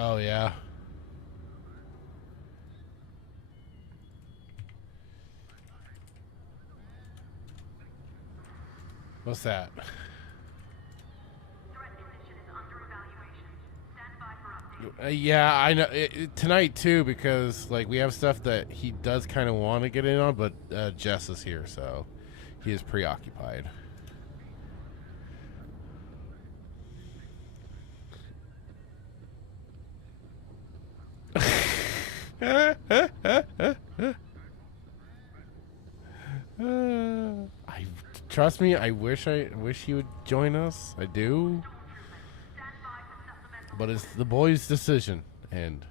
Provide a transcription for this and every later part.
Oh, yeah. What's that? Yeah, I know. Tonight, too, because, like, we have stuff that he does kind of want to get in on, but Jess is here, so he is preoccupied. I trust me. I wish he would join us. I do, but it's the boys' decision. And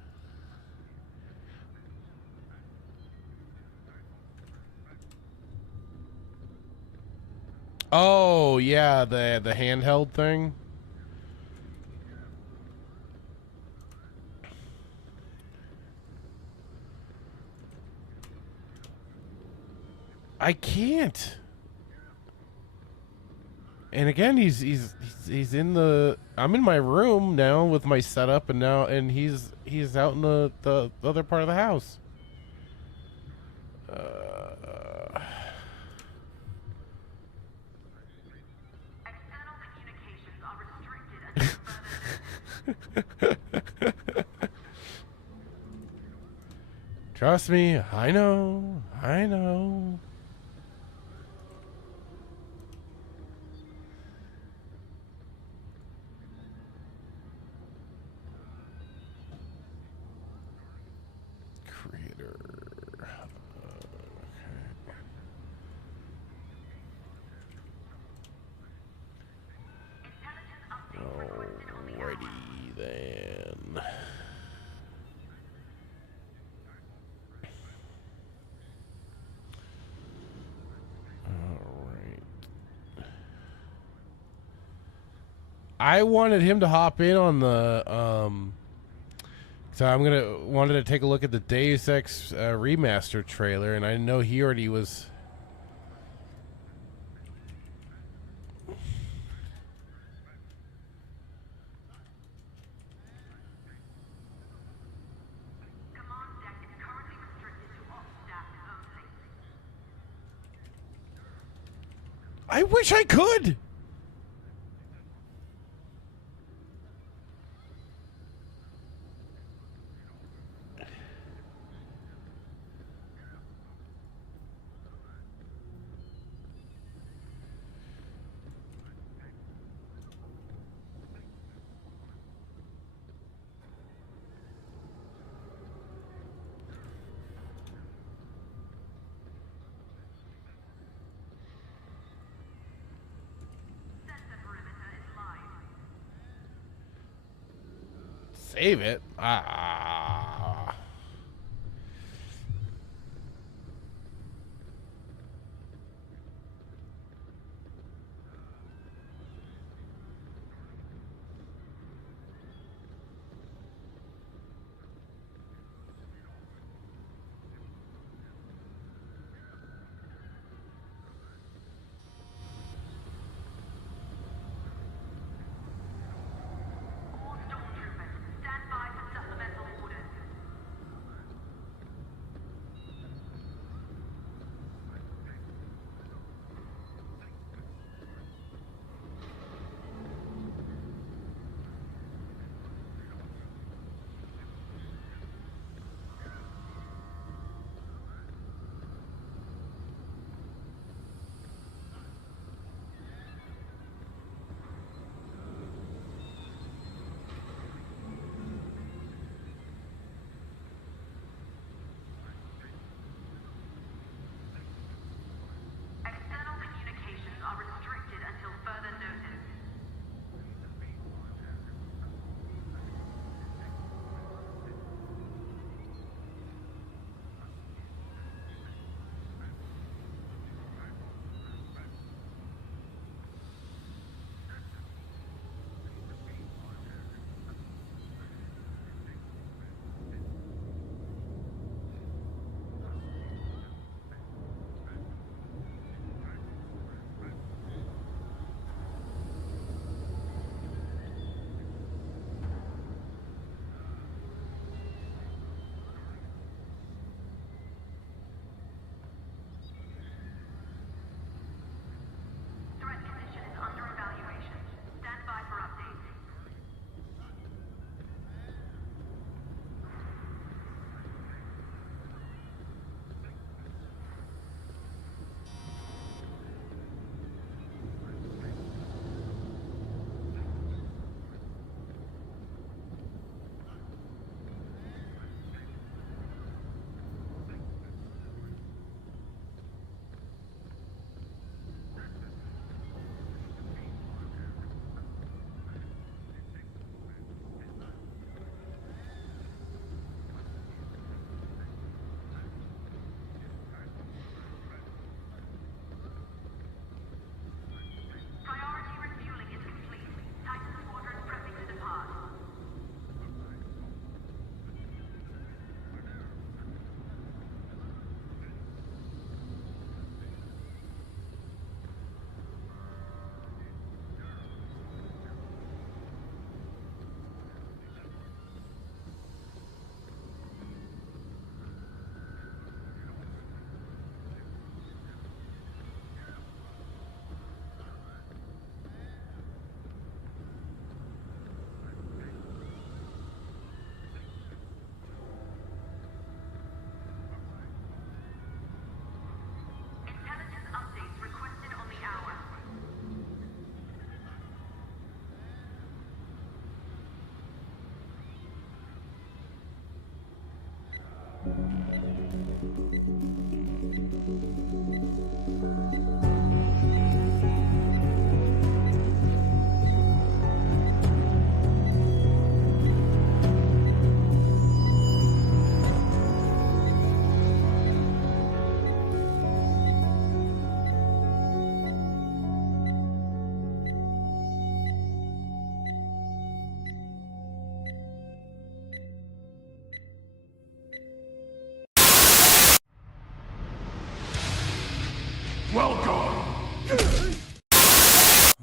oh yeah, the handheld thing. I can't. And again, he's in the. I'm in my room now with my setup, and he's out in the other part of the house. External communications are restricted until further. Trust me, I know. I know. Creator. Alrighty then. Alright. I wanted him to hop in on the so I'm wanted to take a look at the Deus Ex Remaster trailer, and I know he already was. Command deck is currently restricted to ops staff only. I wish I could. Sensor perimeter is live. Save it. Ah. All stormtroopers, stand by for supplemental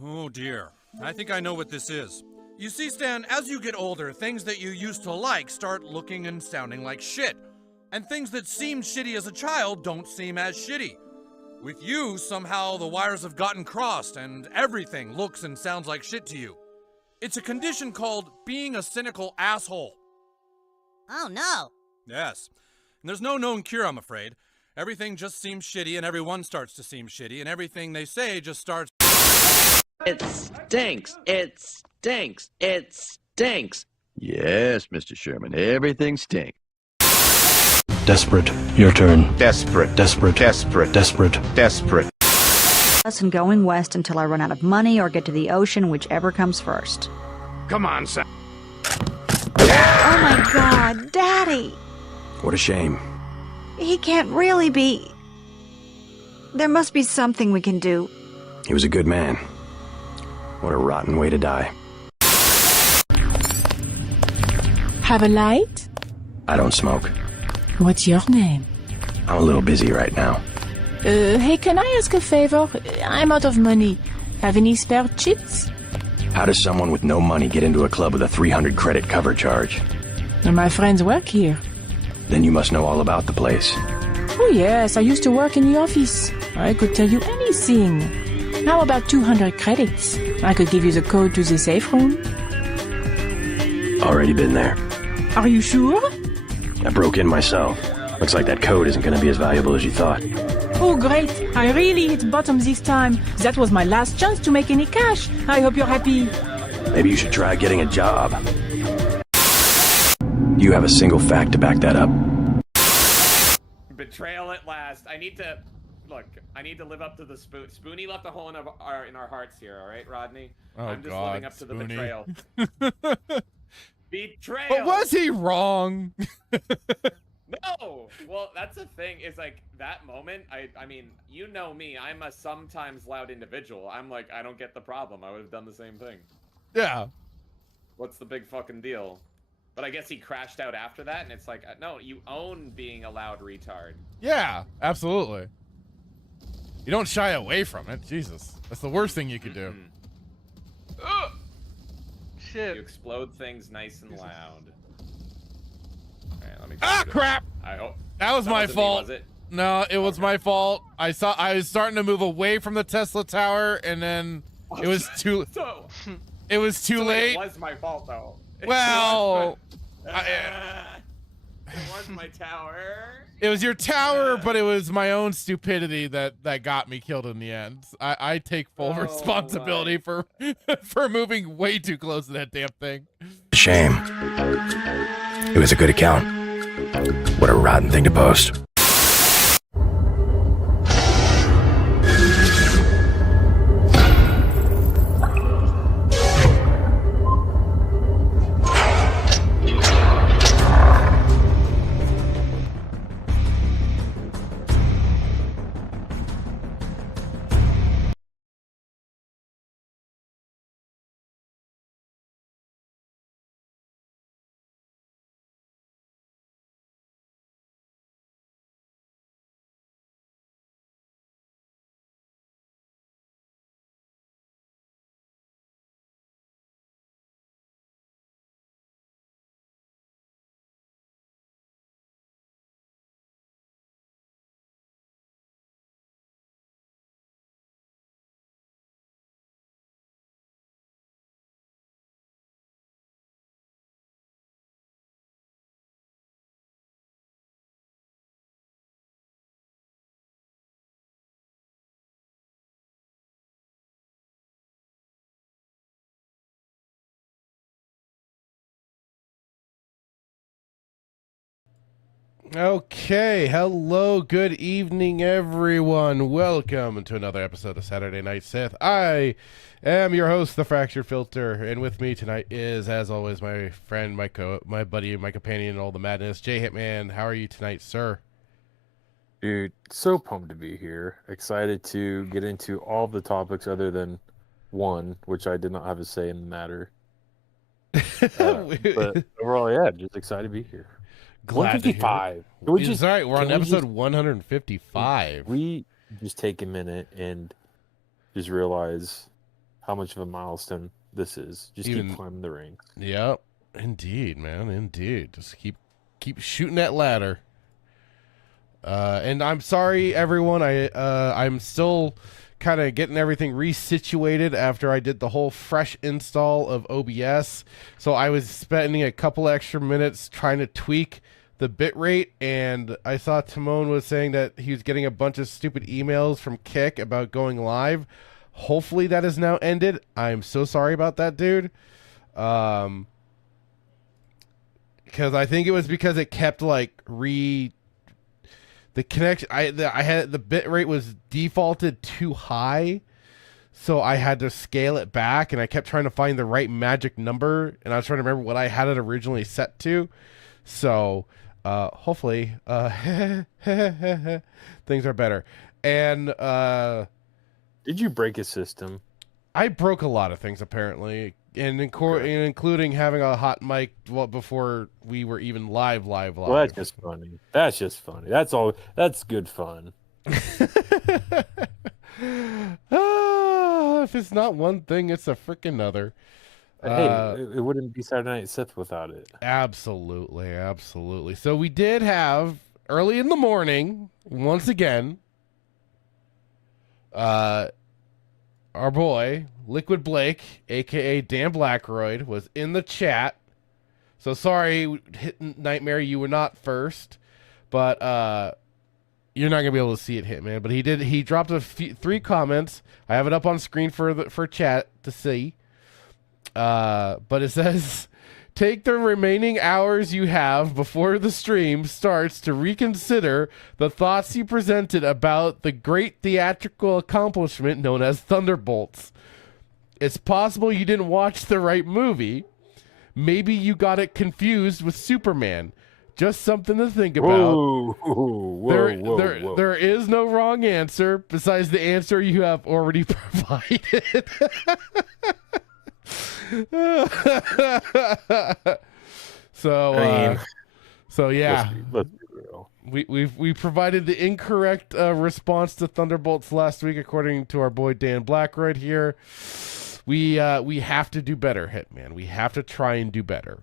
Oh dear. I think I know what this is. You see, Stan, as you get older, things that you used to like start looking and sounding like shit. And things that seemed shitty as a child don't seem as shitty. With you, somehow the wires have gotten crossed and everything looks and sounds like shit to you. It's a condition called being a cynical asshole. Oh no. Yes. And there's no known cure, I'm afraid. Everything just seems shitty and everyone starts to seem shitty and everything they say just starts... It stinks. It stinks. It stinks. Yes, Mr. Sherman, everything stinks. Desperate. Your turn. Desperate. Desperate. Desperate. Desperate. Desperate. And going west until I run out of money or get to the ocean, whichever comes first. Come on, Sam. Oh my God, Daddy! What a shame. He can't really be... There must be something we can do. He was a good man. What a rotten way to die. Have a light? I don't smoke. What's your name? I'm a little busy right now. Hey, can I ask a favor? I'm out of money. Have any spare chips? How does someone with no money get into a club with a 300 credit cover charge? My friends work here. Then you must know all about the place. Oh yes, I used to work in the office. I could tell you anything. How about 200 credits? I could give you the code to the safe room. Already been there. Are you sure? I broke in myself. Looks like that code isn't going to be as valuable as you thought. Oh great, I really hit bottom this time. That was my last chance to make any cash. I hope you're happy. Maybe you should try getting a job. You have a single fact to back that up. Betrayal at last. I need to... Look, I need to live up to the spoon. Spoonie left a hole in our hearts here, alright, Rodney? Oh, I'm just God, living up to the Spoonie. betrayal. Betrayal! But was he wrong? No! Well, that's the thing, is like, that moment, I mean, you know me, I'm a sometimes loud individual. I'm like, I don't get the problem. I would have done the same thing. Yeah. What's the big fucking deal? But I guess he crashed out after that, and it's like, no, you own being a loud retard. Yeah, absolutely. You don't shy away from it. Jesus. That's the worst thing you could do. Ugh. Shit. You explode things nice and loud. Alright, let me crap! I hope That was my fault. Was it? No, it was my fault. I was starting to move away from the Tesla tower, and then it was too. So, it was too late. It was my fault, though. Well, it was my tower. It was your tower, but it was my own stupidity that got me killed in the end. I take full responsibility for moving way too close to that damn thing. Shame. It was a good account. What a rotten thing to post. Okay, hello, good evening, everyone. Welcome to another episode of Saturday Night Sith. I am your host, the Fractured Filter, and with me tonight is, as always, my friend, my buddy, my companion in all the madness, Jay Hitman. How are you tonight, sir? Dude, so pumped to be here. Excited to get into all the topics other than one, which I did not have a say in the matter. But overall, yeah, just excited to be here. Glad to hear it. 155. It's all right, we're on episode 155. We just take a minute and just realize how much of a milestone this is. Just keep climbing the ranks. Yep, indeed, man, indeed. Just keep shooting that ladder. And I'm sorry, everyone. I'm still kind of getting everything resituated after I did the whole fresh install of OBS. So I was spending a couple extra minutes trying to tweak the bitrate, and I saw Timon was saying that he was getting a bunch of stupid emails from Kick about going live. Hopefully that is now ended. I'm so sorry about that, dude. Because I think it was because it kept like the connection. I had the bit rate was defaulted too high, so I had to scale it back, and I kept trying to find the right magic number, and I was trying to remember what I had it originally set to. So hopefully things are better. And did you break a system? I broke a lot of things apparently, and including having a hot mic before we were even live. Well, that's just funny. That's all. That's good fun. If it's not one thing, it's a freaking other. Hey, it wouldn't be Saturday Night Sith without it. Absolutely. So we did have early in the morning once again. Our boy, Liquid Blake, a.k.a. Dan Blackroyd, was in the chat. So sorry, Knightmare, you were not first. But you're not going to be able to see it, Hitman. But he dropped three comments. I have it up on screen for chat to see. But it says, take the remaining hours you have before the stream starts to reconsider the thoughts you presented about the great theatrical accomplishment known as Thunderbolts. It's possible you didn't watch the right movie. Maybe you got it confused with Superman. Just something to think about. Whoa. There is no wrong answer besides the answer you have already provided. So yeah, let's be real. We provided the incorrect response to Thunderbolts last week, according to our boy Dan Blackroyd here. We have to do better, Hitman. We have to try and do better.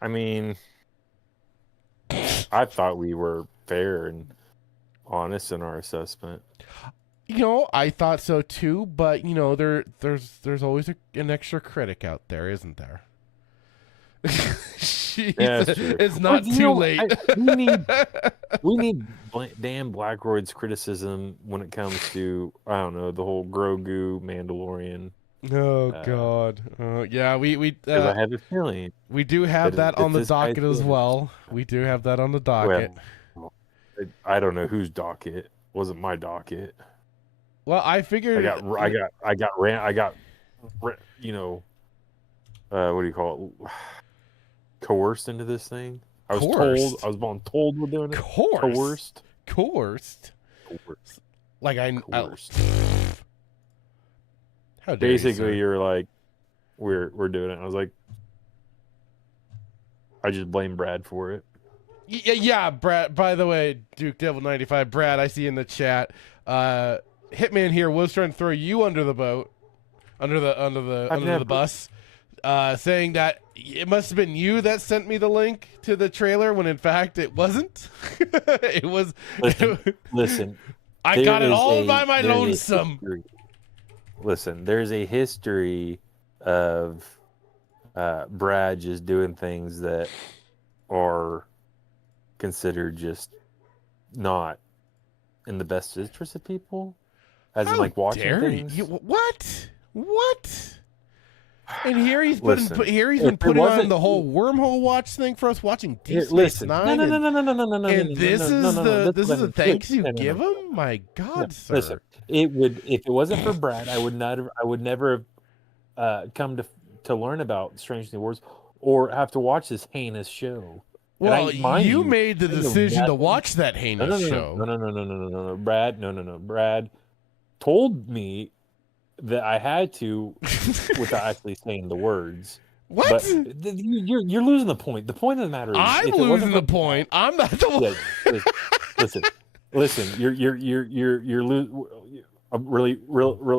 I mean, I thought we were fair and honest in our assessment. You know, I thought so too, but you know, there's always an extra critic out there, isn't there? It's not too late. We need Dan Blackroyd's criticism when it comes to, I don't know, the whole Grogu Mandalorian. Oh God, yeah, we. I have a feeling we do have that on the docket as well. We do have that on the docket. Well, I don't know whose docket. Wasn't my docket. Well, I figured I got you know, what do you call it? Coerced into this thing. I was told we're doing it. Coerced. Like coerced. How dare basically you're like, we're doing it. I was like, I just blame Brad for it. Yeah, Brad. By the way, Duke Devil 95, Brad, I see in the chat. Hitman here was trying to throw you under the boat, under the bus, saying that it must have been you that sent me the link to the trailer when in fact it wasn't. It was. Listen. I got it all by my lonesome. Listen, there's a history of Brad just doing things that are considered just not in the best interest of people. As in, like, watching things. What? And here he's Listen, been putting on the whole wormhole watch thing for us, watching Deep Space Nine. No. And this is the thanks you give him. My God, sir. Listen, it would if it wasn't for Brad, I would never have come to learn about Strange New Worlds or have to watch this heinous show. Well, you made the decision to watch that heinous show. No. Brad told me that I had to without actually saying the words. What? But you're losing the point. The point of the matter is, I'm losing the point. I'm not the one. Listen. You're really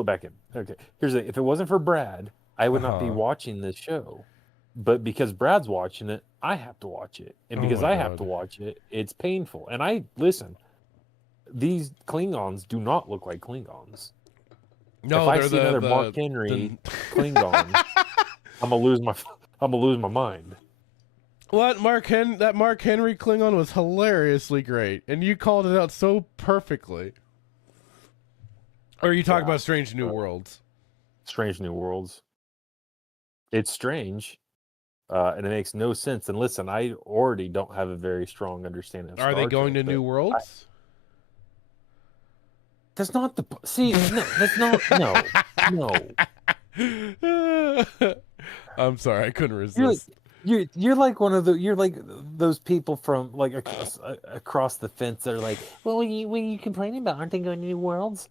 back in. Okay. Here's the thing. If it wasn't for Brad, I would not be watching this show. But because Brad's watching it, I have to watch it. And because I have to watch it, it's painful. And these Klingons do not look like Klingons. No, if I see another Mark Henry Klingon, I'm gonna lose my mind. What that Mark Henry Klingon was hilariously great, and you called it out so perfectly. Or are you talking about Strange New Worlds? Strange New Worlds. It's strange, and it makes no sense. And listen, I already don't have a very strong understanding of Star Are they going Trek, to New Worlds? That's not the see. No, that's not. No. I'm sorry, I couldn't resist. You're like one of you're like those people from like across the fence that are like, well, when you complaining about, aren't they going to New Worlds?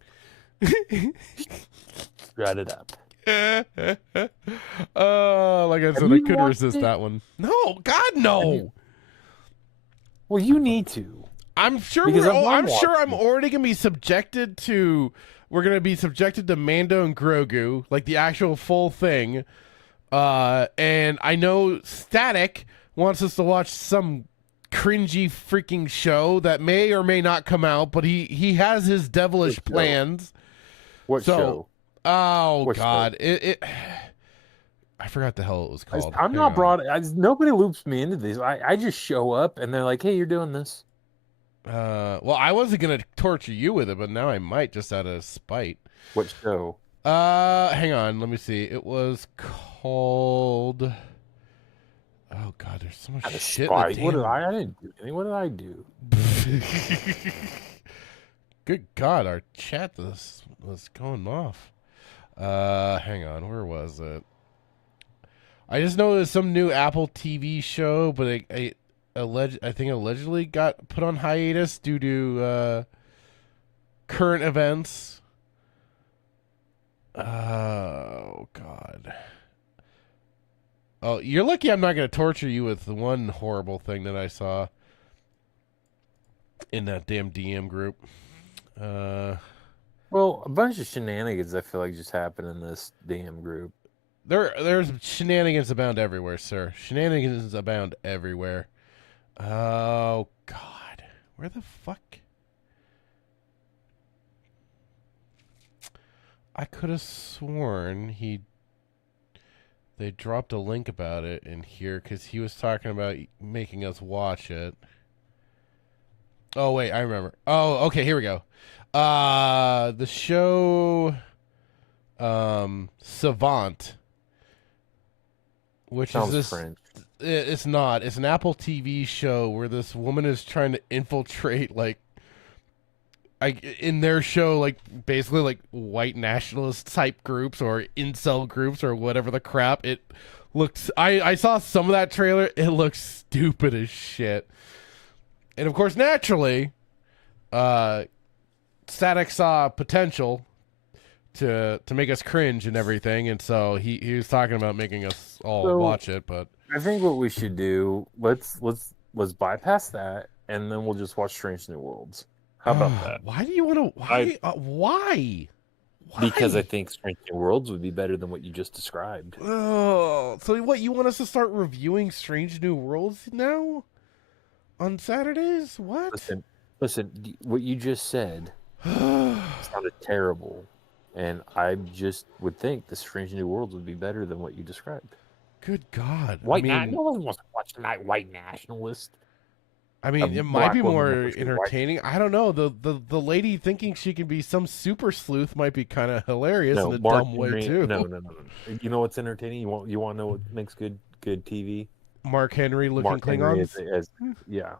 Shut it up. Like I said, I couldn't resist that one. No, God, no. Well, you need to. I'm sure I'm already gonna be subjected to. We're gonna be subjected to Mando and Grogu, like the actual full thing. And I know Static wants us to watch some cringy freaking show that may or may not come out, but he has his devilish plans. What show? Oh what God, show? it. I forgot the hell it was called. I'm not brought. Nobody loops me into these. I just show up and they're like, "Hey, you're doing this." Well, I wasn't gonna torture you with it, but now I might just out of spite. What show? Hang on, let me see. It was called. Oh God, there's so much shit. What did I didn't do anything. What did I do? Good God, our chat was going off. Hang on, where was it? I just know there's some new Apple TV show, but I think allegedly got put on hiatus due to current events. Oh God. Oh, you're lucky I'm not going to torture you with the one horrible thing that I saw in that damn DM group. Well, a bunch of shenanigans I feel like just happened in this damn group. There's shenanigans abound everywhere, sir. Shenanigans abound everywhere. Oh God, where the fuck? I could have sworn they dropped a link about it in here because he was talking about making us watch it. Oh wait, I remember. Oh, okay, here we go. The show, Savant, which Sounds is this. French. It's not. It's an Apple TV show where this woman is trying to infiltrate, in their show, basically white nationalist type groups or incel groups or whatever the crap. It looks. I saw some of that trailer. It looks stupid as shit. And of course, naturally, Static saw potential to make us cringe and everything, and so he was talking about making us all watch it, but. I think what we should do, let's bypass that, and then we'll just watch Strange New Worlds. How about that? Why do you want to? Why? Because I think Strange New Worlds would be better than what you just described. Oh, so what? You want us to start reviewing Strange New Worlds now on Saturdays? What? Listen. What you just said sounded terrible, and I just would think the Strange New Worlds would be better than what you described. Good God! No one wants to watch tonight. White nationalist. I mean, it might be more entertaining. I don't know. The lady thinking she can be some super sleuth might be kind of hilarious in a dumb way too. No. You know what's entertaining? You want to know what makes good TV? Mark Henry looking Klingons. Yeah.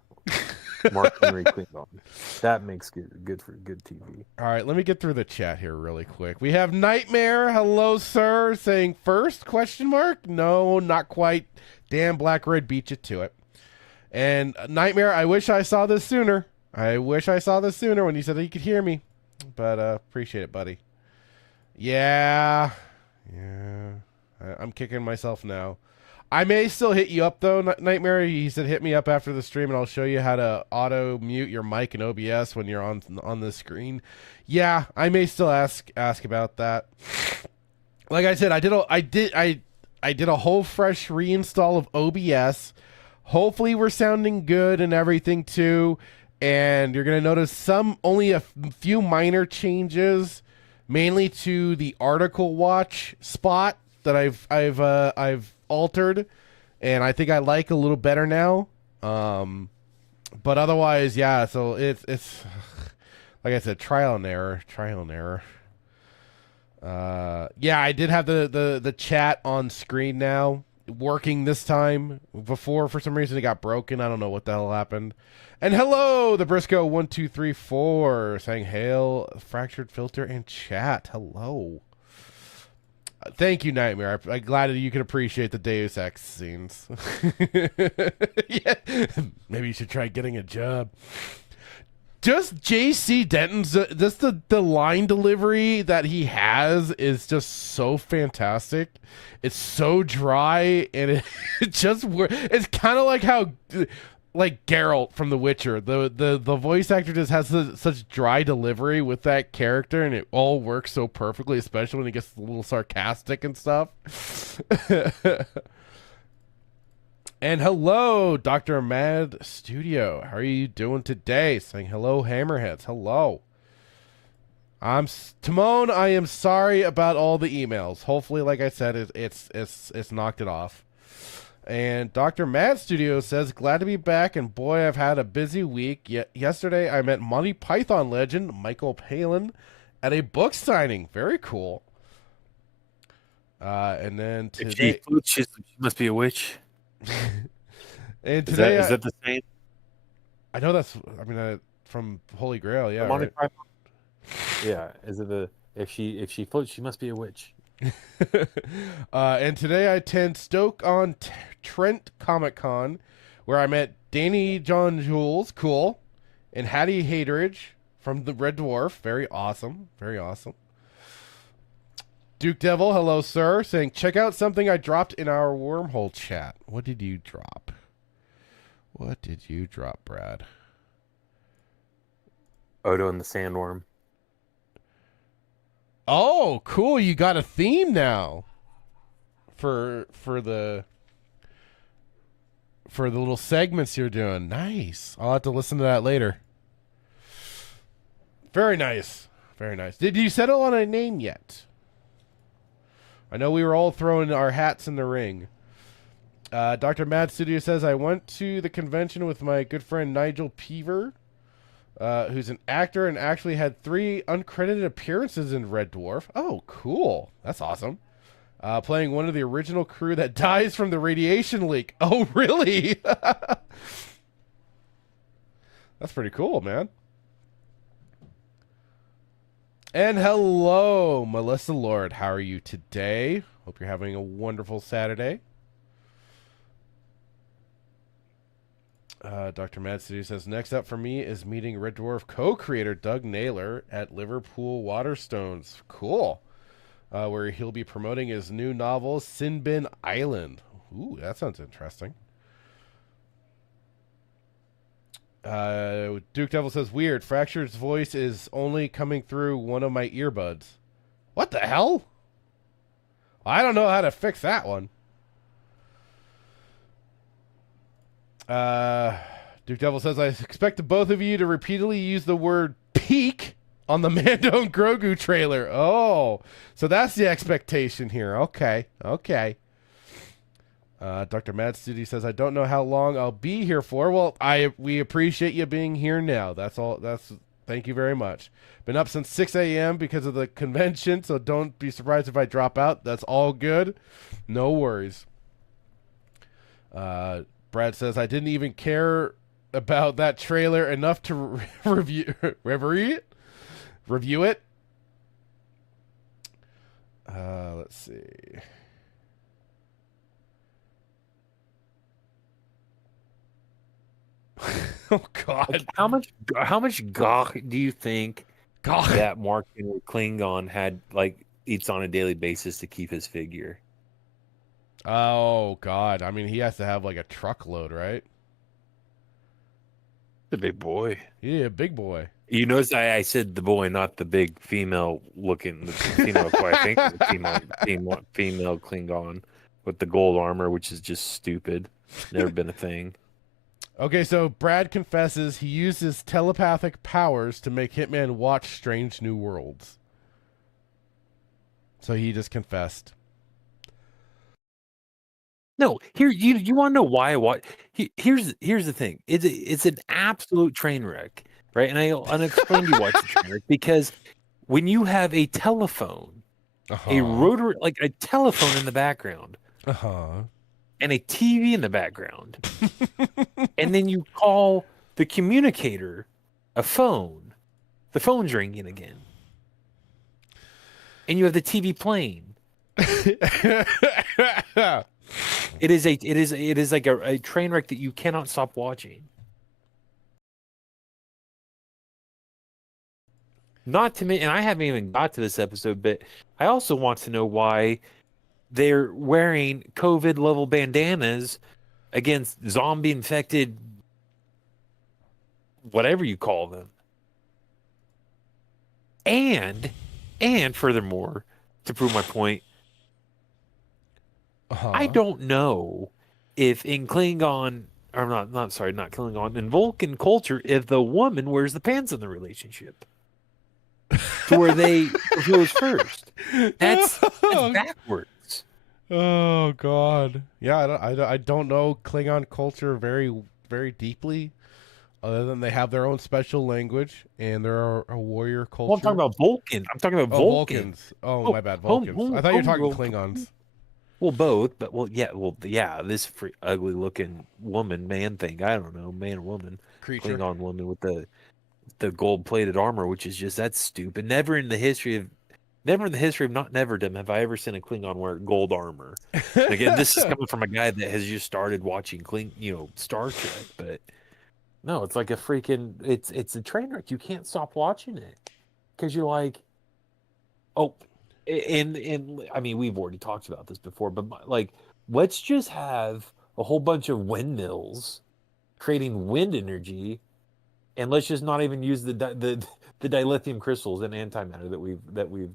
Mark Henry Klingon. That makes good TV. All right, let me get through the chat here really quick. We have Knightmare, hello sir, saying first question mark? No, not quite. Damn, Blackroyd beat you to it. And Knightmare, I wish I saw this sooner. I wish I saw this sooner when you said that you could hear me. But appreciate it, buddy. Yeah. I'm kicking myself now. I may still hit you up though, Knightmare. He said hit me up after the stream and I'll show you how to auto mute your mic in OBS when you're on the screen. Yeah, I may still ask about that. Like I said, I did a whole fresh reinstall of OBS. Hopefully we're sounding good and everything too. And you're gonna notice only a few minor changes, mainly to the article watch spot that I've altered, and I think I like a little better now. But otherwise, yeah. So it's like I said, trial and error. Yeah, I did have the chat on screen now, working this time. Before, for some reason, it got broken. I don't know what the hell happened. And hello, the Briscoe1234 saying hail, fractured filter and chat. Hello. Thank you, Knightmare. I'm glad that you can appreciate the Deus Ex scenes. Yeah. Maybe you should try getting a job. Just J.C. Denton's, just the line delivery that he has is just so fantastic. It's so dry, and it just works. It's kind of like how, like Geralt from The Witcher, the voice actor just has such dry delivery with that character, and it all works so perfectly, especially when he gets a little sarcastic and stuff. And hello, Dr. Mad Studio. How are you doing today? Saying hello, Hammerheads. Hello. Timon, I am sorry about all the emails. Hopefully, like I said, it's knocked it off. And Dr. Mad Studio says, glad to be back, and boy, I've had a busy week. Yesterday, I met Monty Python legend Michael Palin at a book signing. Very cool. And then today... If she flutes, she must be a witch. And today... Is that the same? I know that's... I mean, from Holy Grail, yeah. Monty right? Python? Yeah. Is it the... If she floats, she must be a witch. And today I attend Stoke-on-Trent Comic-Con, where I met Danny John Jules, cool, and Hattie Hateridge from the Red Dwarf, very awesome, very awesome. Duke Devil, hello sir, saying check out something I dropped in our wormhole chat. What did you drop? What did you drop, Brad? Odo and the Sandworm. Oh, cool! You got a theme now for the little segments you're doing. Nice. I'll have to listen to that later. Very nice. Very nice. Did you settle on a name yet? I know we were all throwing our hats in the ring. Dr. Mad Studio says, I went to the convention with my good friend Nigel Peaver, who's an actor and actually had 3 uncredited appearances in Red Dwarf. Oh, cool. That's awesome. Playing one of the original crew that dies from the radiation leak. Oh, really? That's pretty cool, man. And hello, Melissa Lord. How are you today? Hope you're having a wonderful Saturday. Dr. Mad City says, next up for me is meeting Red Dwarf co-creator Doug Naylor at Liverpool Waterstones. Cool. Where he'll be promoting his new novel, Sinbin Island. Ooh, that sounds interesting. Duke Devil says, weird. Fractured's voice is only coming through one of my earbuds. What the hell? I don't know how to fix that one. Duke Devil says, I expect both of you to repeatedly use the word peak on the Mando and Grogu trailer. Oh, so that's the expectation here. Okay. Dr. Mad City says, I don't know how long I'll be here for. Well, we appreciate you being here now. That's all. Thank you very much. Been up since 6 a.m. because of the convention, so don't be surprised if I drop out. That's all good. No worries. Brad says, I didn't even care about that trailer enough to review it. Let's see. Oh God! Like, how much gawk do you think that Mark Henry Klingon had eats on a daily basis to keep his figure? Oh God! I mean, he has to have like a truckload, right? The big boy. Yeah, big boy. You notice I said the boy, not the big female looking female. I think the female Klingon with the gold armor, which is just stupid. Never been a thing. Okay, so Brad confesses he uses telepathic powers to make Hitman watch Strange New Worlds. So he just confessed. No, here you want to know why I watch. Here's the thing. It's an absolute train wreck, right? And I'll explain to you why it's a train wreck. Because when you have a telephone, a rotary, like a telephone in the background, and a TV in the background, and then you call the communicator a phone, the phone's ringing again, and you have the TV playing. It is like a train wreck that you cannot stop watching. Not to me, and I haven't even got to this episode, but I also want to know why they're wearing COVID level bandanas against zombie infected, whatever you call them. And furthermore, to prove my point, I don't know if in Klingon, or not Klingon, in Vulcan culture, if the woman wears the pants in the relationship. To where they propose first. That's backwards. Oh God! Yeah, I don't know Klingon culture very, very deeply, other than they have their own special language and they're a warrior culture. Well, I'm talking about Vulcan. I'm talking about Vulcans. Oh, my bad, Vulcans. I thought you were talking Klingons. Well, both, but yeah. This ugly looking man thing. I don't know, man or woman, creature, Klingon woman with the gold plated armor, which is just that's stupid. Never in the history of not neverdom have I ever seen a Klingon wear gold armor. And again, this is coming from a guy that has just started watching Star Trek, but no, it's like a freaking it's a train wreck. You can't stop watching it because you're like, oh, and I mean we've already talked about this before, but like let's just have a whole bunch of windmills creating wind energy. And let's just not even use the dilithium crystals and antimatter that we've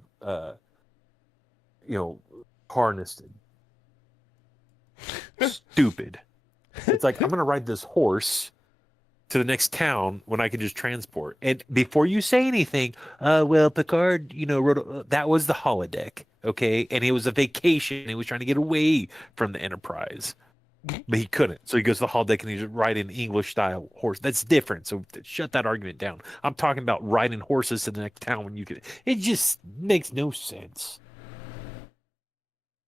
harnessed. Stupid. It's like I'm gonna ride this horse to the next town when I can just transport. And before you say anything, well, Picard, wrote that was the holodeck, okay? And it was a vacation. He was trying to get away from the Enterprise. But he couldn't. So he goes to the holodeck and he's riding an English style horse. That's different. So shut that argument down. I'm talking about riding horses to the next town when you could. It just makes no sense.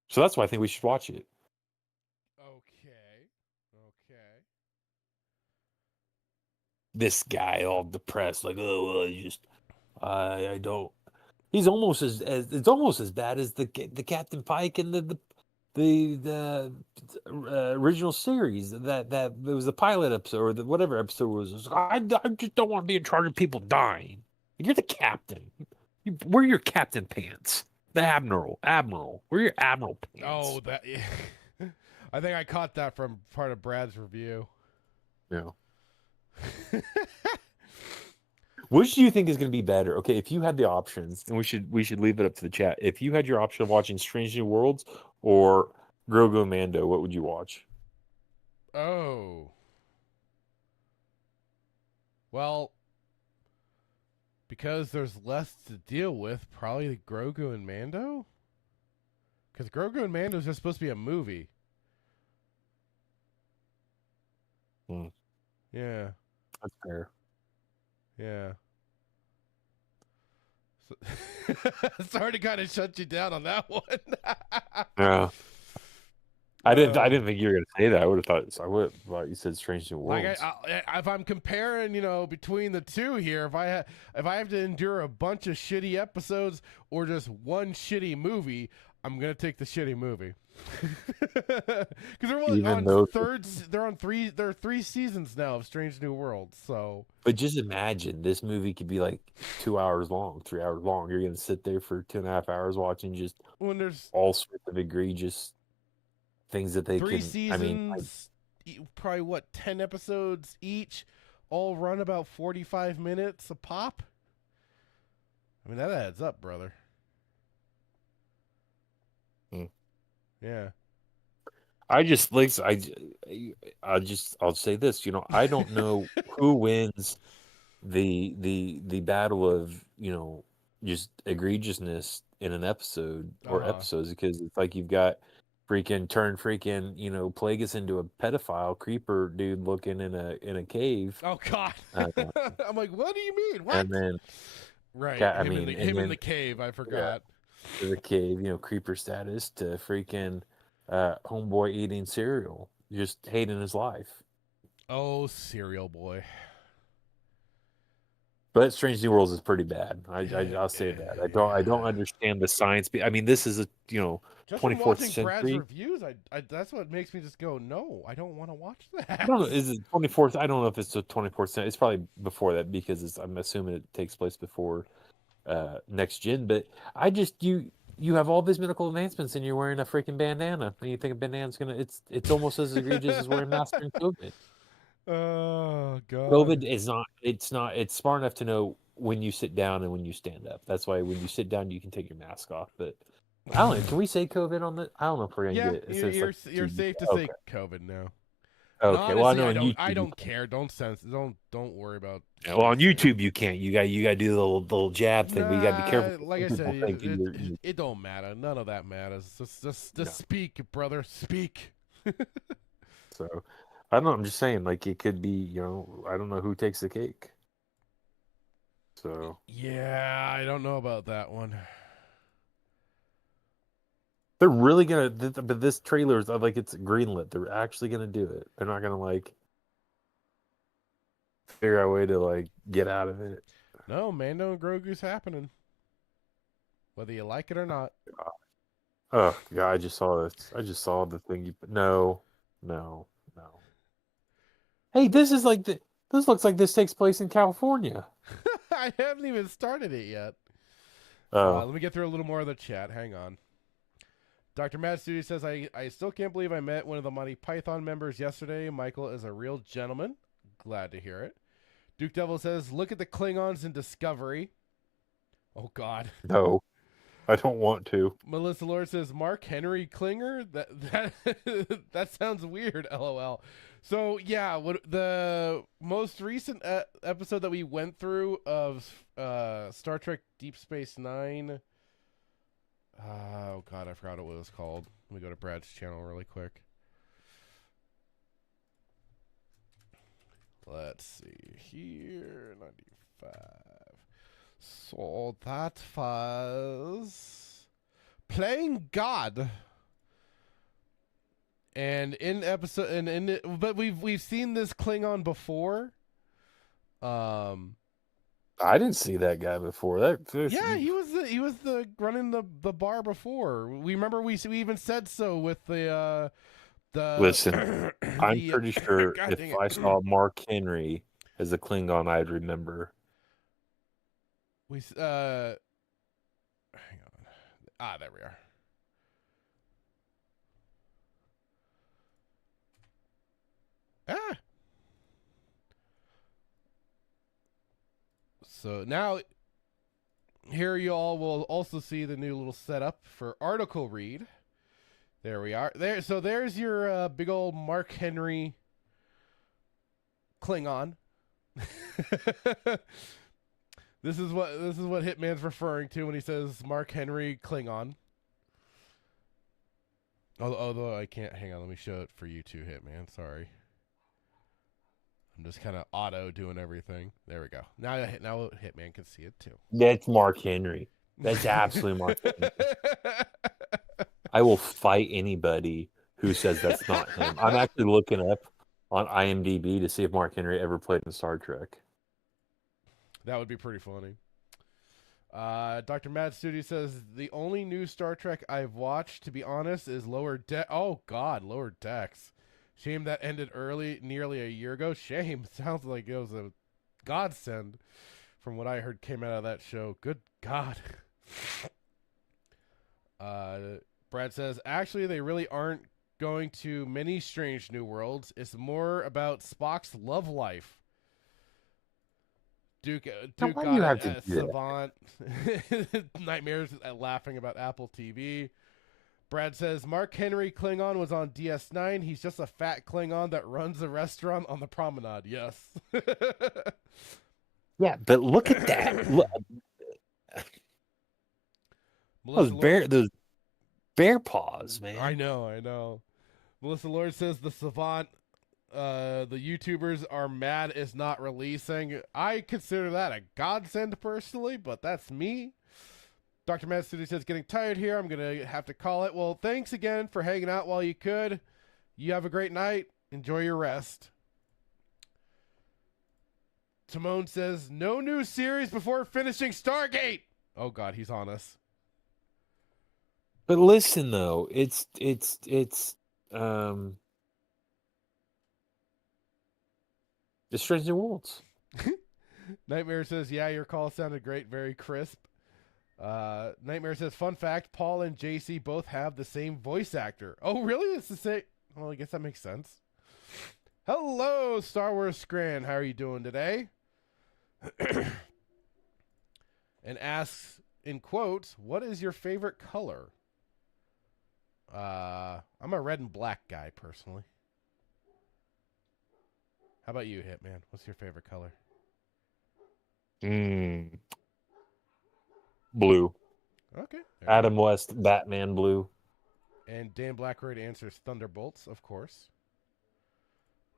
So that's why I think we should watch it. Okay. This guy all depressed, like, oh, well, I don't. He's almost as it's almost as bad as the Captain Pike and the original series that it was the pilot episode or whatever episode was. I just don't want to be in charge of people dying. You're the captain. Wear your captain pants. The admiral. Wear your admiral pants. Oh, that. Yeah. I think I caught that from part of Brad's review. Yeah. Which do you think is going to be better? Okay, if you had the options, and we should leave it up to the chat. If you had your option of watching Strange New Worlds or Grogu and Mando, what would you watch? Oh. Well, because there's less to deal with, probably Grogu and Mando? Because Grogu and Mando is just supposed to be a movie. Hmm. Yeah. That's fair. Yeah. So, sorry to kind of shut you down on that one. Yeah. I didn't think you were gonna say that. I would have thought. I would have thought you said Strange New Like Worlds. if I'm comparing, between the two here, if I have to endure a bunch of shitty episodes or just one shitty movie, I'm gonna take the shitty movie. Because they're Even though, they're on three seasons now of Strange New Worlds. So, but just imagine this movie could be like 2 hours long, 3 hours long. You're gonna sit there for 2.5 hours watching just when there's all sorts of egregious things that they three can. seasons, probably what 10 episodes each, all run about 45 minutes a pop. I mean that adds up, brother. Yeah. I just like I'll say this. I don't know who wins the battle of just egregiousness in an episode or episodes, because it's like you've got freaking Plagueis into a pedophile creeper dude looking in a cave. Oh God. I'm like, what do you mean? What? And then right, him in the cave. I forgot. Yeah, the cave, creeper status to freaking homeboy eating cereal, just hating his life. Oh, cereal boy. But Strange New Worlds is pretty bad. I'll say that. I don't understand the science. I mean, this is a just 24th from century. Brad's reviews, I that's what makes me just go, no, I don't want to watch that. I don't know. Is it 24th? I don't know if it's the 24th century. It's probably before that, because I'm assuming it takes place before next gen. But I just you have all these medical advancements and you're wearing a freaking bandana, and you think a bandana's gonna? It's almost as egregious as wearing masks during COVID. Oh God. COVID is not. It's not. It's smart enough to know when you sit down and when you stand up. That's why when you sit down, you can take your mask off. But I don't know. Can we say COVID on the? I don't know if we're gonna get it. You're safe to say COVID now. Okay. Honestly, Well, I know on YouTube. I don't care. Don't worry about. Yeah, well, on YouTube you can't. You got to do the little jab thing. But you got to be careful. Like I said, it don't matter. None of that matters. Just speak, brother. Speak. So, I don't know. I'm just saying, like, it could be. I don't know who takes the cake. So. Yeah, I don't know about that one. They're really gonna. But this trailer is like it's greenlit. They're actually gonna do it. They're not gonna figure out a way to get out of it. No, Mando and Grogu's happening, whether you like it or not. Oh yeah, I just saw this. I just saw the thing. No. Hey, this looks like this takes place in California. I haven't even started it yet. Oh. Let me get through a little more of the chat. Hang on. Dr. Mad Studio says, I still can't believe I met one of the Monty Python members yesterday. Michael is a real gentleman. Glad to hear it. Duke Devil says, look at the Klingons in Discovery. Oh, God. No, I don't want to. Melissa Lord says, Mark Henry Klinger? That sounds weird, LOL. So, yeah, the most recent episode that we went through of Star Trek Deep Space Nine... oh God, I forgot what it was called. Let me go to Brad's channel really quick. Let's see here, 95. So that was Playing God. And in episode, but we've seen this Klingon before. I didn't see that guy before. Yeah, he was the running the bar before. We remember we even said so with the Listen, I'm pretty sure if I saw Mark Henry as a Klingon, I'd remember. Hang on. There we are. So now, here you all will also see the new little setup for article read. There we are. So there's your big old Mark Henry Klingon. This is what Hitman's referring to when he says Mark Henry Klingon. Although I can't. Hang on, let me show it for you too, Hitman. Sorry. I'm just kind of auto doing everything. There we go. Now Hitman can see it too. That's Mark Henry. That's absolutely Mark Henry. I will fight anybody who says that's not him. I'm actually looking up on IMDb to see if Mark Henry ever played in Star Trek. That would be pretty funny. Dr. Mad Studio says, the only new Star Trek I've watched, to be honest, is Lower Deck. Oh, God, Lower Decks. Shame that ended early, nearly a year ago. Shame. Sounds like it was a godsend from what I heard came out of that show. Good God. Brad says, actually, they really aren't going to many strange new worlds. It's more about Spock's love life. Duke got it at Savant. Nightmares laughing about Apple TV. Brad says, Mark Henry Klingon was on DS9. He's just a fat Klingon that runs a restaurant on the promenade. Yes. Yeah, but look at that. Look. Those bear paws, man. I know. Melissa Lord says the Savant, the YouTubers are mad is not releasing. I consider that a godsend personally, but that's me. Dr. Mad City says, getting tired here. I'm going to have to call it. Well, thanks again for hanging out while you could. You have a great night. Enjoy your rest. Timon says, no new series before finishing Stargate. Oh, God, he's on us. But listen, though, it's The Strange New Worlds. Nightmare says, yeah, your call sounded great. Very crisp. Nightmare says, fun fact, Paul and JC both have the same voice actor. Oh, really? It's the same. Well, I guess that makes sense. Hello, Star Wars Scran. How are you doing today? And asks, in quotes, what is your favorite color? I'm a red and black guy, personally. How about you, Hitman? What's your favorite color? Blue. Okay. Adam West, Batman blue. And Dan Blackroyd answers Thunderbolts, of course.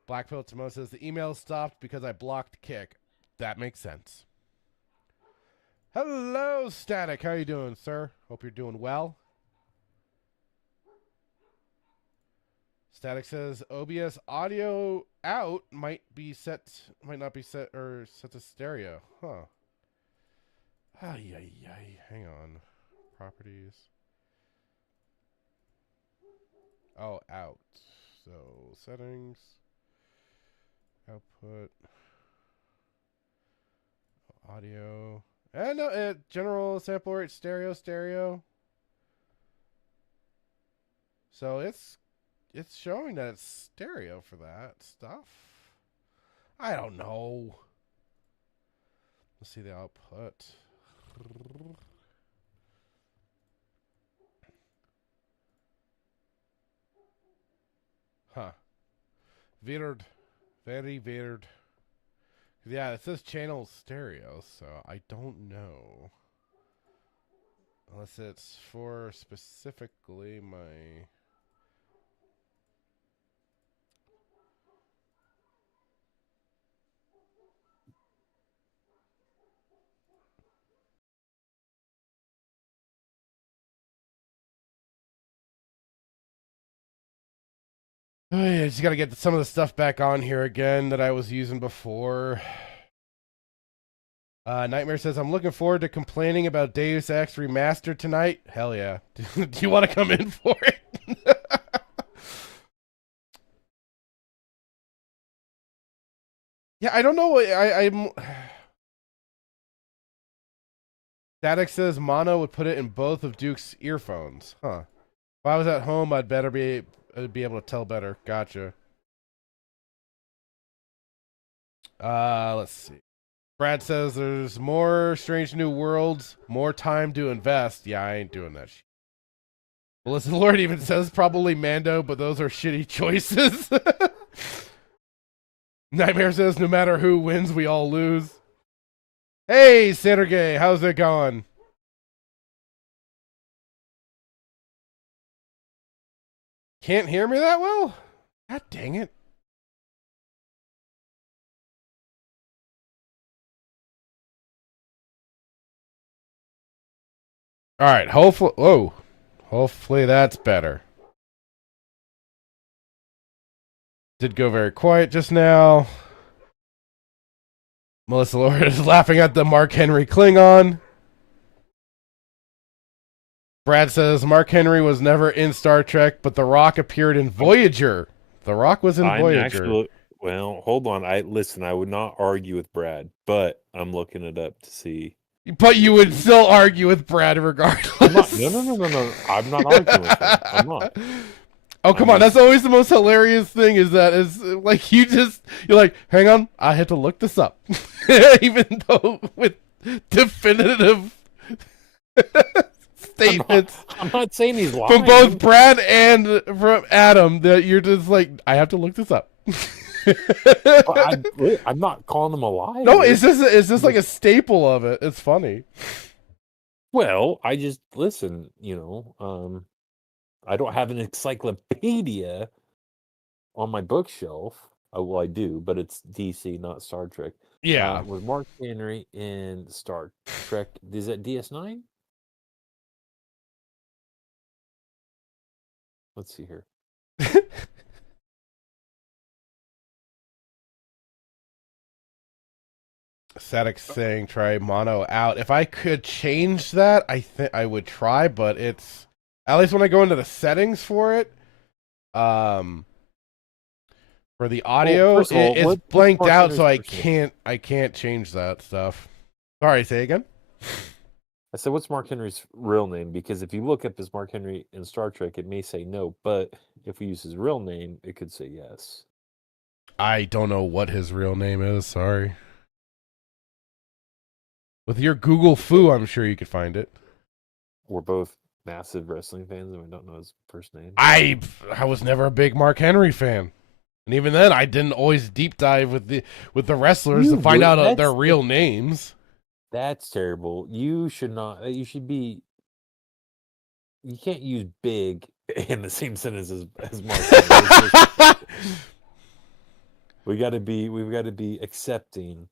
Blackpill Timo says, the email stopped because I blocked Kick. That makes sense. Hello, Static. How you doing, sir? Hope you're doing well. Static says, OBS audio out might not be set or set to stereo. Huh. Hang on. Properties. Oh, out. So, settings. Output. Audio. And no, general sample rate, stereo. So, it's showing that it's stereo for that stuff. I don't know. Let's see the output. Huh. Weird. Very weird. Yeah, it says channel stereo, so I don't know. Unless it's for specifically my... Oh, yeah, I just got to get some of the stuff back on here again that I was using before. Nightmare says, I'm looking forward to complaining about Deus Ex Remaster tonight. Hell yeah. Do you want to come in for it? Yeah, I don't know. I'm... Static says Mono would put it in both of Duke's earphones. Huh. If I was at home, I'd better be able to tell better. Gotcha. Let's see. Brad says there's more Strange New Worlds, more time to invest. Yeah, I ain't doing that shit. Melissa Lord even says probably Mando, but those are shitty choices. Nightmare says no matter who wins, we all lose. Hey, Sergey, how's it going? Can't hear me that well? God dang it. All right. Hopefully that's better. Did go very quiet just now. Melissa Lord is laughing at the Mark Henry Klingon. Brad says Mark Henry was never in Star Trek, but The Rock appeared in Voyager. The Rock was in Voyager. Well, hold on. I would not argue with Brad, but I'm looking it up to see. But you would still argue with Brad regardless. No. I'm not arguing with him. I'm not. Oh, come on. That's always the most hilarious thing is like you're like, hang on, I had to look this up. Even though with definitive statements. I'm not saying he's lying. From both Brad and from Adam that you're just like, I have to look this up. I'm not calling him a liar. No, it's just like a staple of it. It's funny. Well, I just listen, I don't have an encyclopedia on my bookshelf. Well, I do, but it's DC, not Star Trek. Yeah. Was Mark Henry in Star Trek? Is that DS9? Let's see here. Static saying try mono out. If I could change that, I think I would try, but it's at least when I go into the settings for it, for the audio, it's blanked out, so I can't change that stuff. Sorry, say again. I said, what's Mark Henry's real name? Because if you look up his Mark Henry in Star Trek, it may say no, but if we use his real name, it could say yes. I don't know what his real name is. Sorry. With your Google foo, I'm sure you could find it. We're both massive wrestling fans, and we don't know his first name. I was never a big Mark Henry fan, and even then, I didn't always deep dive with the wrestlers to find out their real names. That's terrible. You should not. You should be. You can't use "big" in the same sentence as Mark Henry. We've got to be accepting.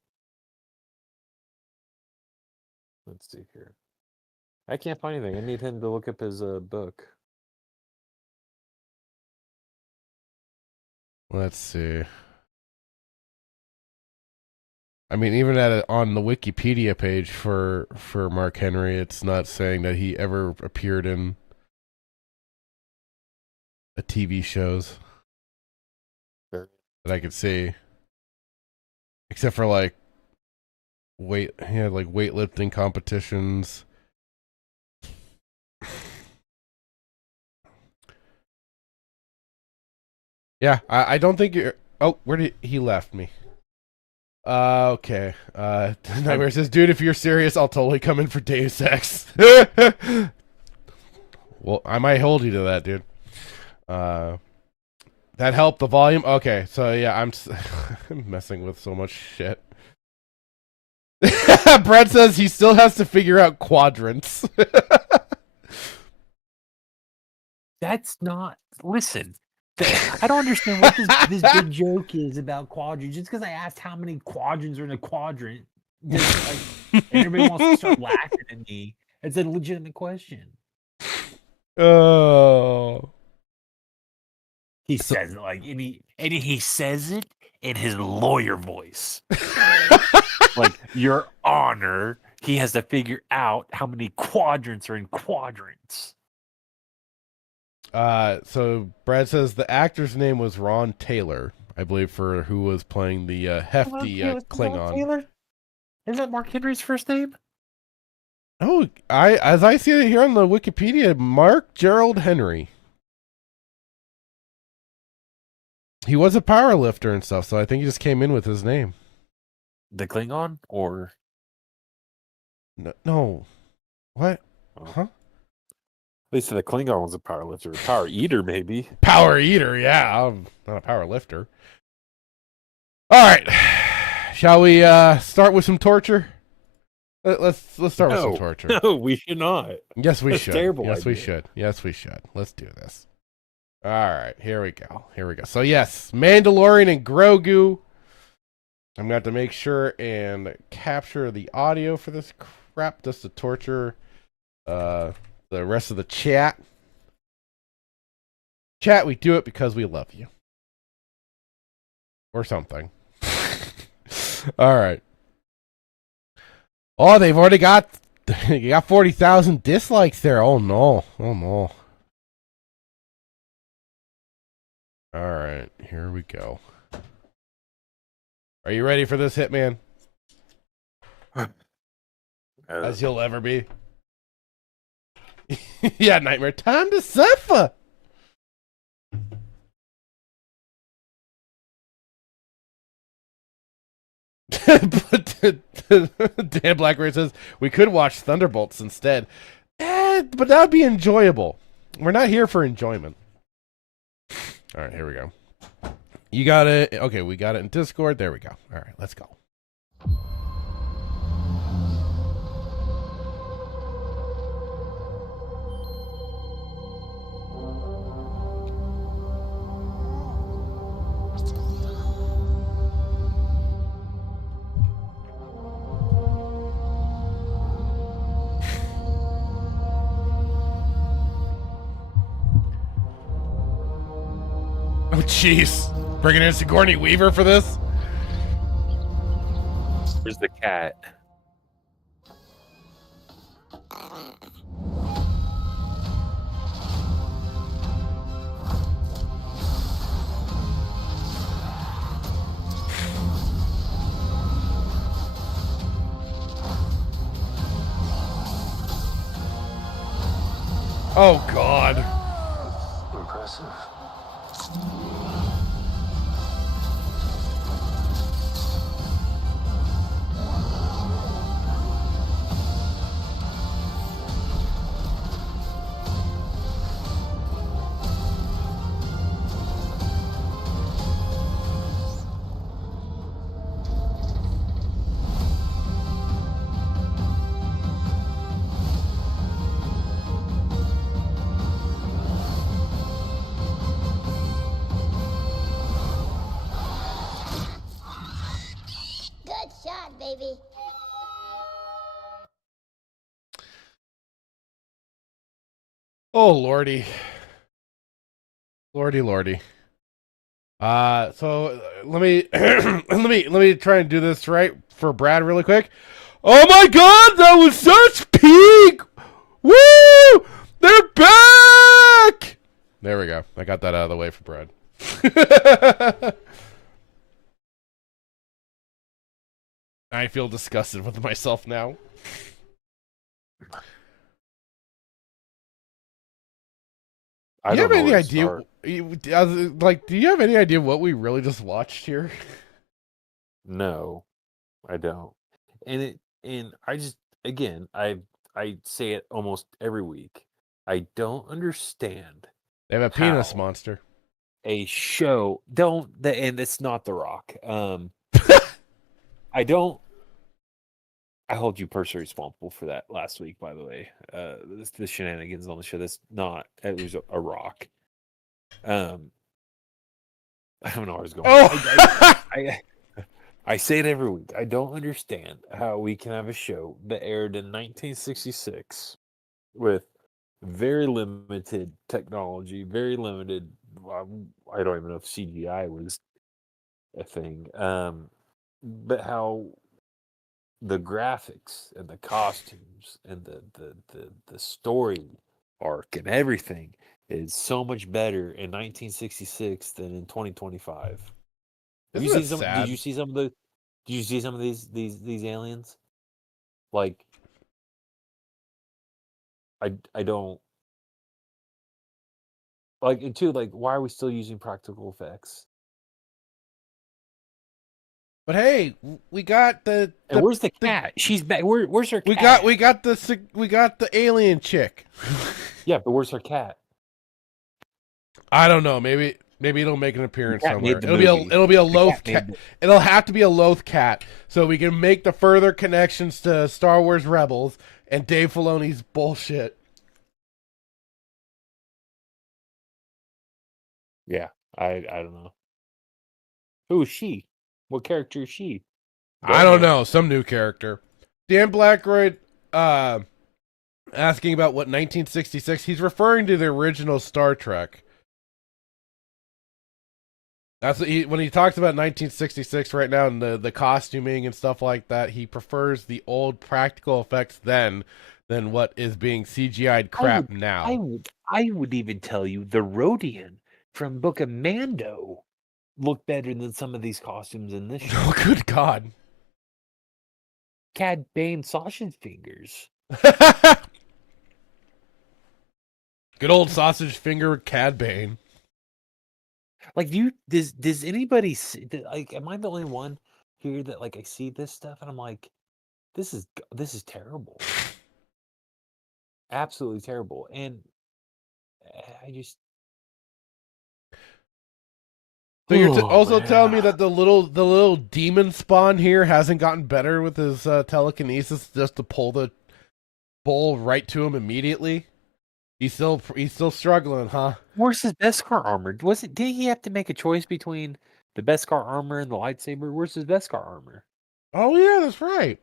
Let's see here. I can't find anything. I need him to look up his book. Let's see. I mean, even on the Wikipedia page for Mark Henry, it's not saying that he ever appeared in a TV shows Sure. that I could see, except for like weightlifting competitions. Yeah, I don't think you're. Oh, where did he left me? Okay. Knightmare says, dude, if you're serious, I'll totally come in for Deus Ex. Well, I might hold you to that, dude. That helped the volume? Okay, so yeah, I'm messing with so much shit. Brett says he still has to figure out quadrants. That's not. Listen, I don't understand what this big joke is about quadrants. Just because I asked how many quadrants are in a quadrant, everybody wants to start laughing at me. It's a legitimate question. Oh. He says it and he says it in his lawyer voice. Like, Your Honor, he has to figure out how many quadrants are in quadrants. So Brad says the actor's name was Ron Taylor, I believe, for who was playing the hefty Klingon. Taylor? Is that Mark Henry's first name? Oh, as I see it here on the Wikipedia, Mark Gerald Henry. He was a power lifter and stuff, so I think he just came in with his name. The Klingon, or no. What? Huh? At least the Klingon was a power lifter, power eater, maybe. Power eater, yeah. I'm not a power lifter. All right, shall we start with some torture? Let's start with some torture. No, we should not. Yes, we That's should. Terrible Yes, idea. we should. Yes, we should. Let's do this. All right, here we go. So yes, Mandalorian and Grogu. I'm gonna have to make sure and capture the audio for this crap, just to torture the rest of the chat. Chat, we do it because we love you. Or something. All right. Oh, they've already got 40,000 dislikes there. Oh no. Oh no. All right, here we go. Are you ready for this, Hitman? As you'll ever be. Yeah, Knightmare. Time to suffer. But Dan Blackbeard says we could watch Thunderbolts instead. But that would be enjoyable. We're not here for enjoyment. All right, here we go. You got it. Okay, we got it in Discord. There we go. All right, let's go. Oh, jeez. Bringing in Sigourney Weaver for this? Where's the cat? Oh, God. Impressive. Good shot, baby. Oh, lordy. Lordy. So let me let me try and do this right for Brad really quick. Oh my God, that was such peak! Woo! They're back! There we go. I got that out of the way for Brad. I feel disgusted with myself now. Do you have any idea? Do you have any idea what we really just watched here? No, I don't. And I just, again, I say it almost every week. I don't understand. They have a penis monster. A show and it's not The Rock. I hold you personally responsible for that last week, by the way. The shenanigans on the show. It was a Rock. I don't know where I was going. Oh! I say it every week. I don't understand how we can have a show that aired in 1966 with very limited technology, very limited. I don't even know if CGI was a thing, but how the graphics and the costumes and the story arc and everything is so much better in 1966 than in 2025. Did you see some of these aliens? Like, I don't like, and two, like, why are we still using practical effects? But hey, we got the where's the cat? She's back. Where's her cat? We got the alien chick. Yeah, but where's her cat? I don't know. Maybe it'll make an appearance somewhere. It'll be a loath cat. It'll have to be a loath cat, so we can make the further connections to Star Wars Rebels and Dave Filoni's bullshit. Yeah, I don't know. Who is she? What character is she? I don't know. Some new character. Dan Blackroyd asking about what 1966. He's referring to the original Star Trek. That's what when he talks about 1966 right now and the costuming and stuff like that. He prefers the old practical effects then than what is being CGI'd crap now. I would even tell you the Rhodian from Book of Mando looked better than some of these costumes in this show. Oh, good God. Cad Bane sausage fingers. Good old sausage finger Cad Bane. Like, does anybody see, like, am I the only one here that, like, I see this stuff and I'm like, this is terrible. Absolutely terrible. And I just. So you're also telling me that the little demon spawn here hasn't gotten better with his telekinesis just to pull the bull right to him immediately? He's still struggling, huh? Where's his Beskar armor? Did he have to make a choice between the Beskar armor and the lightsaber? Where's his Beskar armor? Oh yeah, that's right.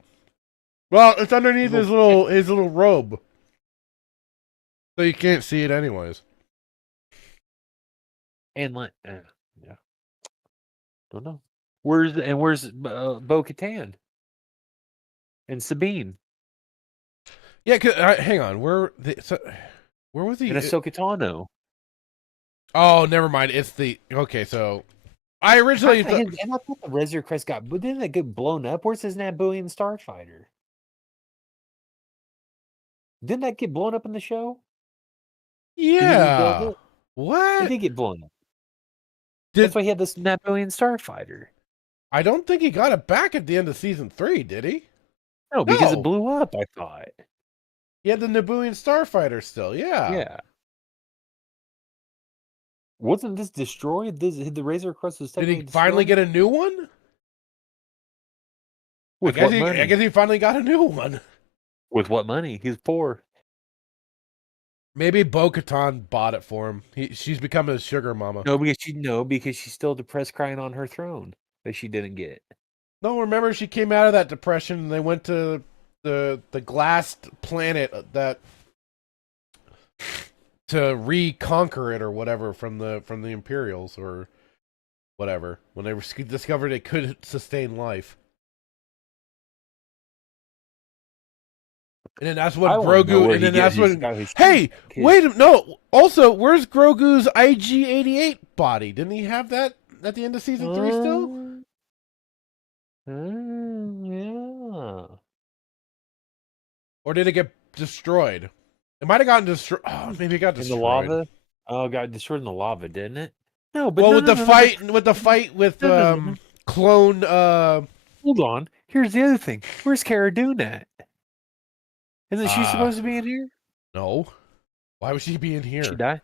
Well, it's underneath his little robe, so you can't see it anyways. And like, yeah, don't know. Where's Bo-Katan and Sabine? Yeah, hang on. Where was he? And Ahsoka Tano. Oh, never mind. It's okay. So I originally and I thought the Razor Crest but didn't it get blown up? Where's his Nabooian starfighter? Didn't that get blown up in the show? Yeah. What? It did get blown up. That's why he had this Nabooian starfighter. I don't think he got it back at the end of season 3, did he? No, because it blew up, I thought. He had the Nabooian starfighter still, yeah. Yeah. Wasn't this destroyed? The Razor Crest was Did he finally get a new one? With what money? I guess he finally got a new one. With what money? He's poor. Maybe Bo-Katan bought it for him. She's become his sugar mama. No, because she's still depressed, crying on her throne that she didn't get. No, remember she came out of that depression and they went to the glassed planet to reconquer it or whatever from the Imperials or whatever when they discovered it could sustain life. And then that's when Grogu. And then that's when. Hey, wait! No. Also, where's Grogu's IG-88 body? Didn't he have that at the end of season 3 still? Yeah. Or did it get destroyed? It might have gotten destroyed. Oh, maybe it got destroyed in the lava. Oh, it got destroyed in the lava, didn't it? No, but with the fight with clone. Hold on. Here's the other thing. Where's Cara Dune at? Isn't she supposed to be in here? No. Why would she be in here? She died.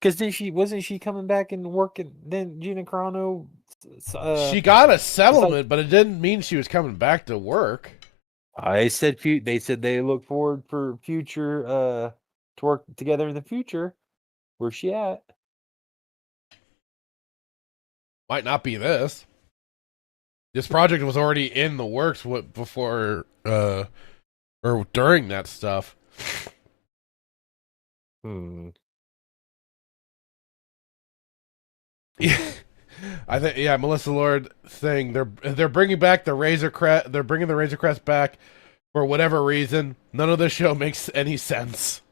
Because then wasn't she coming back and working? Then Gina Carano. She got a settlement, but it didn't mean she was coming back to work. They said they look forward for future to work together in the future. Where's she at? Might not be this. This project was already in the works before or during that stuff. Yeah, I think Melissa Lord saying they're bringing back the Razor Crest. They're bringing the Razor Crest back for whatever reason. None of this show makes any sense.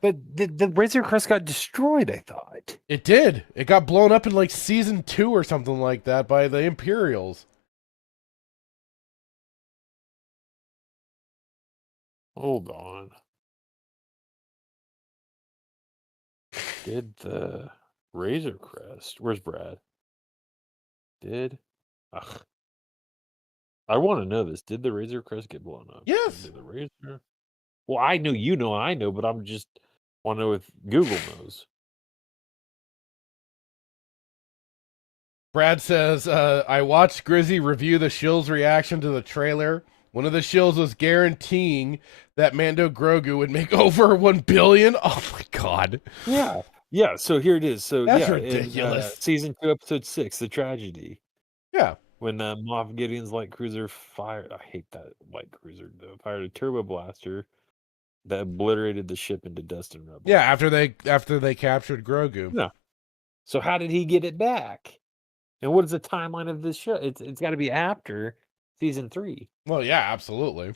But the Razor Crest got destroyed, I thought. It did. It got blown up in like season 2 or something like that by the Imperials. Hold on. Did the Razor Crest? Where's Brad? I want to know this. Did the Razor Crest get blown up? Yes. Did the Razor? Well, I know I know, but I'm just want to know if Google knows. Brad says, I watched Grizzy review the shill's reaction to the trailer. One of the shills was guaranteeing that Mando Grogu would make over 1 billion. Oh my god. Yeah. So here it is. So that's ridiculous. In, season 2, episode 6, the tragedy. Yeah. When Moff Gideon's light cruiser fired, I hate that light cruiser though. Fired a turbo blaster that obliterated the ship into dust and rubble. Yeah, after they captured Grogu. No. So how did he get it back? And what is the timeline of this show? It's got to be after season 3. Well, yeah, absolutely.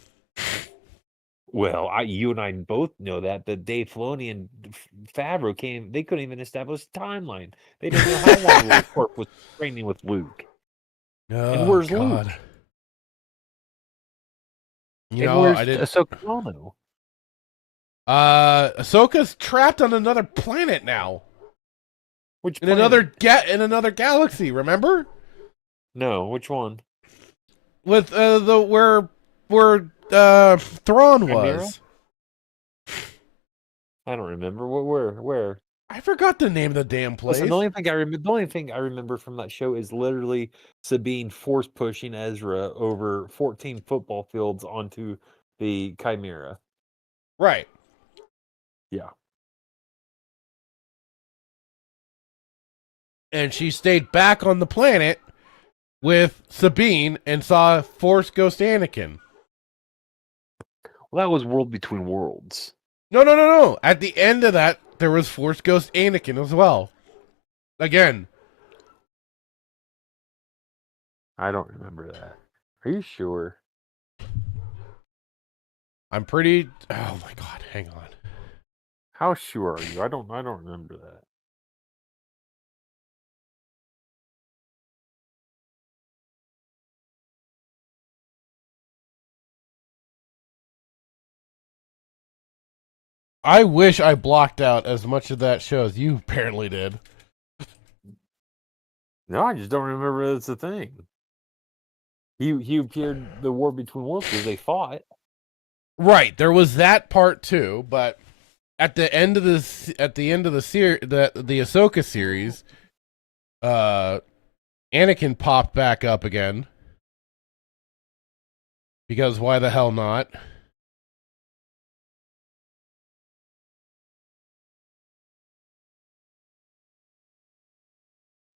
Well, you and I both know that Dave Filoni and Favreau came. They couldn't even establish a timeline. They didn't know how long Corp was training with Luke. Oh, and where's God. Luke? You know, where's I didn't. Ahsoka Tano? Ahsoka's trapped on another planet now. Which in planet? another galaxy? Remember? No, which one? With where Thrawn was. I don't remember. Where? I forgot the name of the damn place. Listen, the only thing I remember from that show is literally Sabine force pushing Ezra over 14 football fields onto the Chimera. Right. Yeah. And she stayed back on the planet with Sabine and saw Force Ghost Anakin. Well, that was World Between Worlds. No. At the end of that, there was Force Ghost Anakin as well. Again. I don't remember that. Are you sure? I'm pretty... Oh, my God. Hang on. How sure are you? I don't remember that. I wish I blocked out as much of that show as you apparently did. No, I just don't remember that's a thing. He appeared the War Between Worlds because they fought. Right, there was that part too, but at the end of the Ahsoka series, Anakin popped back up again. Because why the hell not?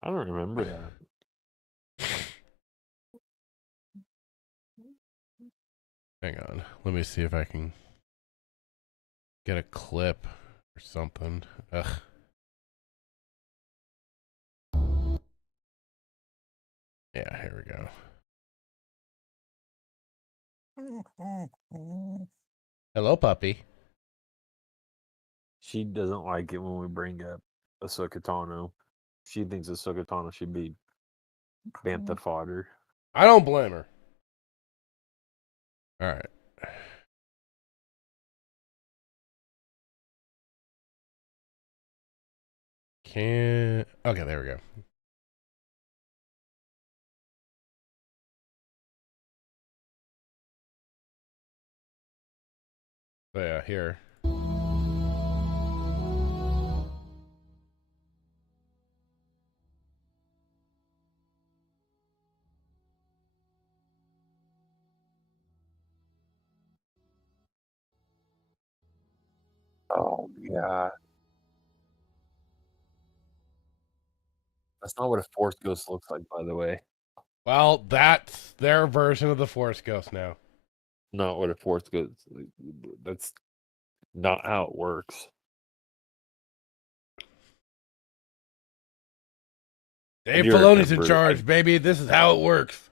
I don't remember that. Hang on. Let me see if I can get a clip or something. Ugh. Yeah, here we go. Hello, puppy. She doesn't like it when we bring up Ahsoka Tano. She thinks Ahsoka Tano should be bantha fodder. I don't blame her. All right. Okay, there we go. So yeah, here. Oh, yeah. That's not what a Force Ghost looks like, by the way. Well, that's their version of the Force Ghost now. Not what a Force Ghost. That's not how it works. Dave Filoni's in charge, baby. This is how it works.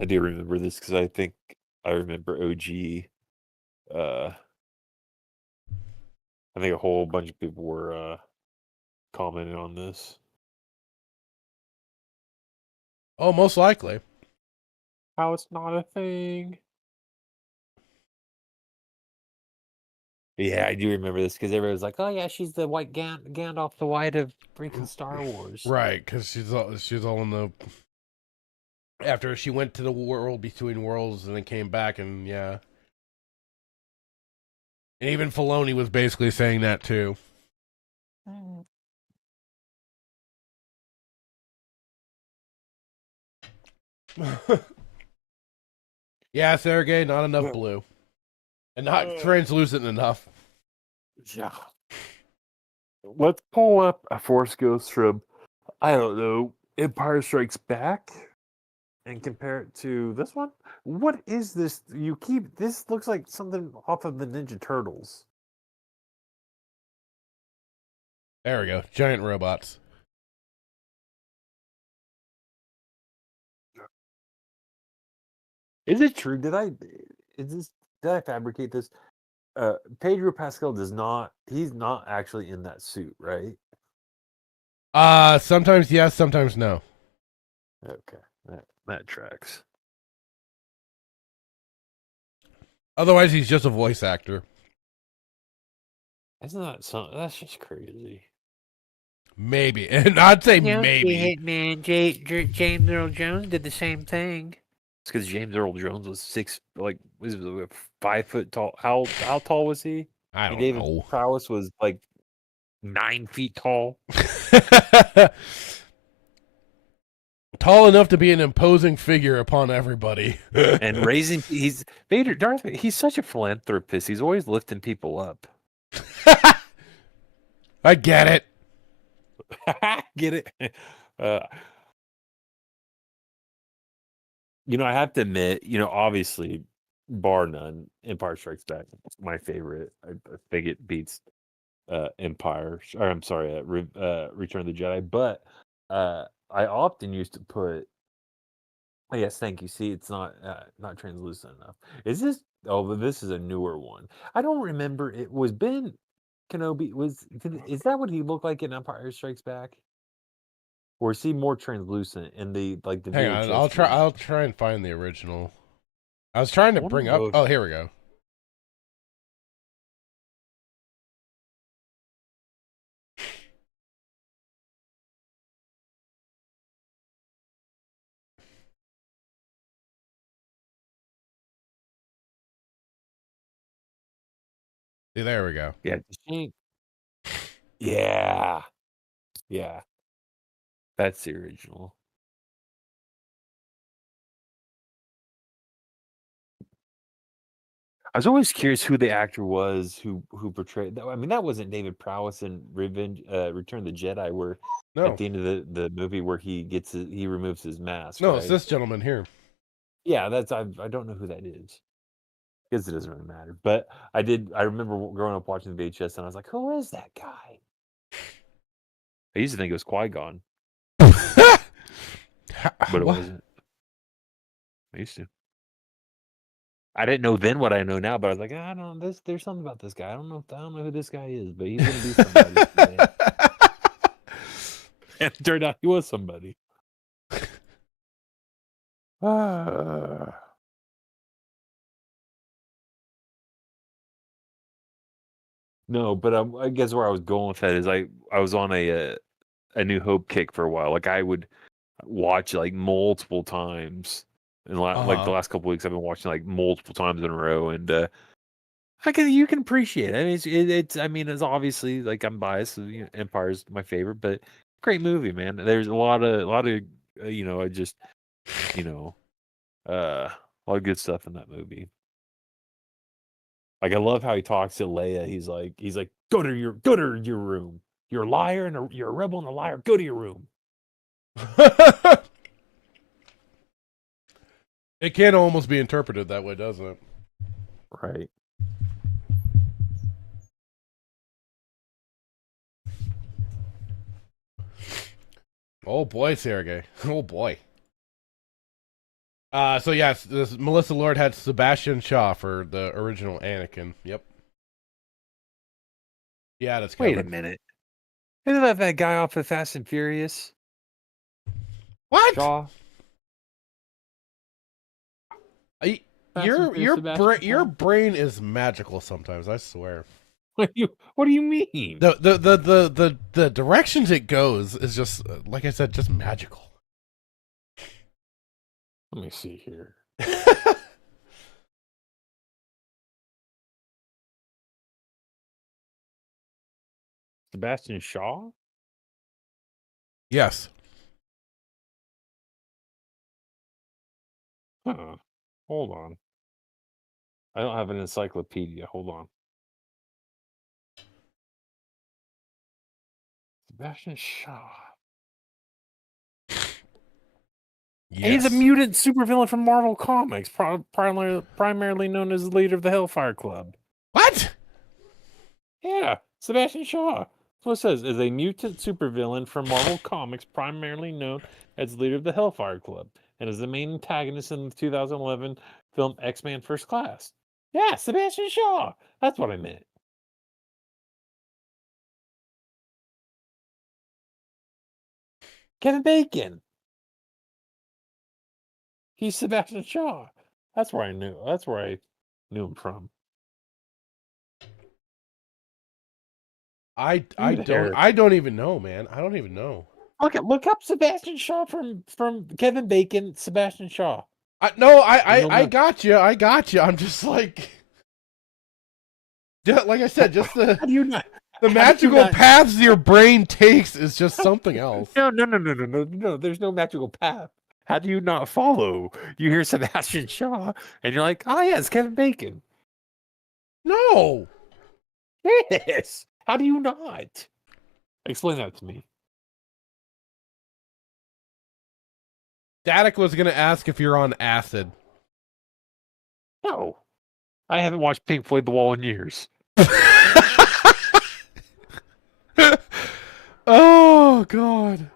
I do remember this because I think I remember OG. I think a whole bunch of people were commenting on this. Oh, most likely. How it's not a thing. Yeah, I do remember this because everybody was like, "Oh yeah, she's the white Gandalf the White of freaking Star Wars." Right, because she's all in the. After she went to the World Between Worlds and then came back, and yeah, and even Filoni was basically saying that too. Yeah, Sergey, not enough blue, and not translucent enough. Yeah. Let's pull up a Force Ghost from, I don't know, Empire Strikes Back, and compare it to this one. What is this? This looks like something off of the Ninja Turtles. There we go. Giant robots. Is it true? Did I fabricate this? Pedro Pascal he's not actually in that suit, right? Sometimes yes, sometimes no. Okay. That tracks. Otherwise, he's just a voice actor. Isn't that something? That's just crazy. Maybe. And I'd say Yeah, maybe. Hitman James Earl Jones did the same thing. It's because James Earl Jones was 5 foot tall. How tall was he? I don't David know. Prowse was like 9 feet tall. Tall enough to be an imposing figure upon everybody. And he's Darth Vader, he's such a philanthropist. He's always lifting people up. I get it. Get it? I have to admit, obviously, bar none, Empire Strikes Back, my favorite. I think it beats Return of the Jedi. But I often used to put. Oh, yes, thank you. See, it's not translucent enough. Is this? Oh, but this is a newer one. I don't remember. It was Ben Kenobi. Is that what he looked like in Empire Strikes Back? Or is he more translucent in the the? Hang on, I'll try and find the original. I was trying to bring up. Oh, here we go. See, there we go. Yeah. Yeah. That's the original. I was always curious who the actor was who portrayed that. I mean, that wasn't David Prowse in Return of the Jedi, where at the end of the movie where he removes his mask. No, right? it's this gentleman here. Yeah, I don't know who that is. Because it doesn't really matter. But I remember growing up watching the VHS and I was like, who is that guy? I used to think it was Qui-Gon. But it wasn't. I used to. I didn't know then what I know now, but I was like, I don't know. There's something about this guy. I don't know who this guy is, but he's gonna be somebody today. And it turned out he was somebody. No, but I guess where I was going with that is I was on a New Hope kick for a while. Like I would watch like multiple times. And like the last couple weeks, I've been watching like multiple times in a row, and you can appreciate it. I mean, it's obviously like I'm biased. So, Empire's my favorite, but great movie, man. There's a lot of a lot of good stuff in that movie. Like I love how he talks to Leia. He's like, go to your room. You're a liar and you're a rebel and a liar. Go to your room. It can almost be interpreted that way, doesn't it? Right. Oh boy, Sergey. Oh boy. So yes, this Melissa Lord had Sebastian Shaw for the original Anakin. Yep. Yeah, that's Wait a minute. Isn't that guy off of Fast and Furious? What? Shaw. Your brain is magical sometimes, I swear. What do you mean? The directions it goes is just like I said, just magical. Let me see here. Sebastian Shaw? Yes. Huh. Hold on. I don't have an encyclopedia. Hold on. Sebastian Shaw. He's a mutant supervillain from Marvel Comics, primarily known as the leader of the Hellfire Club. What? Yeah, Sebastian Shaw. That's what it says. Is a mutant supervillain from Marvel Comics, primarily known as the leader of the Hellfire Club, and is the main antagonist in the 2011 film X-Men First Class. Yeah, Sebastian Shaw. That's what I meant. Kevin Bacon. He's Sebastian Shaw. That's where I knew. That's where I knew him from. I don't even know, man. I don't even know. Look up Sebastian Shaw from Kevin Bacon. Sebastian Shaw. I got you. I got you. I'm just like I said, just the How do you not? the magical paths your brain takes is just something else. No. There's no magical path. How do you not follow? You hear Sebastian Shaw, and you're like, oh, yeah, it's Kevin Bacon. No. Yes. How do you not? Explain that to me. Static was going to ask if you're on acid. No. I haven't watched Pink Floyd The Wall in years. Oh, God.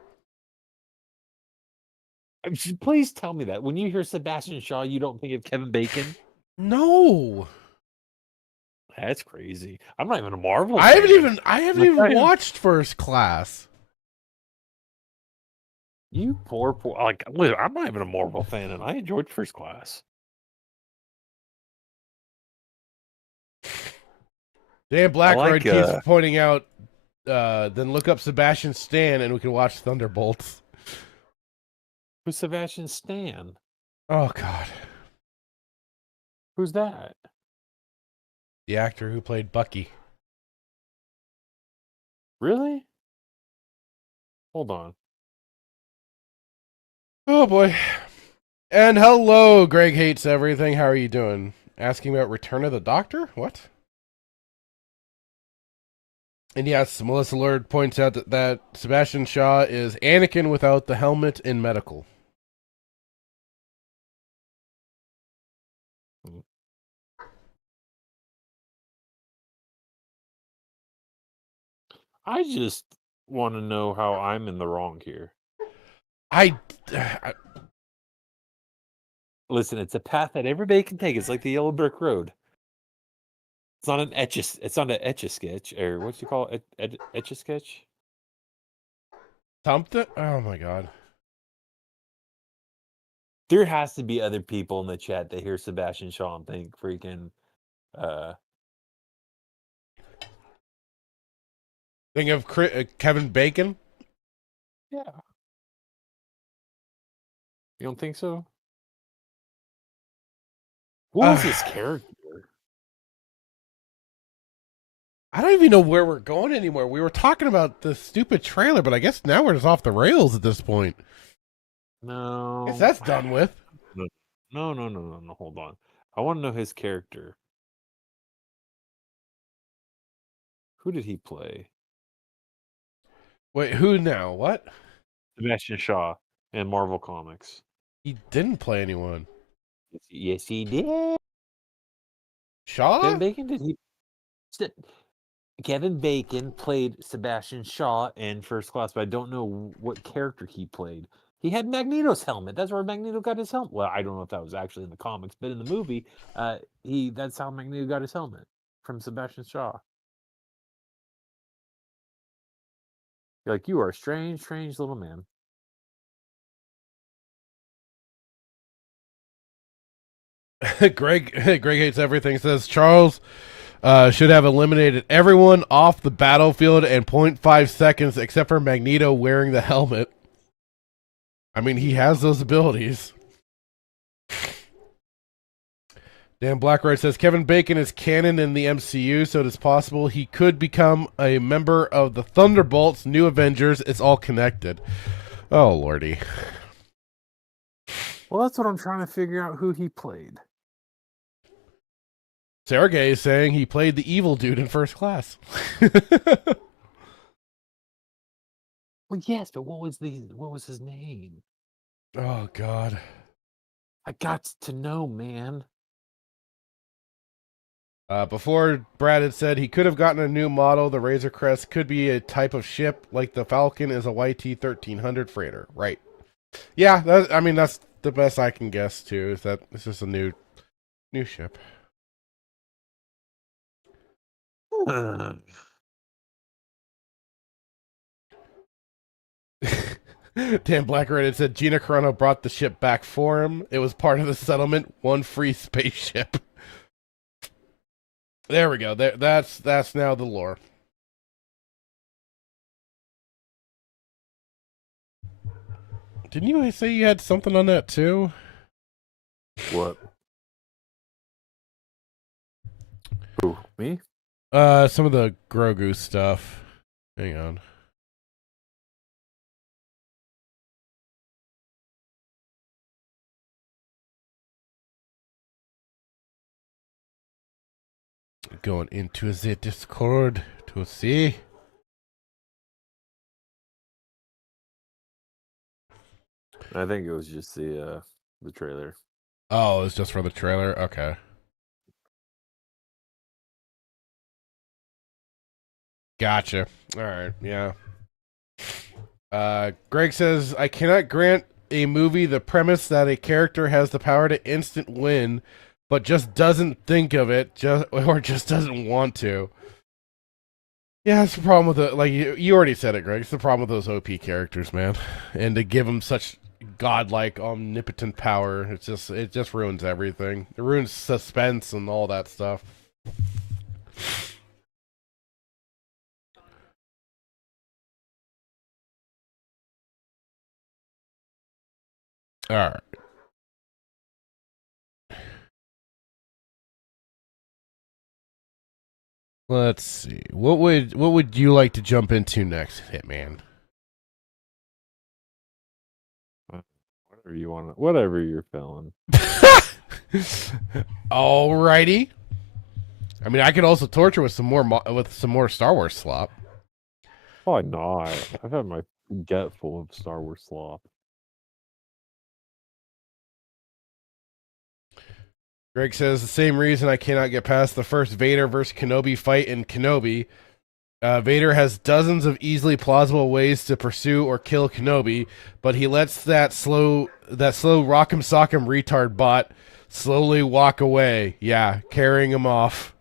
Please tell me that. When you hear Sebastian Shaw, you don't think of Kevin Bacon? No. That's crazy. I'm not even a Marvel I fan. haven't even watched First Class. You poor. Listen, I'm not even a Marvel fan, and I enjoyed First Class. Dan Blackroyd keeps pointing out, then look up Sebastian Stan and we can watch Thunderbolts. Who's Sebastian Stan? Oh, God. Who's that? The actor who played Bucky. Really? Hold on. Oh, boy. And hello, Greg Hates Everything. How are you doing? Asking about Return of the Doctor? What? And yes, Melissa Lord points out that Sebastian Shaw is Anakin without the helmet in medical. I just want to know how I'm in the wrong here. Listen, it's a path that everybody can take. It's like the yellow brick road. It's not an It's not an etch-a-sketch, or what you call it? Etch-a-sketch? Something? Oh my God. There has to be other people in the chat that hear Sebastian Shaw and think freaking Think of Kevin Bacon? Yeah. You don't think so? What was his character? I don't even know where we're going anymore. We were talking about the stupid trailer, but I guess now we're just off the rails at this point. No. I guess that's done with. No. Hold on. I want to know his character. Who did he play? Wait, who now? What? Sebastian Shaw in Marvel Comics. He didn't play anyone. Yes, he did. Shaw? Kevin Bacon? Did he? Kevin Bacon played Sebastian Shaw in First Class, but I don't know what character he played. He had Magneto's helmet. That's where Magneto got his helmet. Well, I don't know if that was actually in the comics, but in the movie, that's how Magneto got his helmet, from Sebastian Shaw. You're like, you are a strange, strange little man. Greg Hates Everything says Charles should have eliminated everyone off the battlefield in 0.5 seconds except for Magneto wearing the helmet. I mean, he has those abilities. Dan Blackroyd says Kevin Bacon is canon in the MCU, so it is possible he could become a member of the Thunderbolts, New Avengers. It's all connected. Oh, Lordy. Well, that's what I'm trying to figure out who he played. Sergey is saying he played the evil dude in First Class. Well, yes, but what was his name? Oh God. I got to know, man. Before Brad had said he could have gotten a new model. The Razor Crest could be a type of ship, like the Falcon is a YT-1300 freighter. Right. Yeah, I mean, that's the best I can guess, too, is that it's just a new ship. Dan Blackred had said Gina Carano brought the ship back for him. It was part of the settlement. One free spaceship. There we go. That's now the lore. Didn't you say you had something on that too? What? Who? Me? Some of the Grogu stuff. Hang on. Going into the Discord to see. I think it was just the trailer. Oh, it was just for the trailer? Okay. Gotcha. Alright, yeah. Greg says, I cannot grant a movie the premise that a character has the power to instant win, but just doesn't think of it, or just doesn't want to. Yeah, that's the problem with it. Like, you already said it, Greg. It's the problem with those OP characters, man. And to give them such godlike, omnipotent power, it just ruins everything. It ruins suspense and all that stuff. All right. Let's see. What would you like to jump into next, Hitman? Whatever you want. Whatever you're feeling. Alrighty. I mean, I could also torture with some more Star Wars slop. Probably not. I've had my gut full of Star Wars slop. Greg says the same reason I cannot get past the first Vader versus Kenobi fight in Kenobi. Vader has dozens of easily plausible ways to pursue or kill Kenobi, but he lets that slow rock'em sock'em retard bot slowly walk away. Yeah, carrying him off.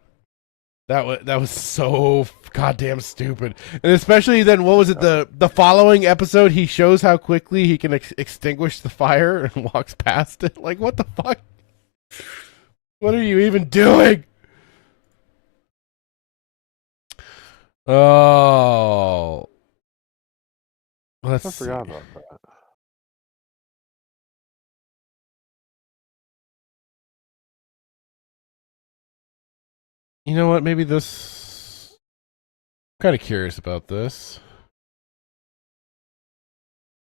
That was so goddamn stupid. And especially then, what was it? The following episode, he shows how quickly he can extinguish the fire and walks past it. Like, what the fuck? What are you even doing? Oh. I forgot about that. You know what? Maybe this... I'm kind of curious about this.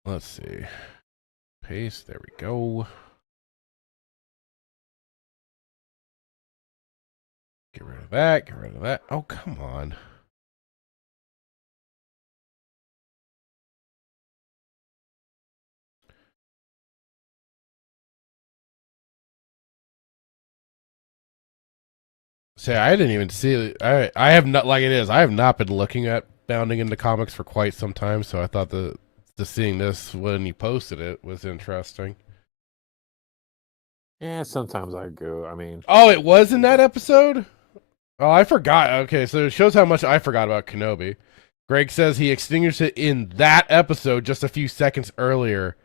Let's see. Paste. There we go. Get rid of that. Get rid of that. Oh, come on. Say, I didn't even see it. I have not, like it is, I have not been looking at Bounding into comics for quite some time, so I thought the seeing this when you posted it was interesting. Yeah, sometimes I go. I mean, oh, it was in that episode? Oh, I forgot. Okay, so it shows how much I forgot about Kenobi. Greg says he extinguished it in that episode just a few seconds earlier.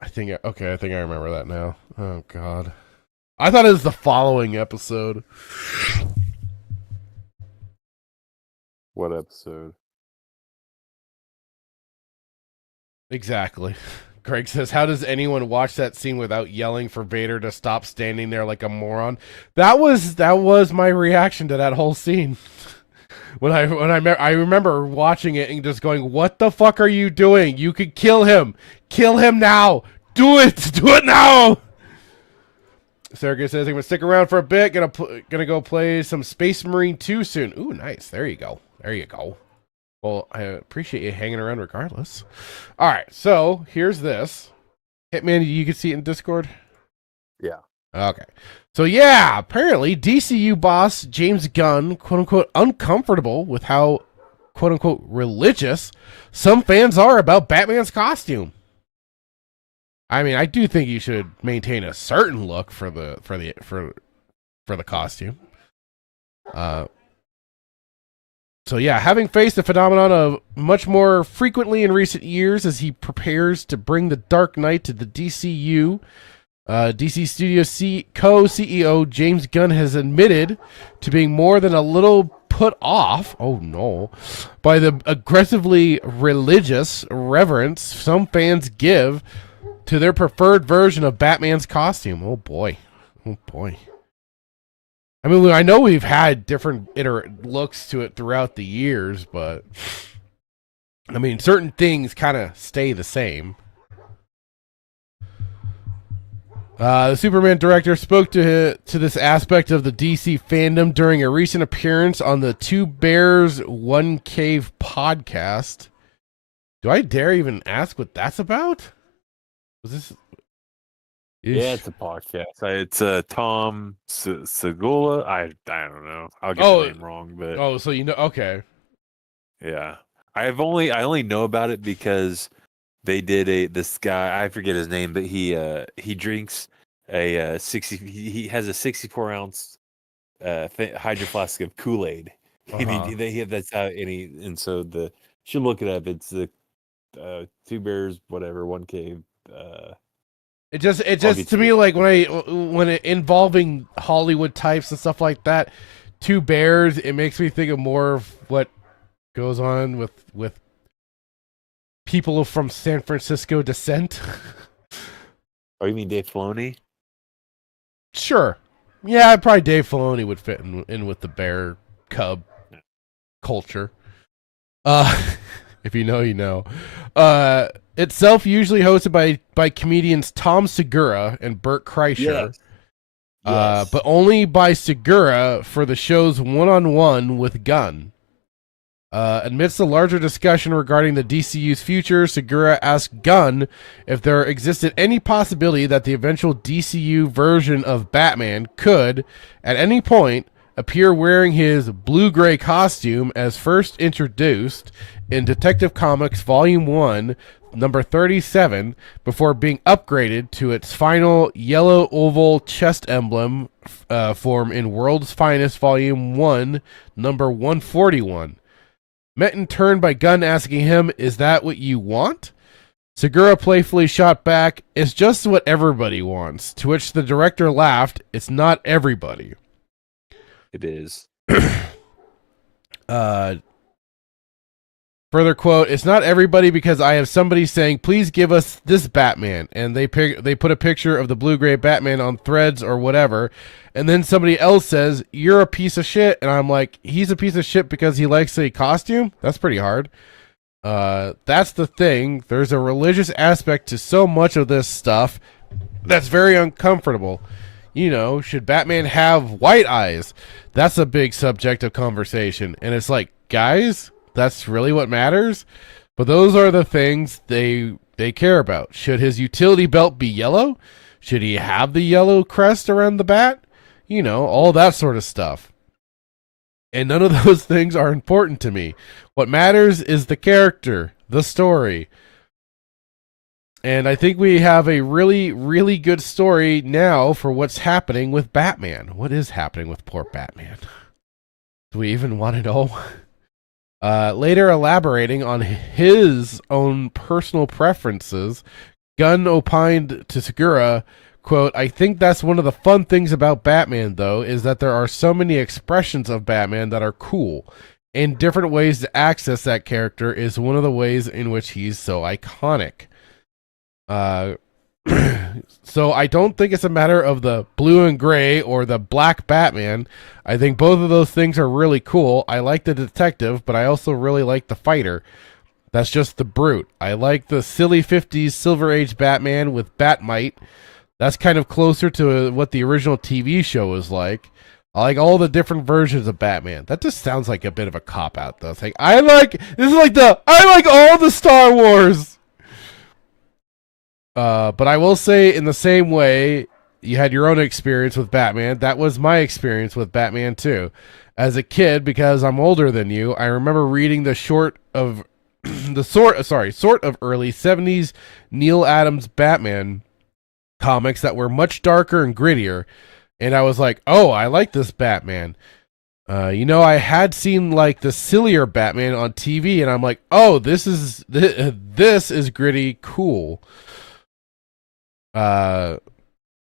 I think I remember that now. Oh, God. I thought it was the following episode. What episode? Exactly. Greg says, how does anyone watch that scene without yelling for Vader to stop standing there like a moron? That was my reaction to that whole scene. I remember watching it and just going, what the fuck are you doing? You could kill him. Kill him now. Do it. Do it now. Sergey says, I'm going to stick around for a bit. Gonna go play some Space Marine 2 soon. Ooh, nice. There you go. There you go. Well, I appreciate you hanging around regardless. All right, so here's this. Hitman, you can see it in Discord? Yeah. Okay. So yeah, apparently DCU boss James Gunn, quote unquote, uncomfortable with how, quote unquote, religious some fans are about Batman's costume. I mean, I do think you should maintain a certain look for the costume. So yeah, having faced the phenomenon of much more frequently in recent years as he prepares to bring the Dark Knight to the DCU, DC Studios co-CEO James Gunn has admitted to being more than a little put off, oh no, by the aggressively religious reverence some fans give to their preferred version of Batman's costume. Oh boy. I mean, I know we've had different looks to it throughout the years, but I mean, certain things kind of stay the same. The Superman director spoke to this aspect of the DC fandom during a recent appearance on the Two Bears, One Cave podcast. Do I dare even ask what that's about? Was this... Yeah, it's a podcast. It's Tom Segula. I don't know. I'll get the name wrong, but so you know, okay. Yeah, I only know about it because they did this guy, I forget his name, but he drinks a 60. He has a 64-ounce hydro flask of Kool-Aid. And that's how and so the should look it up. It's the Two Bears, whatever, One Cave. It just to me, like when it involving Hollywood types and stuff like that, Two Bears, it makes me think of more of what goes on with people from San Francisco descent. Oh, you mean Dave Filoni? Sure. Yeah, probably Dave Filoni would fit in with the bear cub culture. If you know, you know. Itself usually hosted by comedians Tom Segura and Burt Kreischer. Yes. But only by Segura for the show's one-on-one with Gunn. Amidst the larger discussion regarding the DCU's future, Segura asked Gunn if there existed any possibility that the eventual DCU version of Batman could, at any point, appear wearing his blue-gray costume as first introduced in Detective Comics Volume 1, number 37, before being upgraded to its final yellow oval chest emblem form in World's Finest Volume 1, number 141. Met in turn by Gunn asking him, "Is that what you want?" Segura playfully shot back, "It's just what everybody wants," to which the director laughed, "It's not everybody." It is. Further quote, "It's not everybody because I have somebody saying, 'Please give us this Batman,' and they put a picture of the blue-gray Batman on Threads or whatever, and then somebody else says, 'You're a piece of shit,' and I'm like, he's a piece of shit because he likes a costume? That's pretty hard." That's the thing. There's a religious aspect to so much of this stuff that's very uncomfortable. You know, should Batman have white eyes? That's a big subject of conversation. And it's like, guys, that's really what matters? But those are the things they care about. Should his utility belt be yellow? Should he have the yellow crest around the bat? You know, all that sort of stuff. And none of those things are important to me. What matters is the character, the story. And I think we have a really, really good story now for what's happening with Batman. What is happening with poor Batman? Do we even want to know? Later elaborating on his own personal preferences, Gunn opined to Segura, quote, "I think that's one of the fun things about Batman, though, is that there are so many expressions of Batman that are cool. And different ways to access that character is one of the ways in which he's so iconic. So I don't think it's a matter of the blue and gray or the black Batman. I think both of those things are really cool. I like the detective, but I also really like the fighter. That's just the brute. I like the silly 50s Silver Age Batman with Batmite. That's kind of closer to what the original TV show was like. I like all the different versions of Batman." That just sounds like a bit of a cop-out, though. It's like, I like all the Star Wars. But I will say, in the same way, you had your own experience with Batman. That was my experience with Batman too. As a kid, because I'm older than you, I remember reading the sort of early '70s Neil Adams Batman comics that were much darker and grittier, and I was like, "Oh, I like this Batman." I had seen like the sillier Batman on TV, and I'm like, "Oh, this is gritty, cool."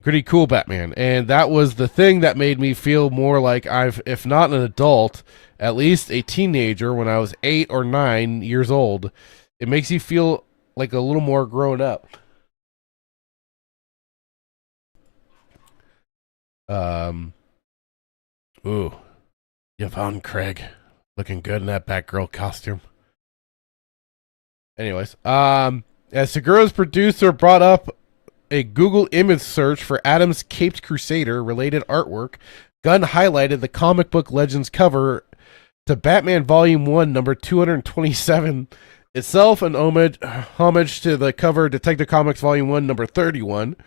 Pretty cool Batman, and that was the thing that made me feel more like if not an adult, at least a teenager when I was 8 or 9 years old. It makes you feel like a little more grown up. Ooh, Yvonne Craig, looking good in that Batgirl costume. Anyways, as Segura's producer brought up a Google image search for Adam's Caped Crusader related artwork, Gunn highlighted the comic book Legends cover to Batman Volume 1, number 227, itself an homage to the cover Detective Comics Volume 1, number 31.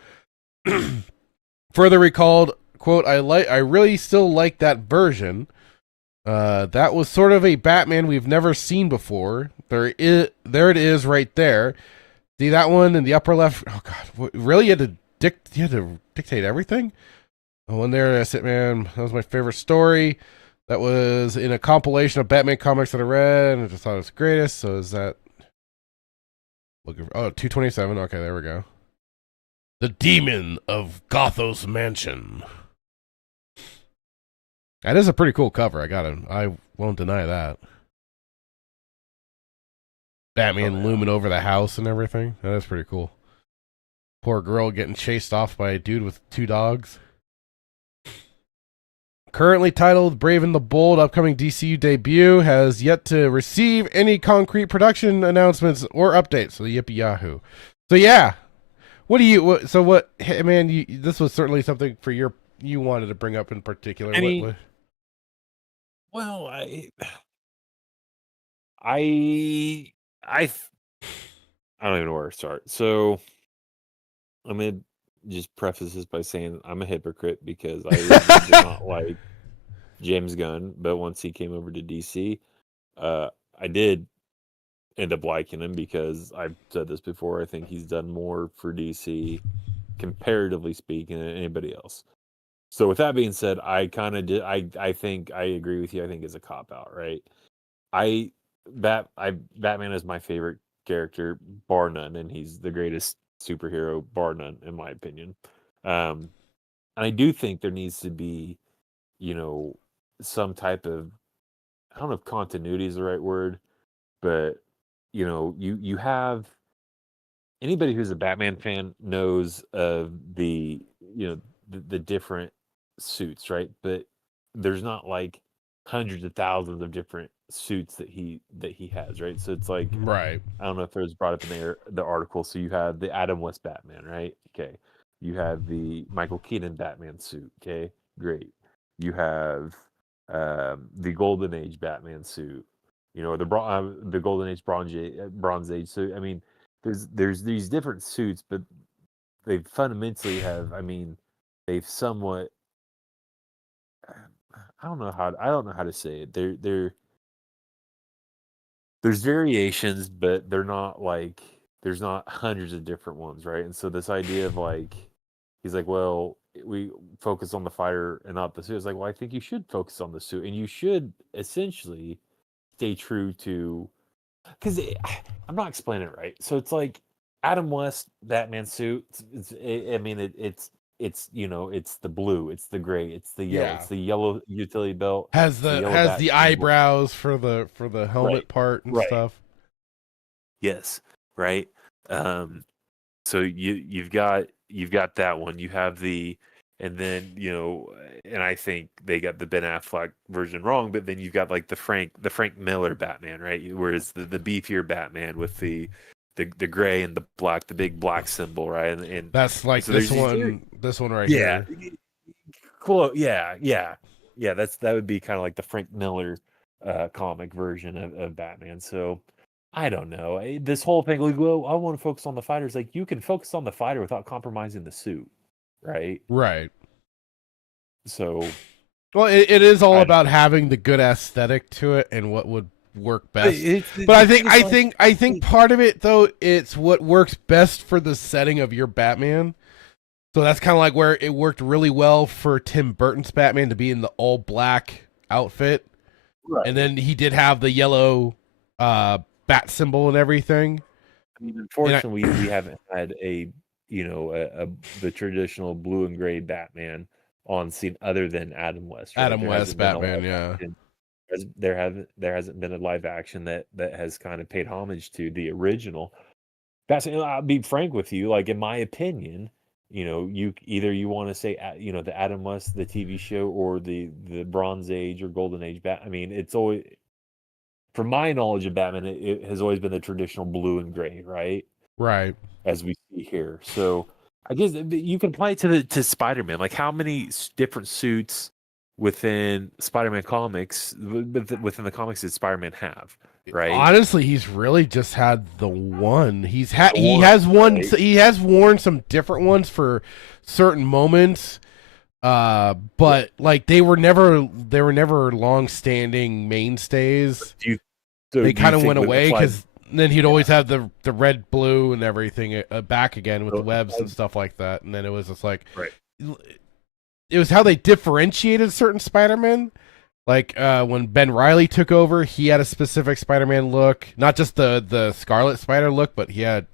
Further recalled, quote, I really still like that version. That was sort of a Batman we've never seen before. There it is right there. See that one in the upper left? Oh God! Really, you had to dictate everything. The one there, that's it, man. That was my favorite story. That was in a compilation of Batman comics that I read, and I just thought it was the greatest. So is that? Looking for, 227. Okay, there we go. The Demon of Gothos Mansion. That is a pretty cool cover. I won't deny that. Batman looming over the house and everything. That is pretty cool. Poor girl getting chased off by a dude with 2 dogs. Currently titled Brave and the Bold, upcoming DCU debut has yet to receive any concrete production announcements or updates. So yippee yahoo. So yeah, this was certainly something for you wanted to bring up in particular. I don't even know where to start. So I'm gonna just preface this by saying I'm a hypocrite because I really did not like James Gunn, but once he came over to DC, I did end up liking him because I've said this before. I think he's done more for DC, comparatively speaking, than anybody else. So with that being said, I kind of did. I think I agree with you. I think it's a cop out, right? Batman is my favorite character, bar none, and he's the greatest superhero, bar none, in my opinion. And I do think there needs to be, some type of, I don't know if continuity is the right word, but you have anybody who's a Batman fan knows of the different suits, right? But there's not like hundreds of thousands of different suits that he has, right? So it's like, right. I don't know if it was brought up in the article. So you have the Adam West Batman, right? Okay. You have the Michael Keaton Batman suit. Okay, great. You have the Golden Age Batman suit. The Golden Age Bronze Age suit. I mean, there's these different suits, but they fundamentally have. I mean, they've somewhat. I don't know how to say it. There's variations, but they're not like there's not hundreds of different ones, right? And so this idea of like, he's like, well, we focus on the fighter and not the suit. It's like, well, I think you should focus on the suit, and you should essentially stay true to, because I'm not explaining it right. So it's like Adam West Batman suit. It's the blue, it's the gray, it's the yellow, it's the yellow utility belt. Has the eyebrows for the helmet part and stuff. Yes, right. So you've got that one. You have and then and I think they got the Ben Affleck version wrong, but then you've got like the Frank Miller Batman, right? Whereas the beefier Batman with the gray and the black, the big black symbol, right? And that's like so this one right here. Cool. Yeah. That would be kind of like the Frank Miller comic version of Batman. So I don't know. This whole thing, like, well, I want to focus on the fighters. Like, you can focus on the fighter without compromising the suit, right? Right. So, well, it is all about having the good aesthetic to it and what would work best. But I think part of it though, it's what works best for the setting of your Batman. So that's kind of like where it worked really well for Tim Burton's Batman to be in the all black outfit, right. And then he did have the yellow bat symbol and everything. I mean, unfortunately, we haven't had the traditional blue and gray Batman on scene other than Adam West. Right? Adam West Batman, yeah. There hasn't been a live action that has kind of paid homage to the original. I'll be frank with you, like in my opinion, you want to say the Adam West, the TV show, or the Bronze Age or Golden Age I mean, it's always, from my knowledge of Batman, it has always been the traditional blue and gray, right? Right. As we see here. So I guess you can apply it to Spider-Man. Like, how many different suits within Spider-Man comics, within the comics, did Spider-Man have? Right. Honestly, he's really just had the one. He has worn some different ones for certain moments. But like they were never long-standing mainstays. They kind of went away because then he'd always have the red, blue, and everything back again with the webs and stuff like that. And then it was just like, it was how they differentiated certain Spider-Man. Like when Ben Reilly took over, he had a specific Spider-Man look, not just the Scarlet Spider look, but he had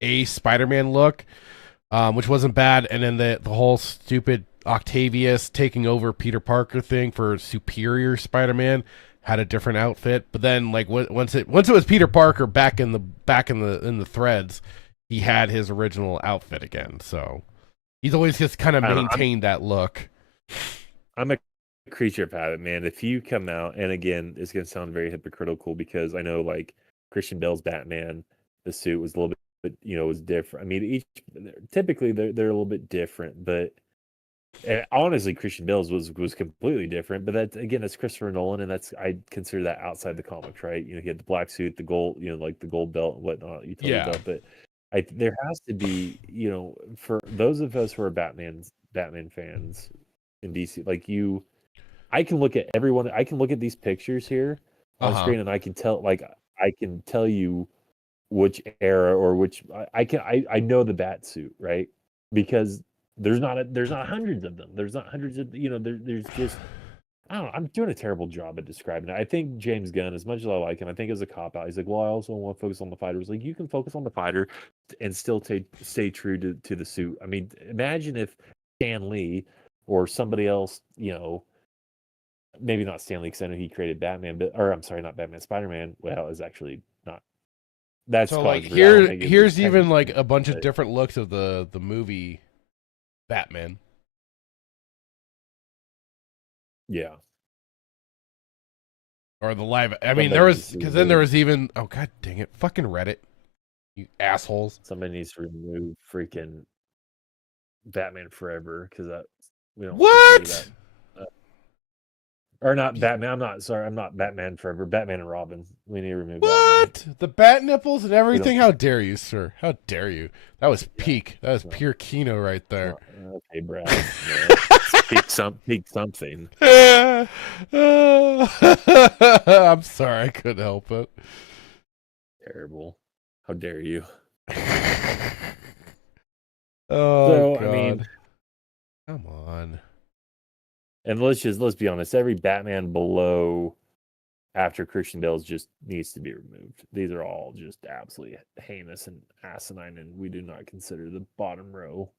a Spider-Man look, which wasn't bad. And then the whole stupid Octavius taking over Peter Parker thing for Superior Spider-Man had a different outfit. But then like once it was Peter Parker back in the threads, he had his original outfit again. So he's always just kind of maintained that look. I'm a creature of habit, man. If you come out, and again, it's going to sound very hypocritical because I know like Christian Bale's Batman, the suit was a little bit, was different. I mean, typically they're a little bit different, but honestly, Christian Bale's was completely different. But that's Christopher Nolan, and I consider that outside the comics, right? He had the black suit, the gold, like the gold belt and whatnot. You told me about, but there has to be, for those of us who are Batman fans in DC, like you. I can look at everyone. I can look at these pictures here on screen, and I can tell you which era or which I know the bat suit, right? Because there's not hundreds of them. There's not hundreds of there's just, I don't know. I'm doing a terrible job at describing it. I think James Gunn, as much as I like him, I think as a cop out, he's like, well, I also want to focus on the fighters. Like, you can focus on the fighter and still stay true to the suit. I mean, imagine if Stan Lee or somebody else, maybe not Stan Lee, because I know he created Batman, not Batman, Spider-Man. Well, is actually not. That's so like here's even like a bunch of different looks of the movie Batman. Yeah. Or the live. I mean, there was even. Oh god, dang it! Fucking Reddit, you assholes! Somebody needs to remove freaking Batman Forever because we don't. What? Or not Batman. I'm not Batman Forever. Batman and Robin. We need to remove what? Batman. The bat nipples and everything? How dare you, sir? How dare you? That was peak. That was pure Kino right there. Okay, Brad. Peak something. I'm sorry. I couldn't help it. Terrible. How dare you? Oh, God. I mean, come on. And let's be honest, every Batman below after Christian Bale's just needs to be removed. These are all just absolutely heinous and asinine, and we do not consider the bottom row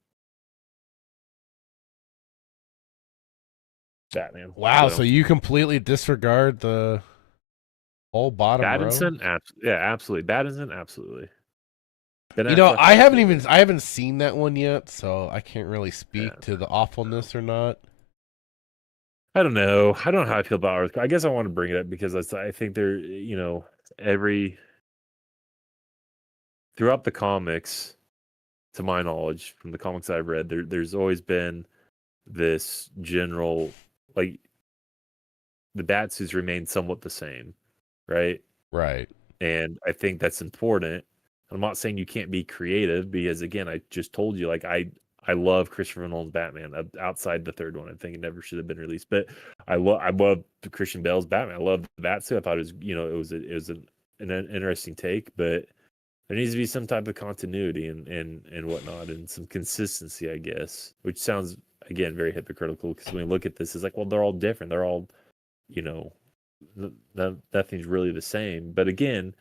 Batman. Wow, so you completely disregard the whole bottom Pattinson, row? Yeah, absolutely. Pattinson, absolutely. I haven't seen that one yet, so I can't really speak to the awfulness or not. I don't know. I don't know how I feel about Earth. I guess I want to bring it up because I think they're, throughout the comics, to my knowledge, from the comics I've read, there's always been this general, like, the Batsuits remain somewhat the same, right? Right. And I think that's important. I'm not saying you can't be creative because, again, I just told you, like, I love Christopher Nolan's Batman outside the third one. I think it never should have been released, but I love Christian Bale's Batman. I love that too. I thought it was, it was an interesting take, but there needs to be some type of continuity and whatnot, and some consistency, I guess, which sounds, again, very hypocritical, because when we look at this, it's like, well, they're all different. They're all, nothing's really the same. But again,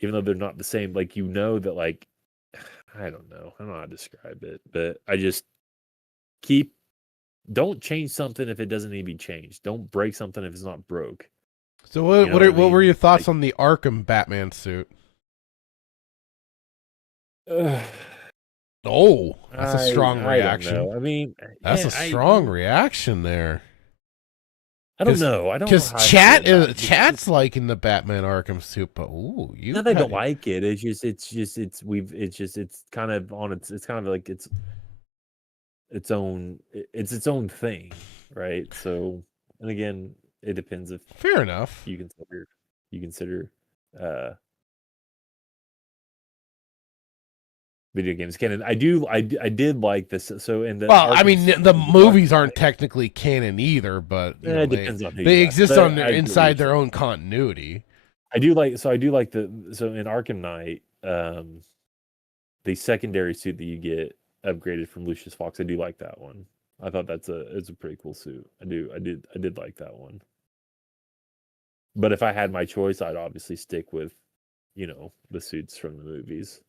even though they're not the same, like, that, like, I don't know how to describe it, but I just don't change something if it doesn't need to be changed. Don't break something if it's not broke. So what were your thoughts on the Arkham Batman suit? Oh, that's a strong reaction. I don't know. I mean, that's a strong reaction there. I don't know. I don't know. Because chat's liking the Batman Arkham suit, but no, they don't like it. It's kind of on it's kind of like it's its own thing, right? So, and again, it depends if fair enough you consider video games canon. I did like this. So in the the movies aren't technically canon either, but it depends on who they exist on inside their own continuity. I do like in Arkham Knight, the secondary suit that you get upgraded from Lucius Fox. I do like that one. I thought it's a pretty cool suit. I did like that one. But if I had my choice, I'd obviously stick with, the suits from the movies.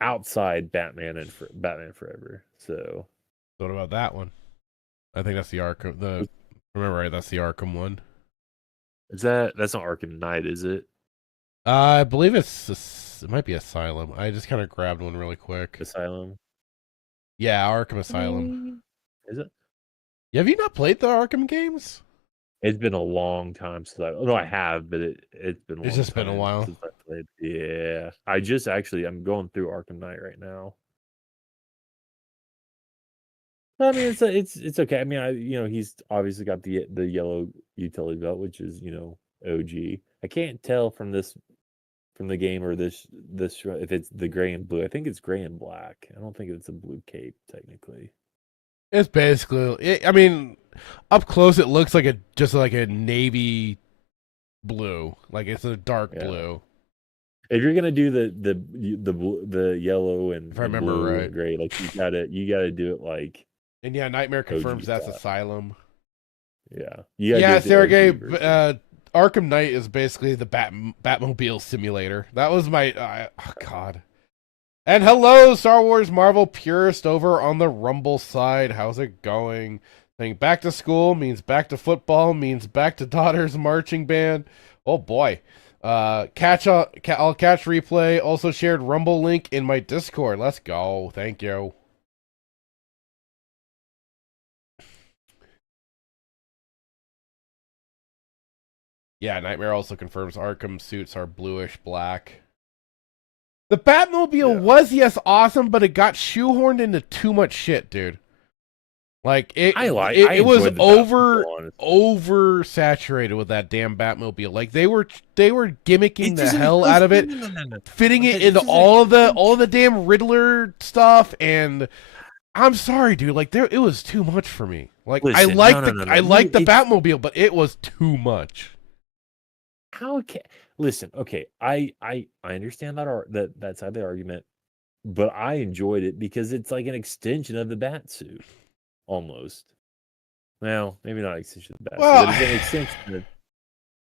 Outside Batman and Batman Forever. So, what about that one? I think that's the Arkham. Remember right? That's the Arkham one. That's not Arkham Knight, is it? I believe it might be Asylum. I just kind of grabbed one really quick. Asylum. Yeah, Arkham Asylum. Is it? Have you not played the Arkham games? It's been a long time since I have, but it's been. It's just been a while since I played. Yeah, I'm going through Arkham Knight right now. I mean, it's okay. I mean, he's obviously got the yellow utility belt, which is OG. I can't tell from the game or this if it's the gray and blue. I think it's gray and black. I don't think it's a blue cape technically. It's basically, I mean, up close it looks like just like a navy blue, like it's a dark blue. If you're gonna do the yellow and if I remember blue right, and gray, like you gotta do it like. And yeah, Knightmare confirms that's Asylum. Yeah, Sergey. Arkham Knight is basically the Batmobile simulator. That was my God. And hello, Star Wars Marvel purist over on the Rumble side. How's it going? Saying back to school means back to football means back to daughter's marching band. Oh boy. I'll catch replay. Also shared Rumble link in my Discord. Let's go. Thank you. Yeah, Knightmare also confirms Arkham suits are bluish black. The Batmobile was, yes, awesome, but it got shoehorned into too much shit, dude. Like, it was oversaturated with that damn Batmobile. Like, they were gimmicking the hell out of it, fitting it into all the damn Riddler stuff, and I'm sorry, dude. Like, it was too much for me. Like, I liked the Batmobile, but it was too much. Listen, okay, I understand that side of the argument, but I enjoyed it because it's like an extension of the bat suit, almost. Well, maybe not an extension of the bat suit, but it's an extension.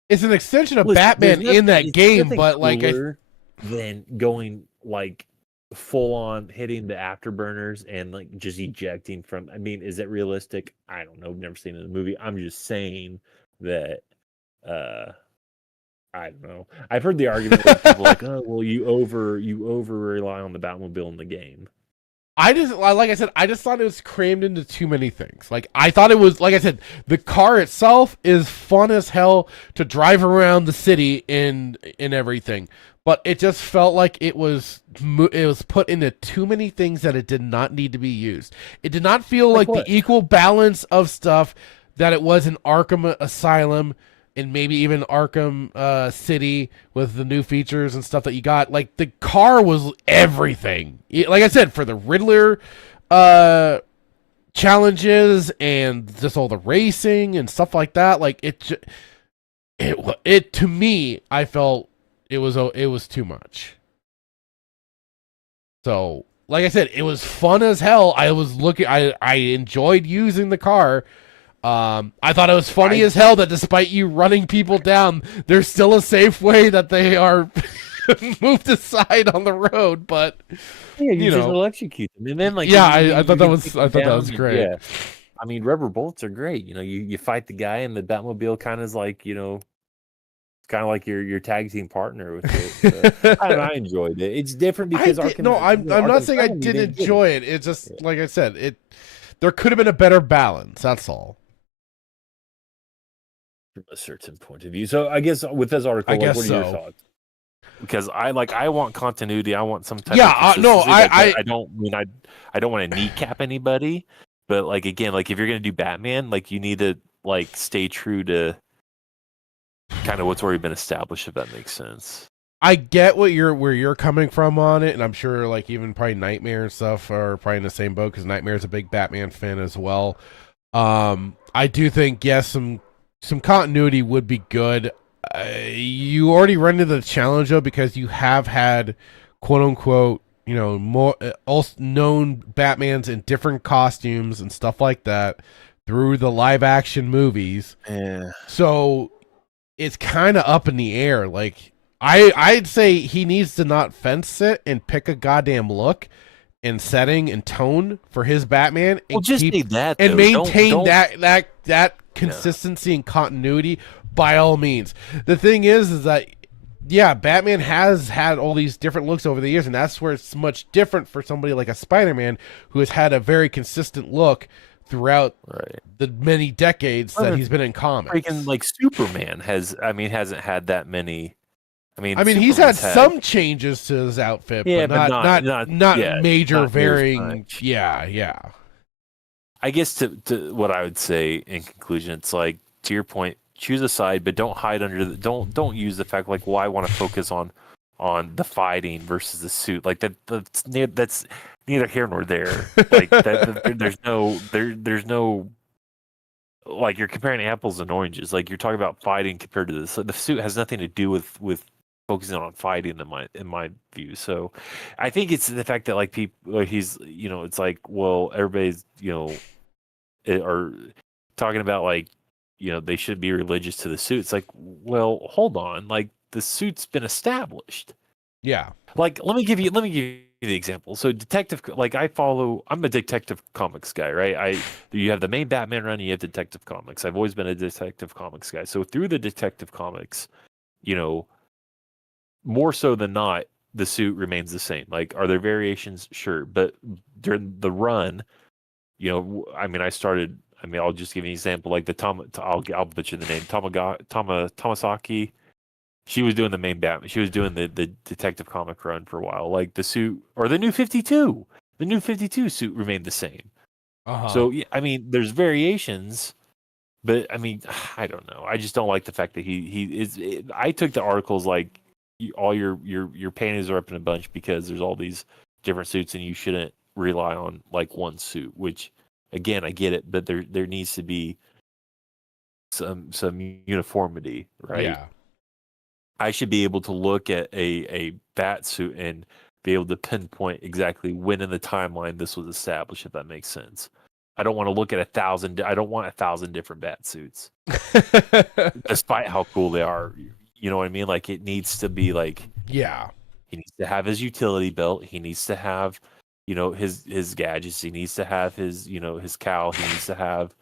It's an extension of Batman in that game, but like than going like full on hitting the afterburners and like just ejecting from. I mean, is it realistic? I don't know. I've never seen it in a movie. I'm just saying that. I don't know. I've heard the argument with people like, oh, well, you over rely on the Batmobile in the game. I just thought it was crammed into too many things. Like, I thought it was, like I said, the car itself is fun as hell to drive around the city in everything, but it just felt like it was put into too many things that it did not need to be used. It did not feel like the equal balance of stuff that it was in Arkham Asylum and maybe even Arkham City with the new features and stuff that you got. Like, the car was everything. Like I said, for the Riddler challenges and just all the racing and stuff like that, like it to me, I felt it was too much. So, like I said, it was fun as hell. I enjoyed using the car. I thought it was funny as hell that despite you running people down, there's still a safe way that they are moved aside on the road. But yeah, you just know, electrocute them, and then like I thought that was great. Yeah, I mean, rubber bullets are great. You know, you fight the guy, and the Batmobile kind of is like, you know, it's kind of like your tag team partner with it. So, I enjoyed it. It's different because I'm not saying I didn't enjoy it. It's just like I said, there could have been a better balance. That's all. From a certain point of view. So I guess with this article, what are your thoughts? Because I want continuity. I want some type of consistency. I don't want to kneecap anybody, but like again, like if you're gonna do Batman, like you need to like stay true to kind of what's already been established, if that makes sense. I get where you're coming from on it, and I'm sure like even probably Knightmare and stuff are probably in the same boat because Knightmare is a big Batman fan as well. I do think some continuity would be good. You already run into the challenge though because you have had quote unquote, you know, more also known Batmans in different costumes and stuff like that through the live action movies. Yeah. So it's kind of up in the air. Like I'd say he needs to not fence sit and pick a goddamn look and setting and tone for his Batman and just keep that and though. maintain don't... that consistency and continuity by all means. The thing is that yeah, Batman has had all these different looks over the years, and that's where it's much different for somebody like a Spider-Man who has had a very consistent look throughout the many decades that he's been in comics. Freaking like Superman hasn't had that many. I mean, he's had some changes to his outfit, but not major varying. Yeah. I guess to what I would say in conclusion, it's like to your point, choose a side, but don't hide under don't use the fact like, well, I want to focus on the fighting versus the suit. Like that's neither here nor there. Like there's no like you're comparing apples and oranges. Like you're talking about fighting compared to this. So the suit has nothing to do with focusing on fighting in my view. So I think it's the fact that like people like he's, you know, it's like, well, everybody's, you know, are talking about like, you know, they should be religious to the suit. It's like, well, hold on, like the suit's been established. Yeah. Like let me give you the example. So detective, like I'm a Detective Comics guy, right? You have the main Batman run, you have Detective Comics. I've always been a Detective Comics guy. So through the Detective Comics, you know, more so than not, the suit remains the same. Like, are there variations? Sure. But during the run, you know, I'll just give you an example. Like I'll butcher the name, Tomasaki. She was doing the main Batman. She was doing the Detective Comic run for a while. Like the suit, or the New 52. The New 52 suit remained the same. So, yeah, I mean, there's variations. But, I mean, I don't know. I just don't like the fact that he is... I took the articles like, all your panties are up in a bunch because there's all these different suits and you shouldn't rely on like one suit, which again, I get it, but there needs to be some uniformity, right? Yeah. I should be able to look at a bat suit and be able to pinpoint exactly when in the timeline this was established, if that makes sense. I don't want to look at 1,000. I don't want 1,000 different bat suits, despite how cool they are. You know what I mean? Like it needs to be like, yeah, he needs to have his utility belt. He needs to have, you know, his gadgets. He needs to have his, you know, his cowl. He needs to have,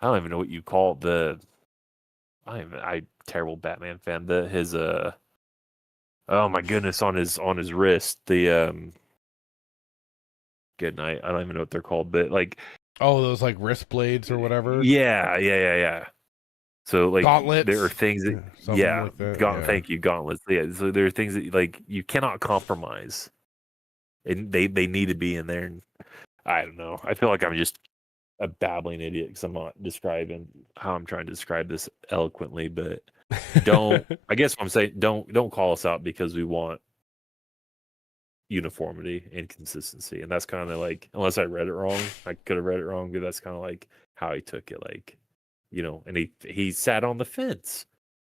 I don't even know what you call it, I terrible Batman fan. His oh my goodness, on his wrist, the good night. I don't even know what they're called, but like, oh, those like wrist blades or whatever. Yeah. So like gauntlets. There are things that like that. Thank you, gauntlets. Yeah. So there are things that like you cannot compromise, and they need to be in there. And I don't know. I feel like I'm just a babbling idiot because I'm not describing how I'm trying to describe this eloquently. But I guess what I'm saying, don't call us out because we want uniformity and consistency. And that's kind of like, unless I read it wrong, I could have read it wrong, but that's kind of like how he took it. Like, and he sat on the fence.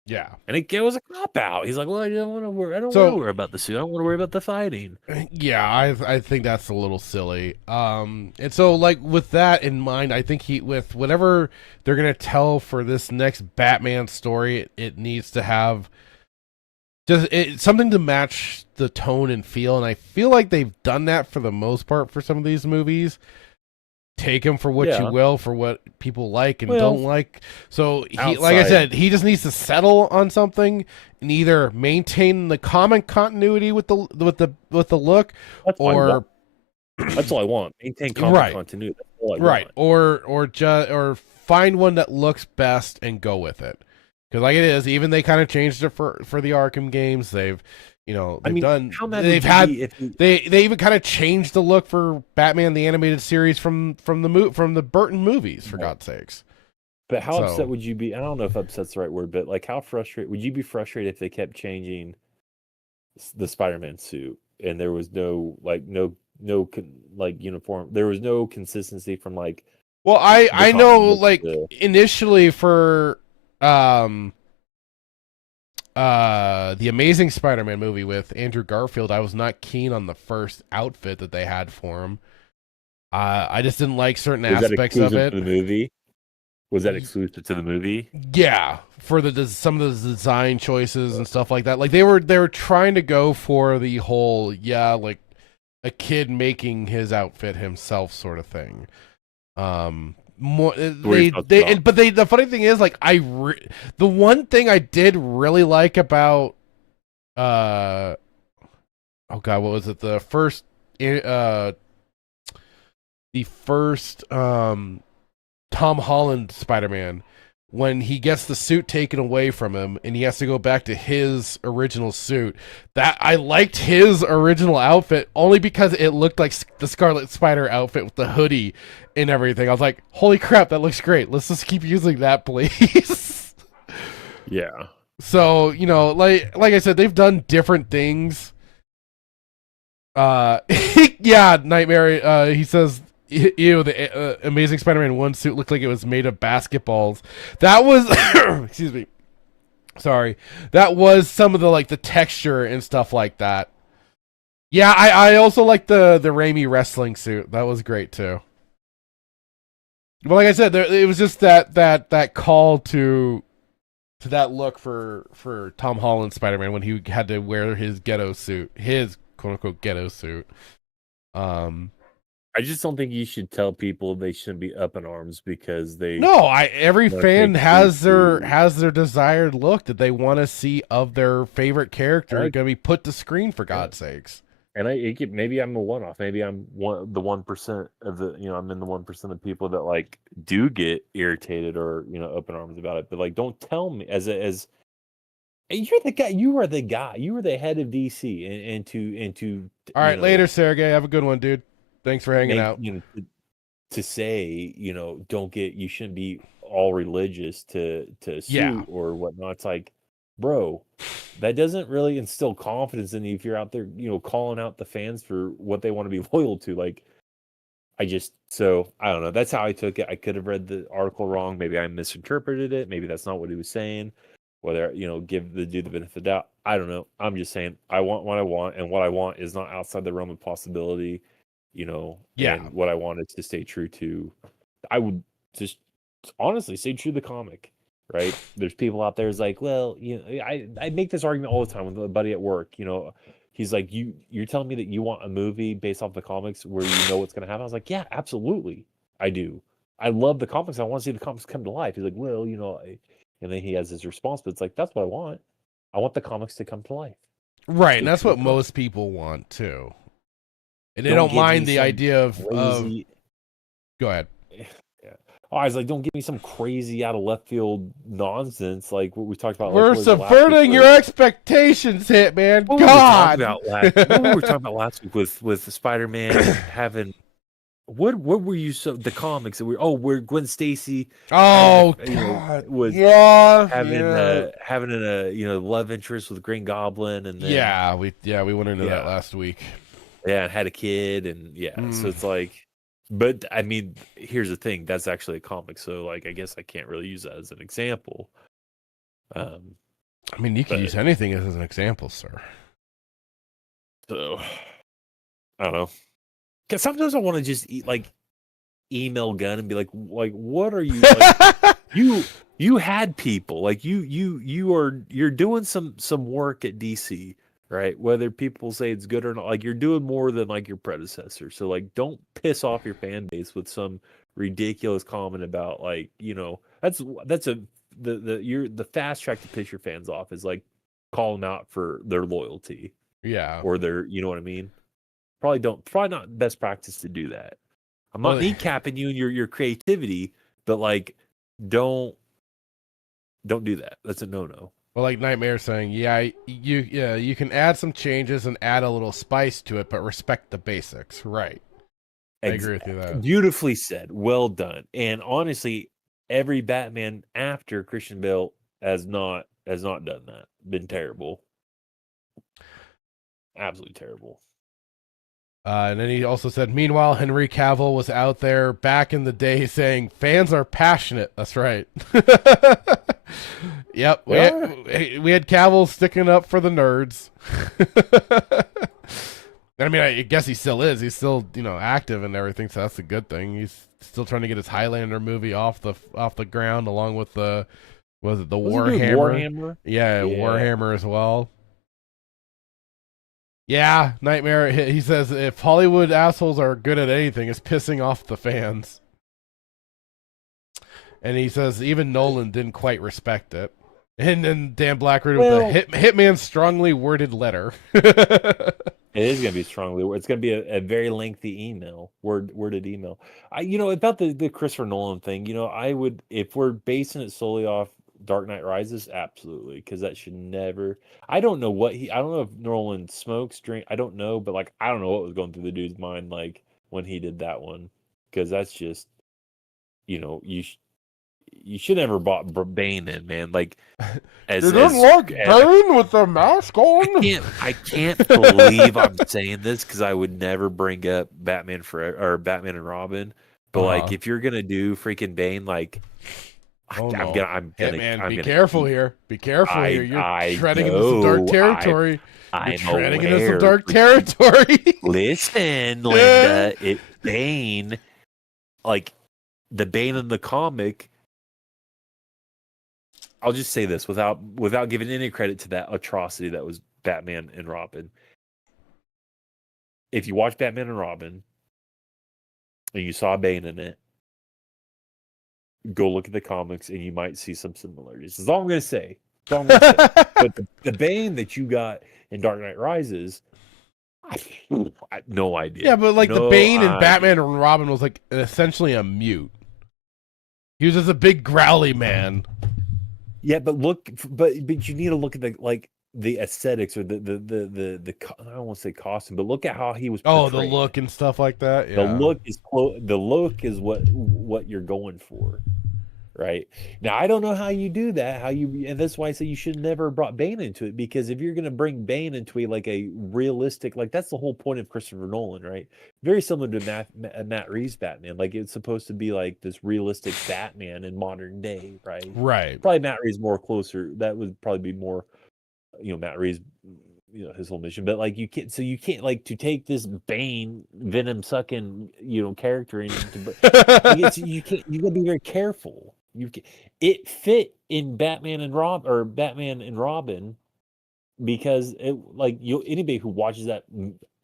Yeah. And it was a cop out. He's like, well, I don't want to worry about the suit. I don't want to worry about the fighting. Yeah, I think that's a little silly. And so like with that in mind, I think with whatever they're gonna tell for this next Batman story, it needs to have something to match the tone and feel. And I feel like they've done that for the most part for some of these movies. Take him for what you will, for what people like and don't like. So like I said, he just needs to settle on something and either maintain the comic continuity with the look, that's all I want. Maintain comic continuity. That's all I want. Or find one that looks best and go with it. Because like it is, even they kind of changed it for the Arkham games. They even kind of changed the look for Batman the Animated Series from the Burton movies, for God's sakes. But how upset would you be? I don't know if upset's the right word, but like how frustrated would you be frustrated if they kept changing the Spider-Man suit and there was no uniform, there was no consistency from like. Well, I know like initially for the Amazing Spider-Man movie with Andrew Garfield, I was not keen on the first outfit that they had for him. I just didn't like certain aspects of it. To the movie? Was that exclusive to the movie? Yeah, for some of the design choices and stuff like that. Like they were trying to go for the whole like a kid making his outfit himself sort of thing. More the funny thing is like the one thing I did really like about oh god, what was it, the first Tom Holland Spider-Man, when he gets the suit taken away from him and he has to go back to his original suit, that I liked his original outfit only because it looked like the Scarlet Spider outfit with the hoodie and everything. I was like, holy crap, that looks great. Let's just keep using that, please. Yeah. So, like I said, they've done different things. Yeah, Knightmare, he says, the Amazing Spider-Man 1 suit looked like it was made of basketballs. That was excuse me. Sorry. That was some of the texture and stuff like that. Yeah, I also like the Raimi wrestling suit. That was great too. But like I said, it was just that call to that look for Tom Holland Spider-Man when he had to wear his ghetto suit, his quote unquote ghetto suit. I just don't think you should tell people they shouldn't be up in arms because every fan has their desired look that they want to see of their favorite character going to be put to screen, for God's sakes. And maybe I'm a one-off. Maybe I'm the 1% of the I'm in the 1% of people that do get irritated or up in arms about it. But don't tell me as you're the guy. You are the guy. You are the head of DC. And to all right, later, Sergey. Have a good one, dude. Thanks for hanging out. To say, you shouldn't be all religious to suit or whatnot. It's like, bro, that doesn't really instill confidence in you if you're out there, calling out the fans for what they want to be loyal to. I don't know. That's how I took it. I could have read the article wrong. Maybe I misinterpreted it. Maybe that's not what he was saying. Whether, give the dude the benefit of the doubt. I don't know. I'm just saying I want what I want, and what I want is not outside the realm of possibility. And what I want is to stay true to, I would just honestly stay true to the comic, right? There's people out there who's like, well, I make this argument all the time with a buddy at work. He's like, you're telling me that you want a movie based off the comics where you know what's going to happen? I was like, yeah, absolutely, I do. I love the comics. I want to see the comics come to life. He's like, well, and then he has his response, but it's like, that's what I want. I want the comics to come to life. Right, and that's what most people want too. And they don't mind the idea of go ahead. Yeah. I was like, don't give me some crazy out of left field nonsense like what we talked about. We're subverting your expectations, Hitman. God. What we were talking about last week with Spider-Man having what were you the comics that where Gwen Stacy Oh had, God, was having a love interest with Green Goblin, and then we went into that last week. Yeah, and had a kid, and so it's like, but I mean, here's the thing, that's actually a comic, so like I guess I can't really use that as an example. I mean, you can use anything as an example, sir. So I don't know. Because sometimes I want to just email Gunn and be like, what are you like? you had people like you're doing some work at DC, right? Whether people say it's good or not, like you're doing more than like your predecessor. So like, don't piss off your fan base with some ridiculous comment about that's the fast track to piss your fans off is like calling out for their loyalty, or their, you know what I mean. Probably not best practice to do that. I'm not kneecapping you and your creativity, but like, don't do that. That's a no-no. Well, like Knightmare saying, you can add some changes and add a little spice to it, but respect the basics, right? I agree with you that. Beautifully said. Well done. And honestly, every Batman after Christian Bale has not done that. Been terrible. Absolutely terrible. And then he also said, meanwhile, Henry Cavill was out there back in the day saying, fans are passionate. That's right. Yep. We had Cavill sticking up for the nerds. I mean, I guess he still is. He's still, active and everything, so that's a good thing. He's still trying to get his Highlander movie off the ground, along with the Warhammer? Yeah, Warhammer as well. Yeah, Knightmare, he says, if Hollywood assholes are good at anything, it's pissing off the fans. And he says even Nolan didn't quite respect it. And then Dan Blackwood with a Hitman's strongly worded letter. It is going to be strongly worded. It's going to be a very lengthy email, worded email. About the Christopher Nolan thing, I would, if we're basing it solely off Dark Knight Rises, absolutely, because that should never. I don't know if Nolan smokes, drink. I don't know, but like I don't know what was going through the dude's mind like when he did that one, because that's just, you should never bought Bane in, man. Like, you didn't like Bane with the mask on. I can't believe I'm saying this because I would never bring up Batman or Batman and Robin, but like if you're gonna do freaking Bane, like. I'm gonna be careful here. Be careful here. You're treading into some dark territory. I'm treading into some dark territory. Listen, Linda, Bane, like the Bane in the comic. I'll just say this without giving any credit to that atrocity that was Batman and Robin. If you watch Batman and Robin and you saw Bane in it, go look at the comics and you might see some similarities. That's all I'm going to say. But the Bane that you got in Dark Knight Rises, I have no idea. Yeah, but like the Bane in Batman and Robin was like essentially a mute. He was just a big growly man. Yeah, but you need to look at the aesthetics or the I don't want to say costume, but look at how he was portrayed. The look and stuff like that. Yeah. The look is what you're going for, right? Now I don't know how you do that, and that's why I say you should never have brought Bane into it, because if you're going to bring Bane into a realistic, like that's the whole point of Christopher Nolan, right? Very similar to Matt Reeves' Batman. Like it's supposed to be like this realistic Batman in modern day, right? Right. Probably Matt Reeves more closer. That would probably be more. Matt Reeves, his whole mission, but like you can't like to take this Bane venom sucking character and you gotta be very careful. It fit in Batman and Robin because anybody who watches that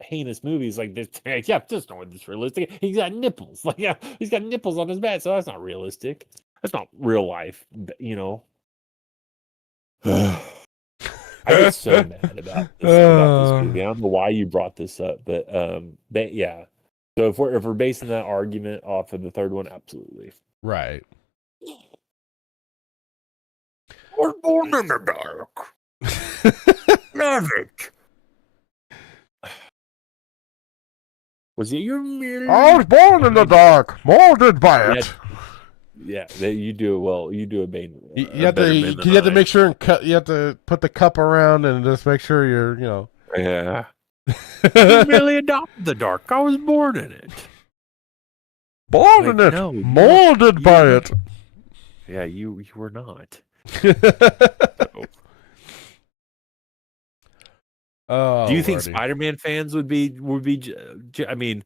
heinous movie is like this. Yeah, just not this realistic. He's got nipples, he's got nipples on his back, so that's not realistic. That's not real life, I get so mad about this movie. I don't know why you brought this up, but yeah. So if we're basing that argument off of the third one, absolutely. Right. We're born in the dark. Love it. Was it your mirror? I was born in the dark, molded by it. Yeah, you do it well. You do a Bane. You have to make sure and cut. You have to put the cup around and just make sure you're, Yeah. You really adopted the dark. I was born in it. Born in it, no, molded by it. Yeah, you were not. Oh, do you think Lordy. Spider-Man fans would be? I mean,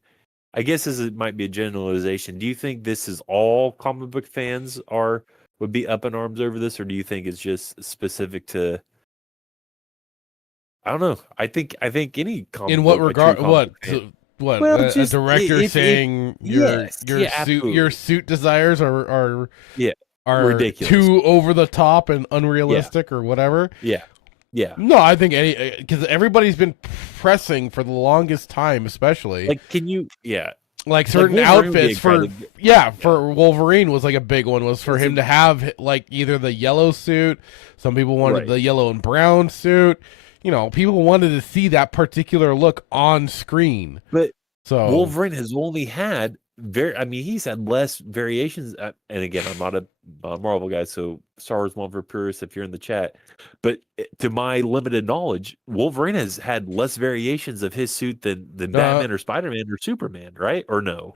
I guess might be a generalization. Do you think this is all comic book fans would be up in arms over this, or do you think it's just specific to? I don't know. I think any comic In what book, regard? What? Well, A director saying your suit desires are ridiculous, too over the top and unrealistic, or whatever. Yeah. No, I think because everybody's been pressing for the longest time, especially. Like, can you? Yeah. Like certain outfits for Wolverine was like a big one, was for him to have like either the yellow suit. Some people wanted the yellow and brown suit. People wanted to see that particular look on screen. But so Wolverine has only had he's had less variations. And again, I'm not a Marvel guy, so Star Wars Marvel purist if you're in the chat. But to my limited knowledge, Wolverine has had less variations of his suit than Batman or Spider-Man or Superman, right? Or no?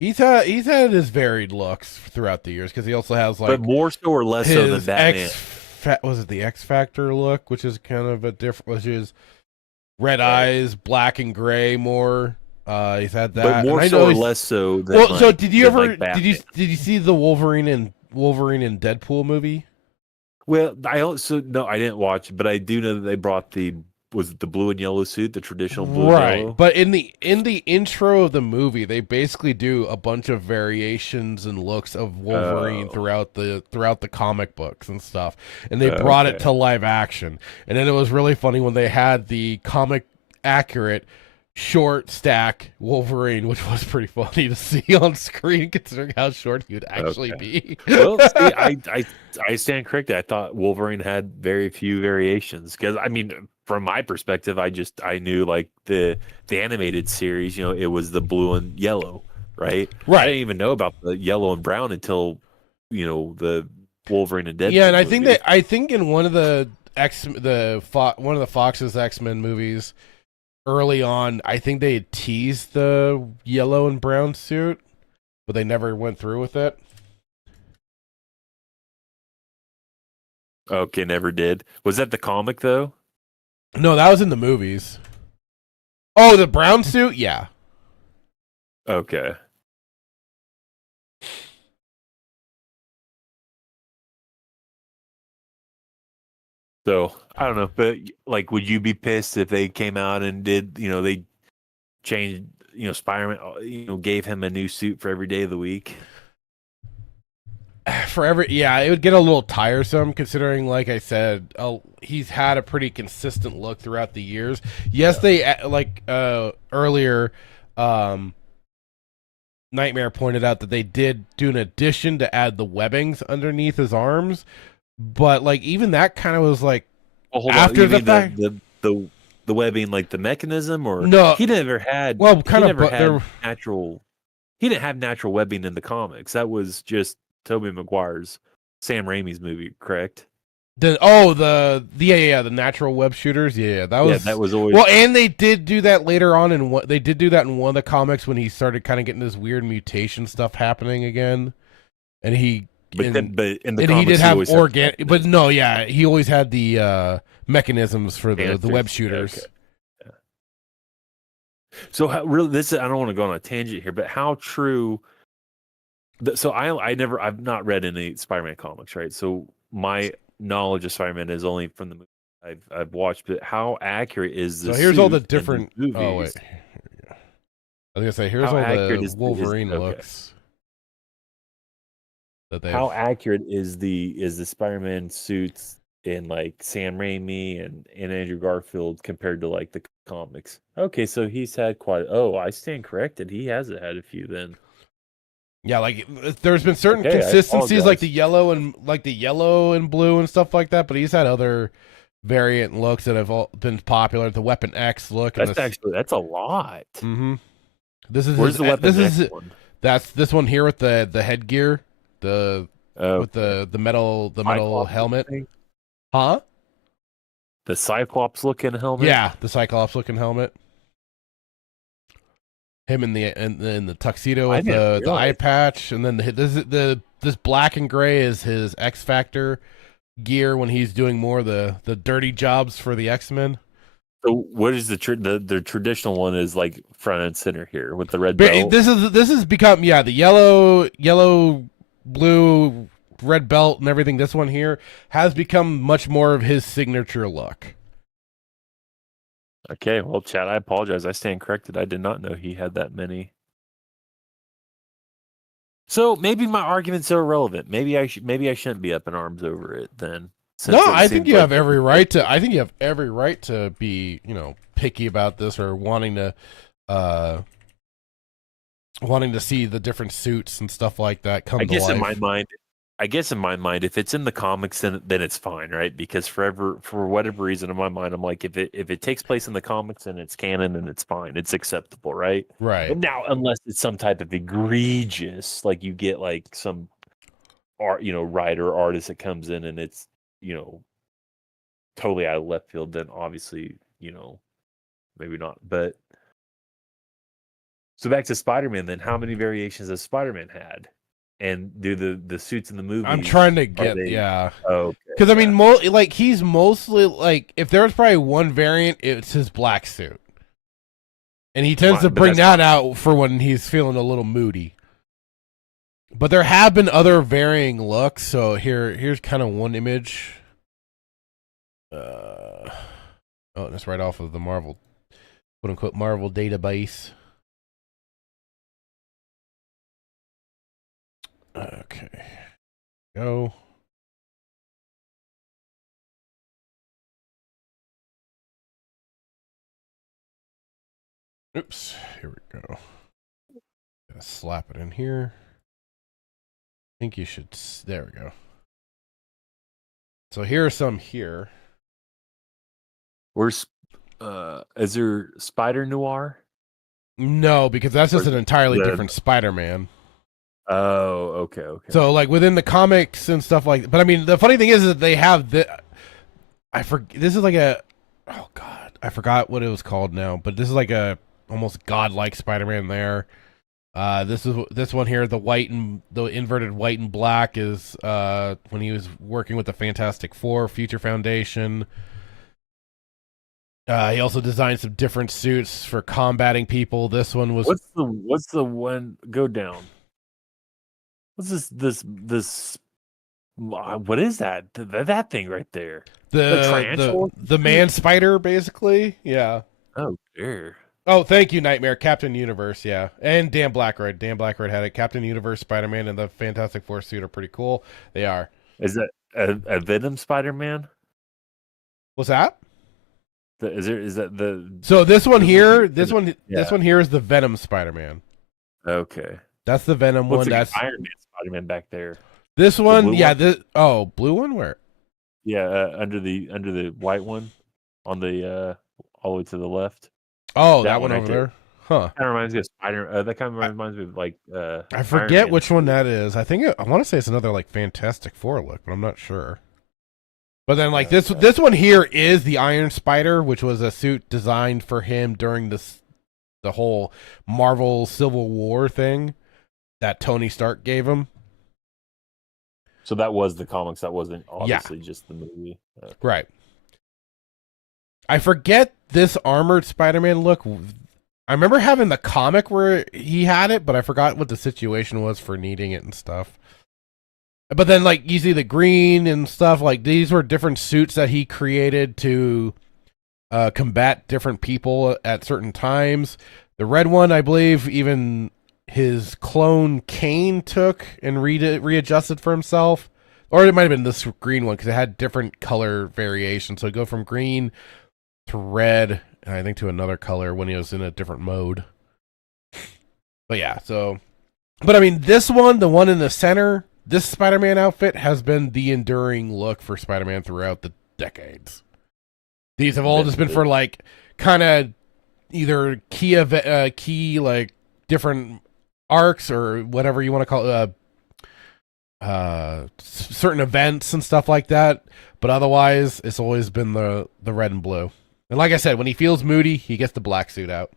He's had his varied looks throughout the years, because he also has but more so or less so than Batman. Was it the X Factor look, which is kind of a different, which is red eyes, black and gray more. He's had that, but more so or less so. Than so did you ever did you see the Wolverine and Deadpool movie? Well, I didn't watch, but I do know that they brought the blue and yellow suit, the traditional blue and yellow. But in the intro of the movie, they basically do a bunch of variations and looks of Wolverine throughout the comic books and stuff, and they brought it to live action. And then it was really funny when they had the comic accurate short stack Wolverine, which was pretty funny to see on screen, considering how short he would actually be. Well, see, I stand corrected. I thought Wolverine had very few variations, because from my perspective, I knew like the animated series, it was the blue and yellow, right? Right. I didn't even know about the yellow and brown until the Wolverine and Deadpool. Yeah, and movies. I think in one of the one of the Fox's X-Men movies early on, I think they had teased the yellow and brown suit, but they never went through with it. Okay, never did. Was that the comic though? No, that was in the movies. Oh, the brown suit? Yeah. Okay. So I don't know, but like, would you be pissed if they came out and did, they changed, Spider-Man, gave him a new suit for every day of the week? It would get a little tiresome, considering, like I said, he's had a pretty consistent look throughout the years. Yes, they earlier, Knightmare pointed out that they did do an addition to add the webbings underneath his arms. But like, even that kind of was like, after the fact, the webbing, like the mechanism, or no, he never had. Well, kind he of never had natural. He didn't have natural webbing in the comics. That was just Tobey Maguire's Sam Raimi's movie, correct? The natural web shooters. Yeah, that was always well, and they did do that later on in one of the comics when he started kind of getting this weird mutation stuff happening again, and he. But in the and comics, he did have organic, but no, yeah, he always had the mechanisms for the web shooters. Okay. Yeah. So I don't want to go on a tangent here, but how true? So I've not read any Spider-Man comics, right? So my knowledge of Spider-Man is only from the movie I've watched. But how accurate is this? So here's all the different. movies? Oh wait, I was gonna say here's all the Wolverine looks. How accurate is the Spider-Man suits in like Sam Raimi and Andrew Garfield compared to like the comics? Okay, so he's had quite. Oh, I stand corrected. He hasn't had a few then. Yeah, like there's been certain consistencies, like the yellow and blue and stuff like that. But he's had other variant looks that have all been popular. The Weapon X look. That's a lot. Mm-hmm. This is Where's his, the Weapon this X is one? That's this one here with the headgear, with the metal Cyclops helmet. thing? Huh? The Cyclops looking helmet? Yeah, the Cyclops looking helmet. Him in the tuxedo with the eye patch, and then this black and gray is his X Factor gear when he's doing more the dirty jobs for the X-Men. So what is the traditional one is like front and center here with the red belt? This has become the yellow, blue, red belt and everything. This one here has become much more of his signature look. Okay, well, Chad, I apologize. I stand corrected. I did not know he had that many. So maybe my argument's irrelevant. Maybe I shouldn't be up in arms over it then. No, I think you have every right to. I think you have every right to be, picky about this or wanting to see the different suits and stuff like that come to life. I guess in my mind, if it's in the comics, then it's fine, right? Because for whatever reason in my mind, I'm like, if it takes place in the comics and it's canon, then it's fine, it's acceptable, right? Right. And now, unless it's some type of egregious, like you get like some art, writer artist that comes in and it's totally out of left field, then obviously, maybe not. But so back to Spider-Man, then how many variations has Spider-Man had? And do the suits in the movie? I'm trying to get Oh, because I mean, he's mostly like, if there was probably one variant, it's his black suit, and he tends to bring that out for when he's feeling a little moody. But there have been other varying looks. So here's kind of one image. That's right off of the Marvel, quote unquote, Marvel database. Okay. Go. Oops. Here we go. Gotta slap it in here. I think you should. There we go. So here are some here. Where's is there Spider Noir? No, because that's just an entirely different Spider-Man. Oh, okay. So, like, within the comics and stuff like that. But, I mean, the funny thing is that they have this is like a... Oh, God. I forgot what it was called now. But this is like a almost godlike Spider-Man there. This one here, the inverted white and black is when he was working with the Fantastic Four Future Foundation. He also designed some different suits for combating people. This one was... What's the one... Go down. What's this? What is that? That thing right there? The man spider, basically. Yeah. Oh dear. Oh, thank you, Knightmare. Captain Universe, yeah, and Dan Blackroyd. Dan Blackroyd had it. Captain Universe, Spider-Man, and the Fantastic Four suit are pretty cool. They are. Is that a Venom Spider-Man? What's that? Is that the? So this one here, this one here is the Venom Spider-Man. Okay. That's the Venom one. That's Iron Man Spider-Man back there. This one, blue one where? Yeah, under the white one, on the all the way to the left. Oh, that one over there. Huh. That reminds me of Spider. That kind of reminds me of like. I forget which one that is. I want to say it's another like Fantastic Four look, but I'm not sure. But then like this one here is the Iron Spider, which was a suit designed for him during the whole Marvel Civil War thing that Tony Stark gave him. So that was the comics. That wasn't obviously just the movie. Right. I forget this armored Spider-Man look. I remember having the comic where he had it, but I forgot what the situation was for needing it and stuff. But then, like, you see the green and stuff. Like, these were different suits that he created to combat different people at certain times. The red one, I believe, even his clone Kane took and readjusted for himself. Or it might have been this green one, because it had different color variations. So it'd go from green to red, and I think to another color when he was in a different mode. But yeah, so... But I mean, this one, the one in the center, this Spider-Man outfit has been the enduring look for Spider-Man throughout the decades. These have all just been for, like, kind of either key like different arcs or whatever you want to call it, certain events and stuff like that. But otherwise, it's always been the red and blue. And like I said, when he feels moody, he gets the black suit out.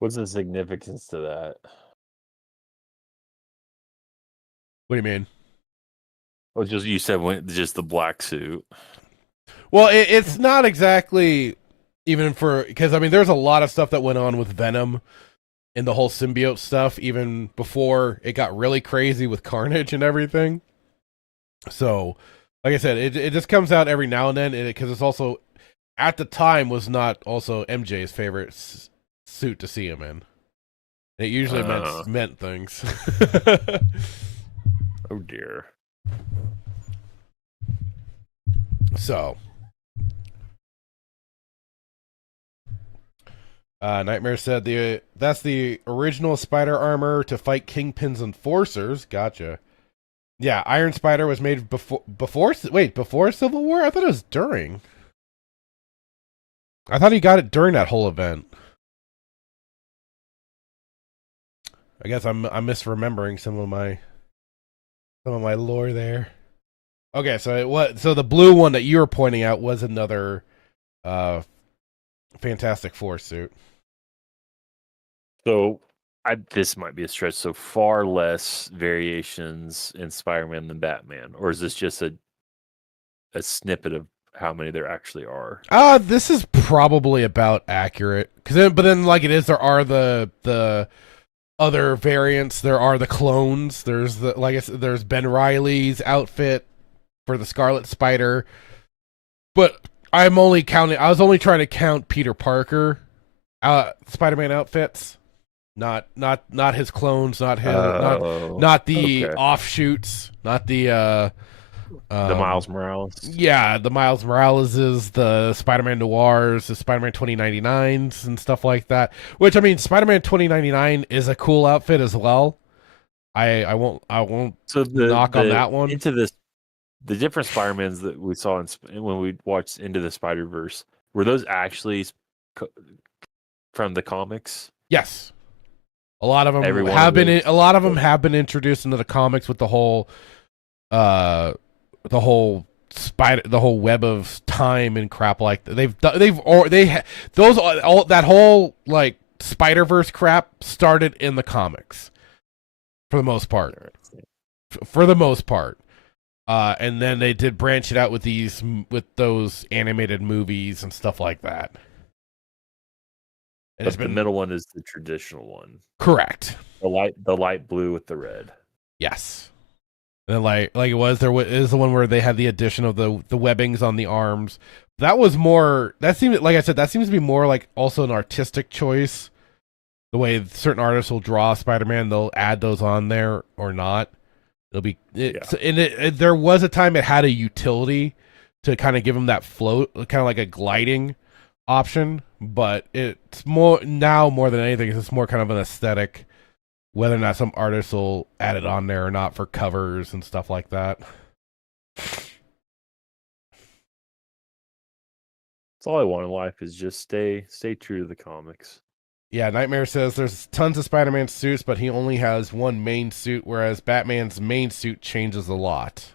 What's the significance to that? What do you mean? Well, just you said just the black suit. Well, it's not exactly even because I mean, there's a lot of stuff that went on with Venom and the whole symbiote stuff, even before it got really crazy with Carnage and everything. So, like I said, it just comes out every now and then, because it's also at the time was not also MJ's favorite suit to see him in. It usually meant things. Oh dear. So, Knightmare said that's the original spider armor to fight Kingpin's enforcers. Gotcha. Yeah, Iron Spider was made before Civil War? I thought it was during. I thought he got it during that whole event. I guess I'm misremembering some of my lore there. Okay, so the blue one that you were pointing out was another Fantastic Four suit. So this might be a stretch. So far less variations in Spider-Man than Batman, or is this just a snippet of how many there actually are? This is probably about accurate. But then, like it is, there are the other variants. There are the clones. There's there's Ben Reilly's outfit for the Scarlet Spider. But I was only trying to count Peter Parker Spider-Man outfits. Not his clones, not the offshoots, not the Miles Morales. Yeah, the Miles Moraleses, the Spider-Man Noirs, the Spider-Man 2099s and stuff like that. Which I mean, Spider-Man 2099 is a cool outfit as well. I won't knock on that one. The different Spider-Mans that we saw when we watched Into the Spider-Verse, were those actually from the comics? Yes. A lot of them have been introduced into the comics with the whole web of time and crap like that. That whole like Spider-Verse crap started in the comics for the most part. And then they did branch it out with those animated movies and stuff like that. And the middle one is the traditional one. Correct. The light blue with the red. Yes. And like it was, is the one where they had the addition of the webbings on the arms. That was more, that seems, like I said, that seems to be more like also an artistic choice. The way certain artists will draw Spider-Man, they'll add those on there or not. There was a time it had a utility to kind of give them that float, kind of like a gliding option, but it's more than anything, it's more kind of an aesthetic, whether or not some artists will add it on there or not for covers and stuff like that. That's all I want in life is just stay true to the comics. Yeah, Knightmare says there's tons of Spider-Man suits, but he only has one main suit, whereas Batman's main suit changes a lot.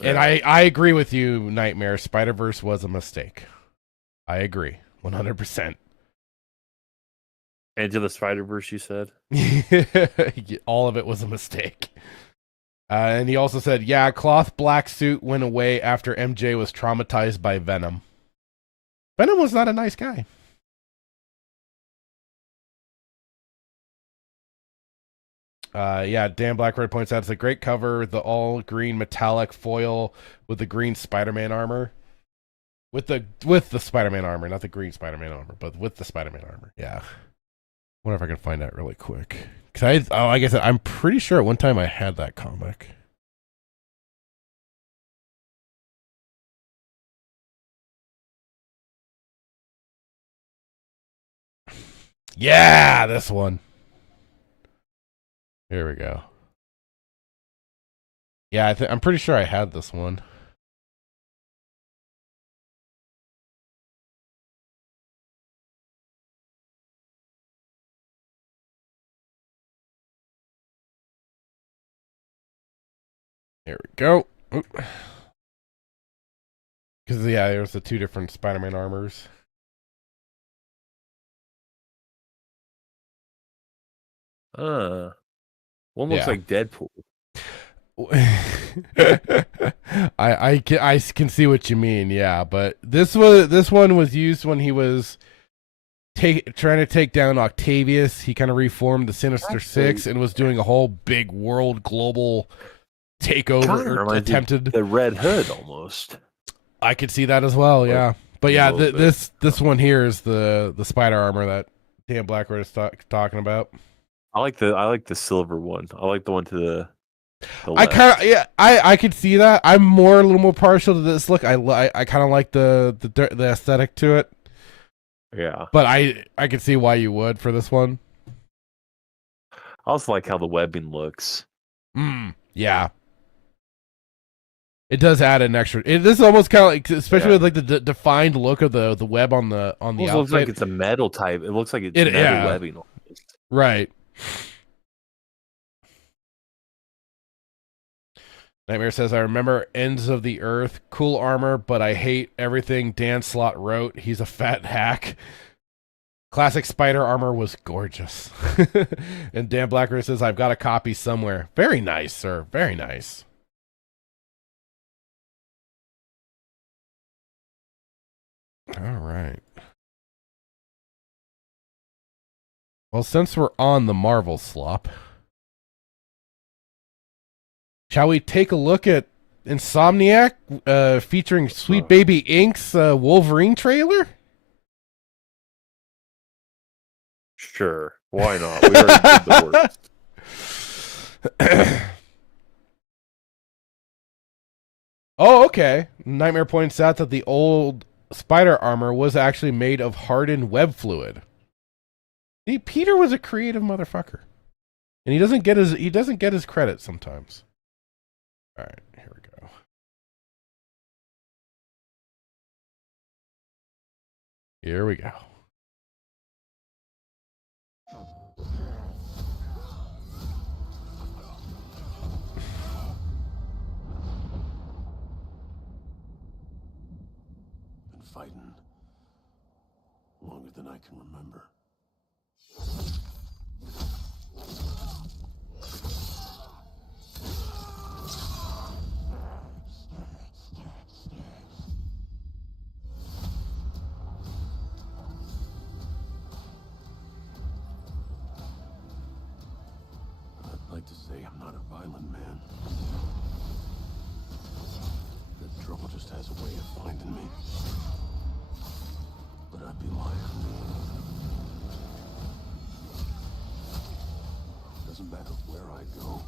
And I agree with you, Knightmare. Spider-Verse was a mistake. I agree, 100%. Into the Spider-Verse, you said? All of it was a mistake. And he also said, yeah, cloth black suit went away after MJ was traumatized by Venom. Venom was not a nice guy. Yeah, Dan Blackroyd points out it's a great cover, the all green metallic foil with the green Spider-Man armor. With the Spider-Man armor, not the green Spider-Man armor, but with the Spider-Man armor. Yeah. Wonder if I can find that really quick. Cause like I said, I'm pretty sure at one time I had that comic. Yeah, this one. Here we go. Yeah, I'm pretty sure I had this one. Here we go. Because, yeah, there's the 2 different Spider-Man armors. One looks like Deadpool. I can see what you mean, yeah, but this one was used when he was trying to take down Octavius. He kind of reformed the Sinister Six and was doing a whole big world global takeover or attempted the Red Hood almost. I could see that as well, yeah. But yeah, this one here is the spider armor that Dan Blackroyd is talking about. I like the silver one. I like the one to the I could see that. I'm a little more partial to this look. I kind of like the aesthetic to it. Yeah. But I could see why you would for this one. I also like how the webbing looks. Yeah. It does add an extra. This is almost kind of like, especially with like the defined look of the web on the outside. It looks like it's a metal type. It looks like it's metal webbing. Almost. Right. Knightmare says, I remember Ends of the Earth, cool armor, but I hate everything Dan Slott wrote. He's a fat hack. Classic spider armor was gorgeous. And Dan Blacker says, I've got a copy somewhere. Very nice, sir. Very nice. All right. Well, since we're on the Marvel slop, shall we take a look at Insomniac featuring Sweet Baby Inc.'s Wolverine trailer? Sure. Why not? We already did the work. Oh, okay. Nightmare points out that the old spider armor was actually made of hardened web fluid. See, Peter was a creative motherfucker. And he doesn't get his credit sometimes. All right, here we go. Here we go. Been fighting longer than I can remember. I'd like to say I'm not a violent man. That trouble just has a way of finding me. But I'd be lying. Doesn't matter where I go.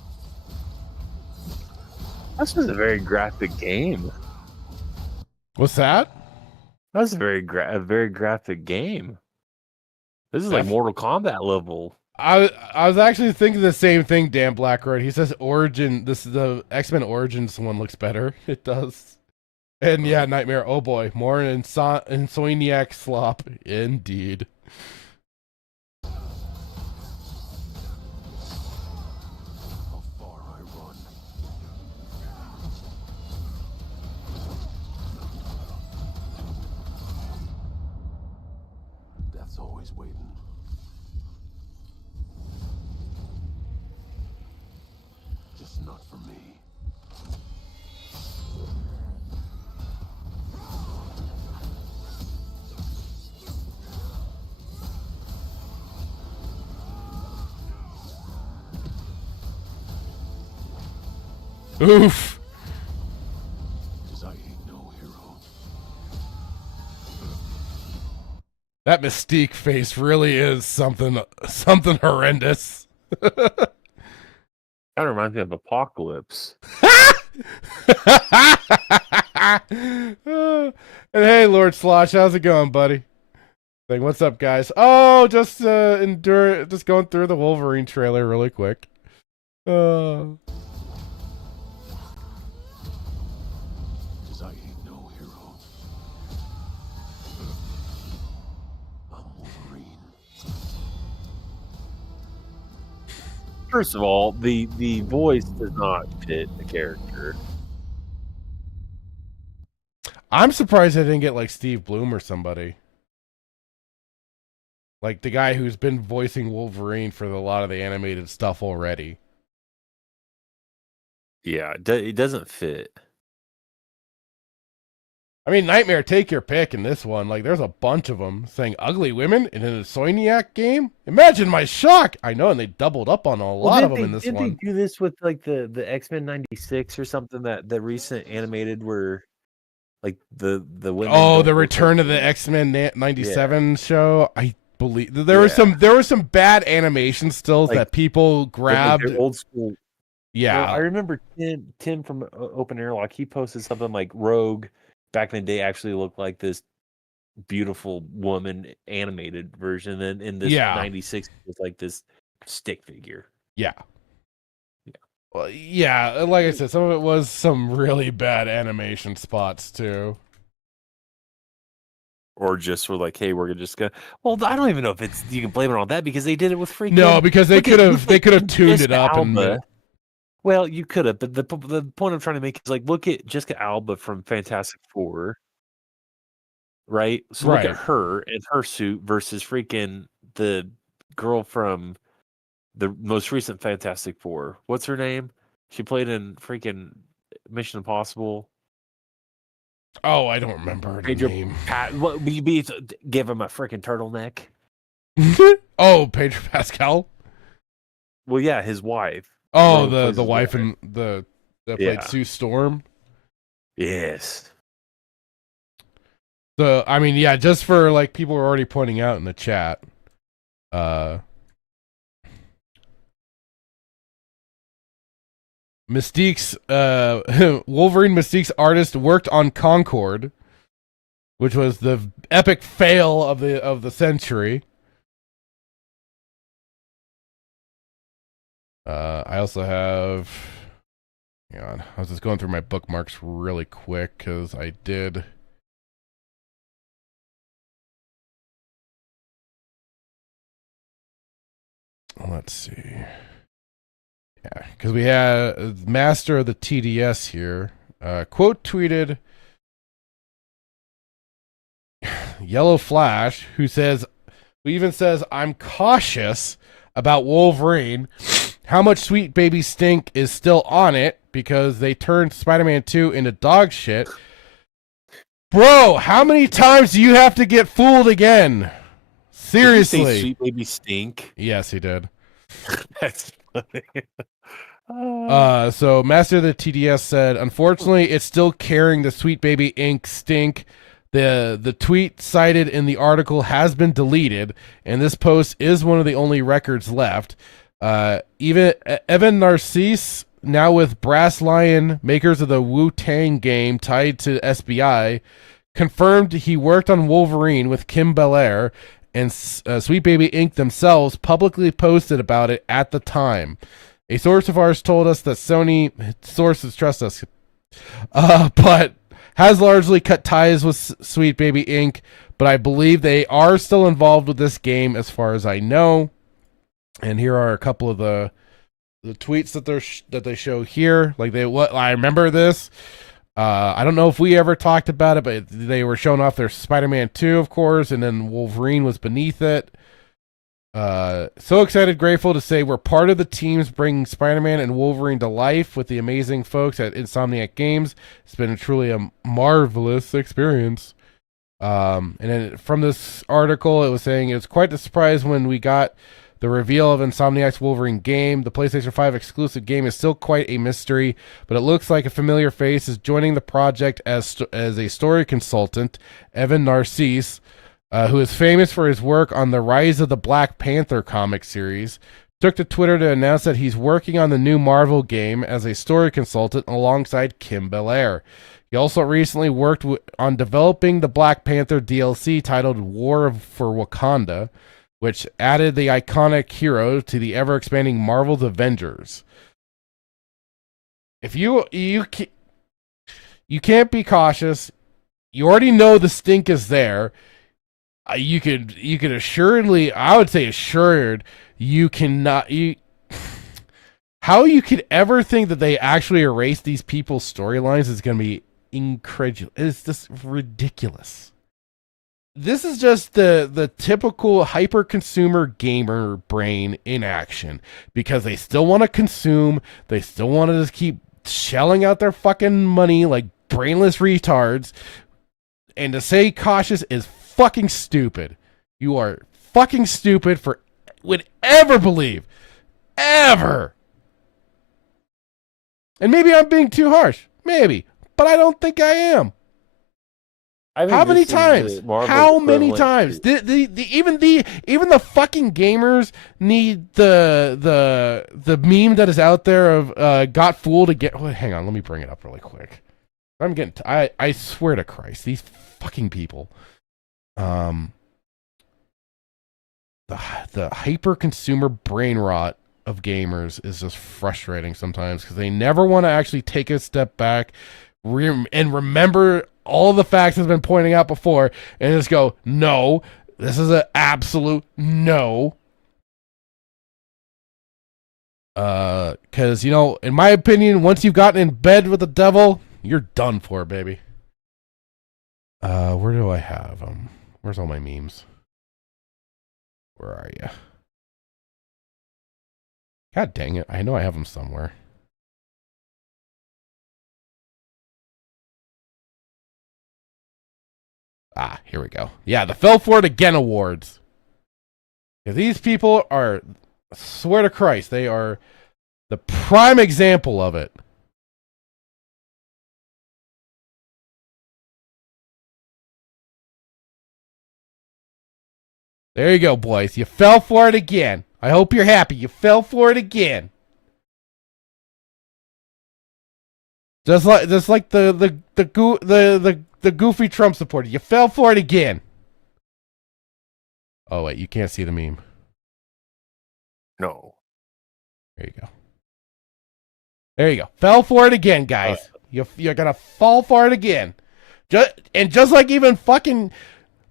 This is a very graphic game. What's that? That's a very graphic game. This is like Mortal Kombat level. I was actually thinking the same thing, Dan Blackroyd. He says Origin, the X-Men Origins one looks better. It does. And yeah, Nightmare, oh boy, more Insomniac slop. Indeed. How far I run. Death's always waiting. Just not for me. Oof. 'Cause I ain't no hero. That Mystique face really is something horrendous. Kind of reminds me of Apocalypse. And hey, Lord Slosh, how's it going, buddy? What's up, guys? Oh, just going through the Wolverine trailer really quick. First of all, the voice does not fit the character. I'm surprised they didn't get like Steve Bloom or somebody. Like the guy who's been voicing Wolverine for a lot of the animated stuff already. Yeah, it doesn't fit. I mean, Knightmare, take your pick in this one. Like, there's a bunch of them saying ugly women in an Insomniac game. Imagine my shock. I know, and they doubled up on a lot of them in this one. Did they do this with like the X-Men 96 or something, that recent animated where like the women? Oh, the Return of the X-Men 97 show. I believe there were some bad animation stills that people grabbed. Like old school. Yeah, I remember Tim from Open Airlock. He posted something like Rogue back in the day actually looked like this beautiful woman animated version, and in this 96 it was like this stick figure. Yeah. Well, yeah, like I said, some of it was some really bad animation spots too. Or just were like, hey, we're just gonna. Well, I don't even know if it's you can blame it on that because they did it with freaking. No, because they could have tuned it up and. Well, you could have, but the point I'm trying to make is like, look at Jessica Alba from Fantastic Four, right? So look at her and her suit versus freaking the girl from the most recent Fantastic Four. What's her name? She played in freaking Mission Impossible. Oh, I don't remember her name. What give him a freaking turtleneck? Oh, Pedro Pascal. Well, yeah, his wife. Oh, the wife and that played Sue Storm. Yes. So I mean, yeah, just for like people were already pointing out in the chat. Mystique's Wolverine Mystique's artist worked on Concord, which was the epic fail of the century. I also have. Hang on, I was just going through my bookmarks really quick because I did. Let's see. Yeah, because we had Master of the TDS here. Quote tweeted Yellow Flash, who even says, I'm cautious about Wolverine. How much Sweet Baby Stink is still on it because they turned Spider-Man 2 into dog shit. Bro, how many times do you have to get fooled again? Seriously. Did you say Sweet Baby Stink? Yes, he did. That's funny. So Master of the TDS said, unfortunately, it's still carrying the Sweet Baby Ink stink. The tweet cited in the article has been deleted, and this post is one of the only records left. Even Evan Narcisse, now with Brass Lion, makers of the Wu-Tang game tied to SBI, confirmed he worked on Wolverine with Kim Belair, and Sweet Baby Inc. themselves publicly posted about it at the time. A source of ours told us that Sony sources trust us, but has largely cut ties with Sweet Baby Inc., but I believe they are still involved with this game as far as I know. And here are a couple of the tweets that they show here. Like I remember this. I don't know if we ever talked about it, but they were showing off their Spider-Man 2, of course, and then Wolverine was beneath it. So excited, grateful to say we're part of the teams bringing Spider-Man and Wolverine to life with the amazing folks at Insomniac Games. It's been truly a marvelous experience. And then from this article, it was saying it was quite the surprise when we got the reveal of Insomniac's Wolverine game. The PlayStation 5 exclusive game is still quite a mystery, but it looks like a familiar face is joining the project as a story consultant, Evan Narcisse, who is famous for his work on the Rise of the Black Panther comic series, took to Twitter to announce that he's working on the new Marvel game as a story consultant alongside Kim Belair. He also recently worked on developing the Black Panther DLC titled War for Wakanda, which added the iconic hero to the ever-expanding Marvel's Avengers. If you can't be cautious, you already know the stink is there. You could assuredly, I would say assured, you cannot. How you could ever think that they actually erase these people's storylines is going to be incredulous. It's just ridiculous. This is just the typical hyper consumer gamer brain in action, because they still want to consume. They still want to just keep shelling out their fucking money like brainless retards. And to say cautious is fucking stupid. You are fucking stupid for would ever believe. Ever. And maybe I'm being too harsh. Maybe. But I don't think I am. How many times? How many times? Even the fucking gamers need the meme that is out there of got fooled again. Oh, hang on, let me bring it up really quick. I'm getting. I swear to Christ, these fucking people. The hyper consumer brain rot of gamers is just frustrating sometimes, because they never want to actually take a step back and remember all the facts that's been pointing out before, and just go, no, this is an absolute no. Because, in my opinion, once you've gotten in bed with the devil, you're done for, baby. Where do I have them? Where's all my memes? Where are you? God dang it. I know I have them somewhere. Ah, here we go. Yeah, the Fell For It Again Awards. Yeah, these people are, I swear to Christ, they are the prime example of it. There you go, boys. You fell for it again. I hope you're happy. You fell for it again. Just like the goofy Trump supporter. You fell for it again. Oh wait, you can't see the meme. No. There you go. There you go. Fell for it again, guys. You're gonna fall for it again. Just like even fucking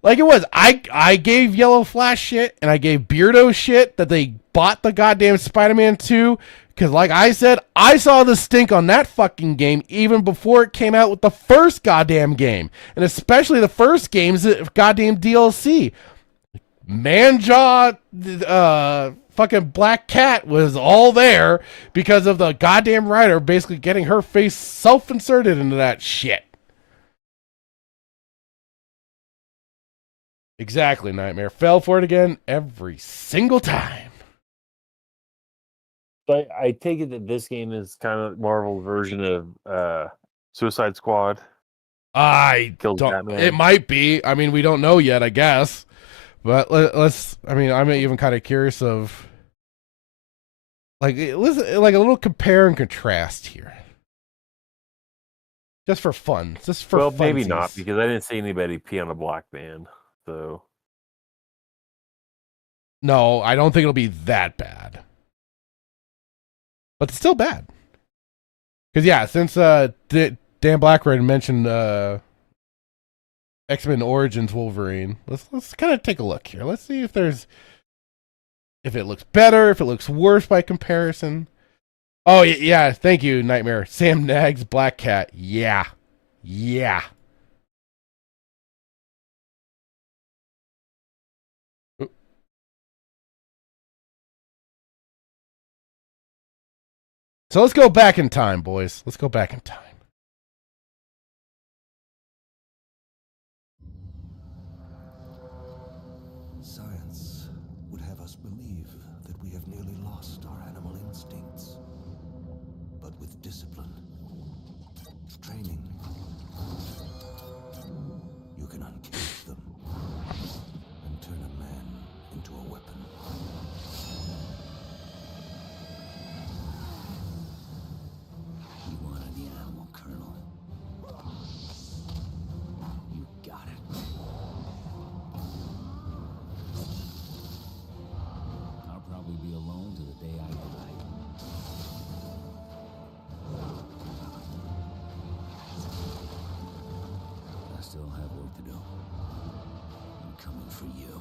like it was. I gave Yellow Flash shit and I gave Beardo shit that they bought the goddamn Spider-Man 2. Because like I said, I saw the stink on that fucking game even before it came out with the first goddamn game. And especially the first game's goddamn DLC. Manjaw, fucking Black Cat was all there because of the goddamn writer basically getting her face self-inserted into that shit. Exactly, Knightmare. Fell for it again every single time. So I take it that this game is kind of Marvel's version of Suicide Squad. I Killed don't. Batman. It might be. I mean, we don't know yet, I guess. But let's. I mean, I'm even kind of curious of like listen, like a little compare and contrast here, just for fun. Just for well, maybe funsies. not, because I didn't see anybody pee on a black man. So no, I don't think it'll be that bad. But it's still bad. Because, yeah, since Dan Blackroyd mentioned X-Men Origins Wolverine, let's kind of take a look here. Let's see if it looks better, if it looks worse by comparison. Oh, yeah, thank you, Knightmare. Sam Nagg's Black Cat. Yeah. Yeah. So let's go back in time, boys. Let's go back in time. Science would have us believe that we have nearly lost our animal instincts. But with discipline, training, you can uncage them and turn a man into a weapon. You wanted the animal, Colonel. You got it. I'll probably be alone to the day I die. I still have work to do. I'm coming for you.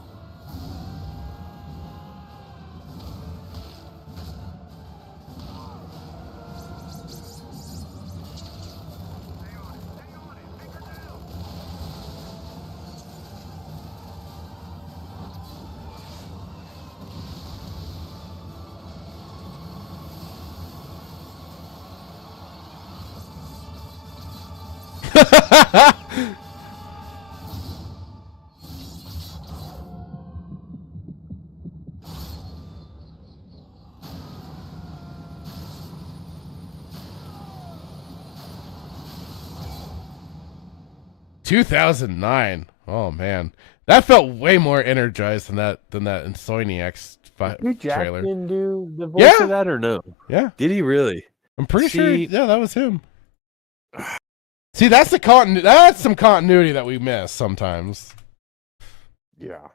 ...2009. Oh man, that felt way more energized than that Insomniacs Did trailer. Jackman do the voice of that or no? Yeah. Did he really? I'm pretty sure. Yeah, that was him. See, that's that's some continuity that we miss sometimes. Yeah.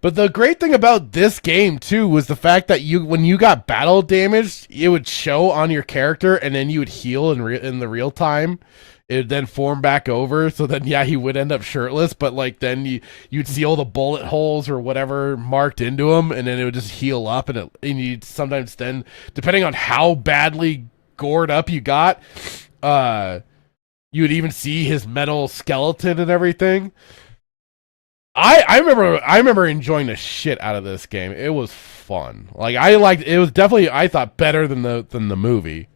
But the great thing about this game too was the fact that when you got battle damaged, it would show on your character, and then you would heal in the real time. It would then form back over, so then yeah, he would end up shirtless, but like then you'd see all the bullet holes or whatever marked into him, and then it would just heal up, and you'd sometimes then, depending on how badly gored up you got, you would even see his metal skeleton and everything. I remember enjoying the shit out of this game. It was fun. Like it was definitely, I thought, better than the movie.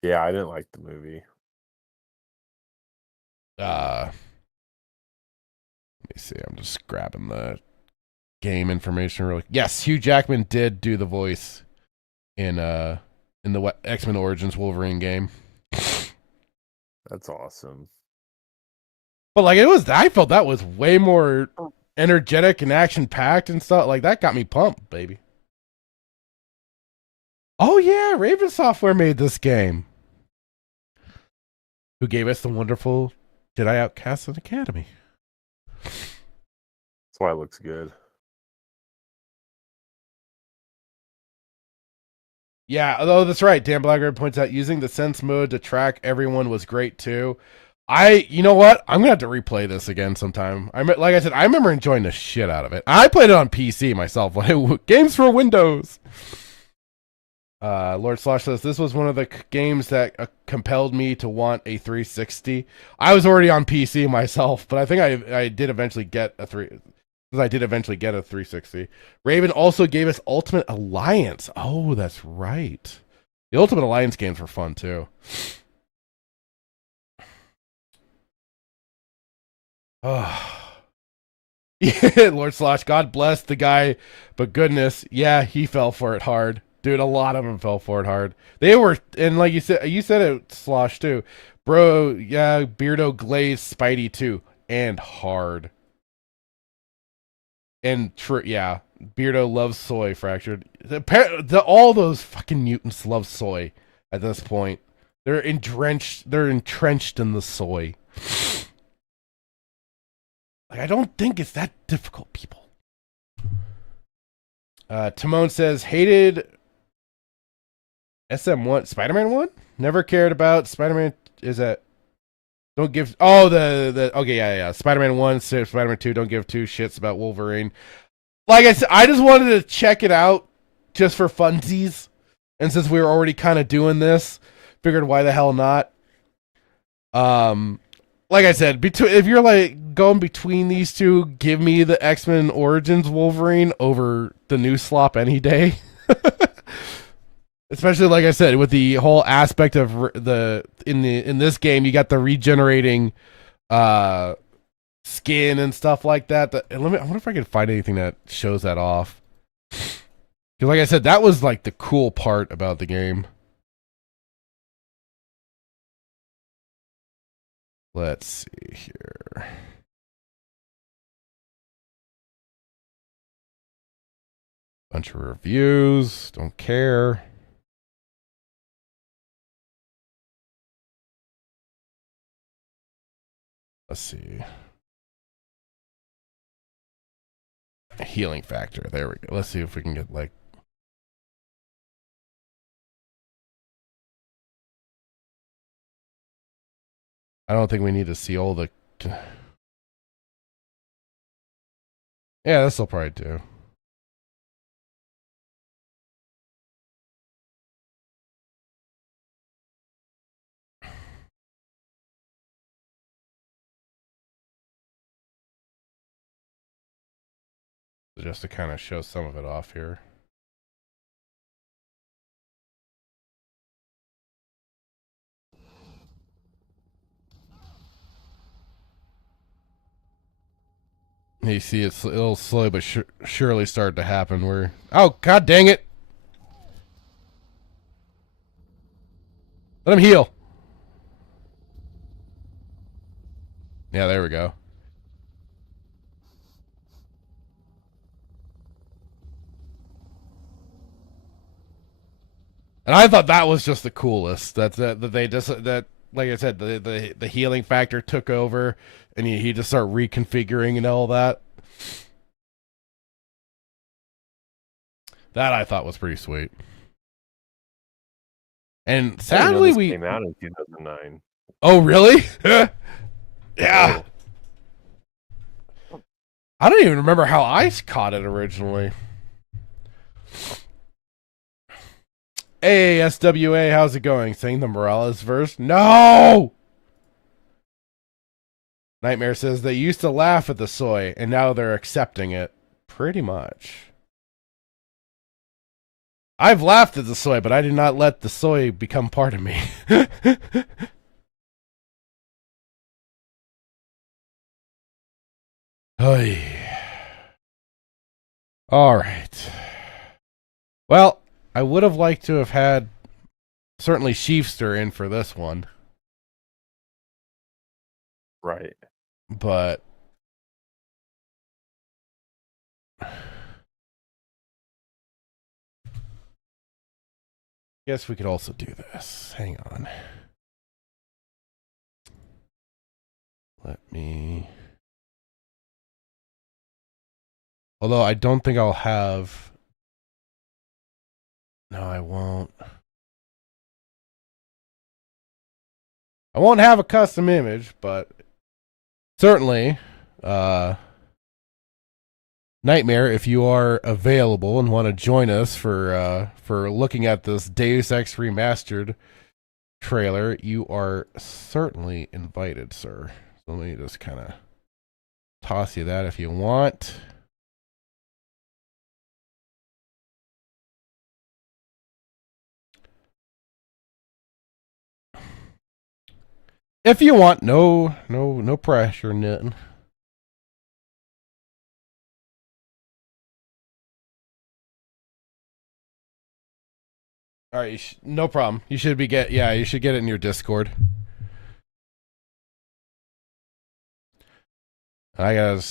Yeah, I didn't like the movie. Let me see. I'm just grabbing the game information really. Yes, Hugh Jackman did do the voice in the X-Men Origins Wolverine game. That's awesome. But like I felt that was way more energetic and action packed and stuff. Like that got me pumped, baby. Oh yeah, Raven Software made this game. Who gave us the wonderful Jedi Outcast Academy. That's why it looks good. Yeah, although that's right. Dan Blackguard points out using the sense mode to track everyone was great too. You know what? I'm gonna have to replay this again sometime. Like I said, I remember enjoying the shit out of it. I played it on PC myself. Like games for Windows. Lord Slosh says this was one of the games that compelled me to want a 360. I was already on PC myself, but I think I did eventually get a 360. Raven also gave us Ultimate Alliance. Oh, that's right. The Ultimate Alliance games were fun too. Oh. Yeah, Lord Slosh, God bless the guy, but goodness, yeah, he fell for it hard. Dude, a lot of them fell for it hard. They were, and like you said it, Slosh, too. Bro, yeah, Beardo glazed Spidey, too. And hard. And, yeah, Beardo loves soy, Fractured. All those fucking mutants love soy at this point. They're entrenched in the soy. Like, I don't think it's that difficult, people. Timon says, hated SM1, Spider-Man 1? Never cared about Spider-Man, is that, don't give, okay, yeah, Spider-Man 1, Spider-Man 2, don't give two shits about Wolverine. Like I said, I just wanted to check it out, just for funsies, and since we were already kind of doing this, figured why the hell not. Like I said, if you're like going between these two, give me the X-Men Origins Wolverine over the new slop any day. Especially, like I said, with the whole aspect of in this game, you got the regenerating skin and stuff like that. I wonder if I can find anything that shows that off. Because, like I said, that was like the cool part about the game. Let's see here. Bunch of reviews. Don't care. Let's see. Healing factor. There we go. Let's see if we can get like. I don't think we need to see all the. Yeah, this will probably do. Just to kind of show some of it off here. You see, it'll slowly but surely start to happen. Where oh god dang it! Let him heal. Yeah, there we go. And I thought that was just the coolest. That they just that like I said, the healing factor took over, and he just started reconfiguring and all that. That I thought was pretty sweet. And sadly, we came out in 2009. Oh, really? Yeah. I don't even remember how I caught it originally. Hey, SWA, how's it going? Saying the Morales verse? No! Knightmare says they used to laugh at the soy, and now they're accepting it. Pretty much. I've laughed at the soy, but I did not let the soy become part of me. Oy. All right. Well, I would have liked to have had certainly Sheefster in for this one. Right. But guess we could also do this. Hang on. Let me... Although I don't think I'll have... No, I won't. I won't have a custom image, but certainly, Knightmare, if you are available and want to join us for looking at this Deus Ex Remastered trailer, you are certainly invited, sir. So let me just kind of toss you that if you want. If you want, no pressure, nothing. All right, no problem. You should you should get it in your Discord. I gotta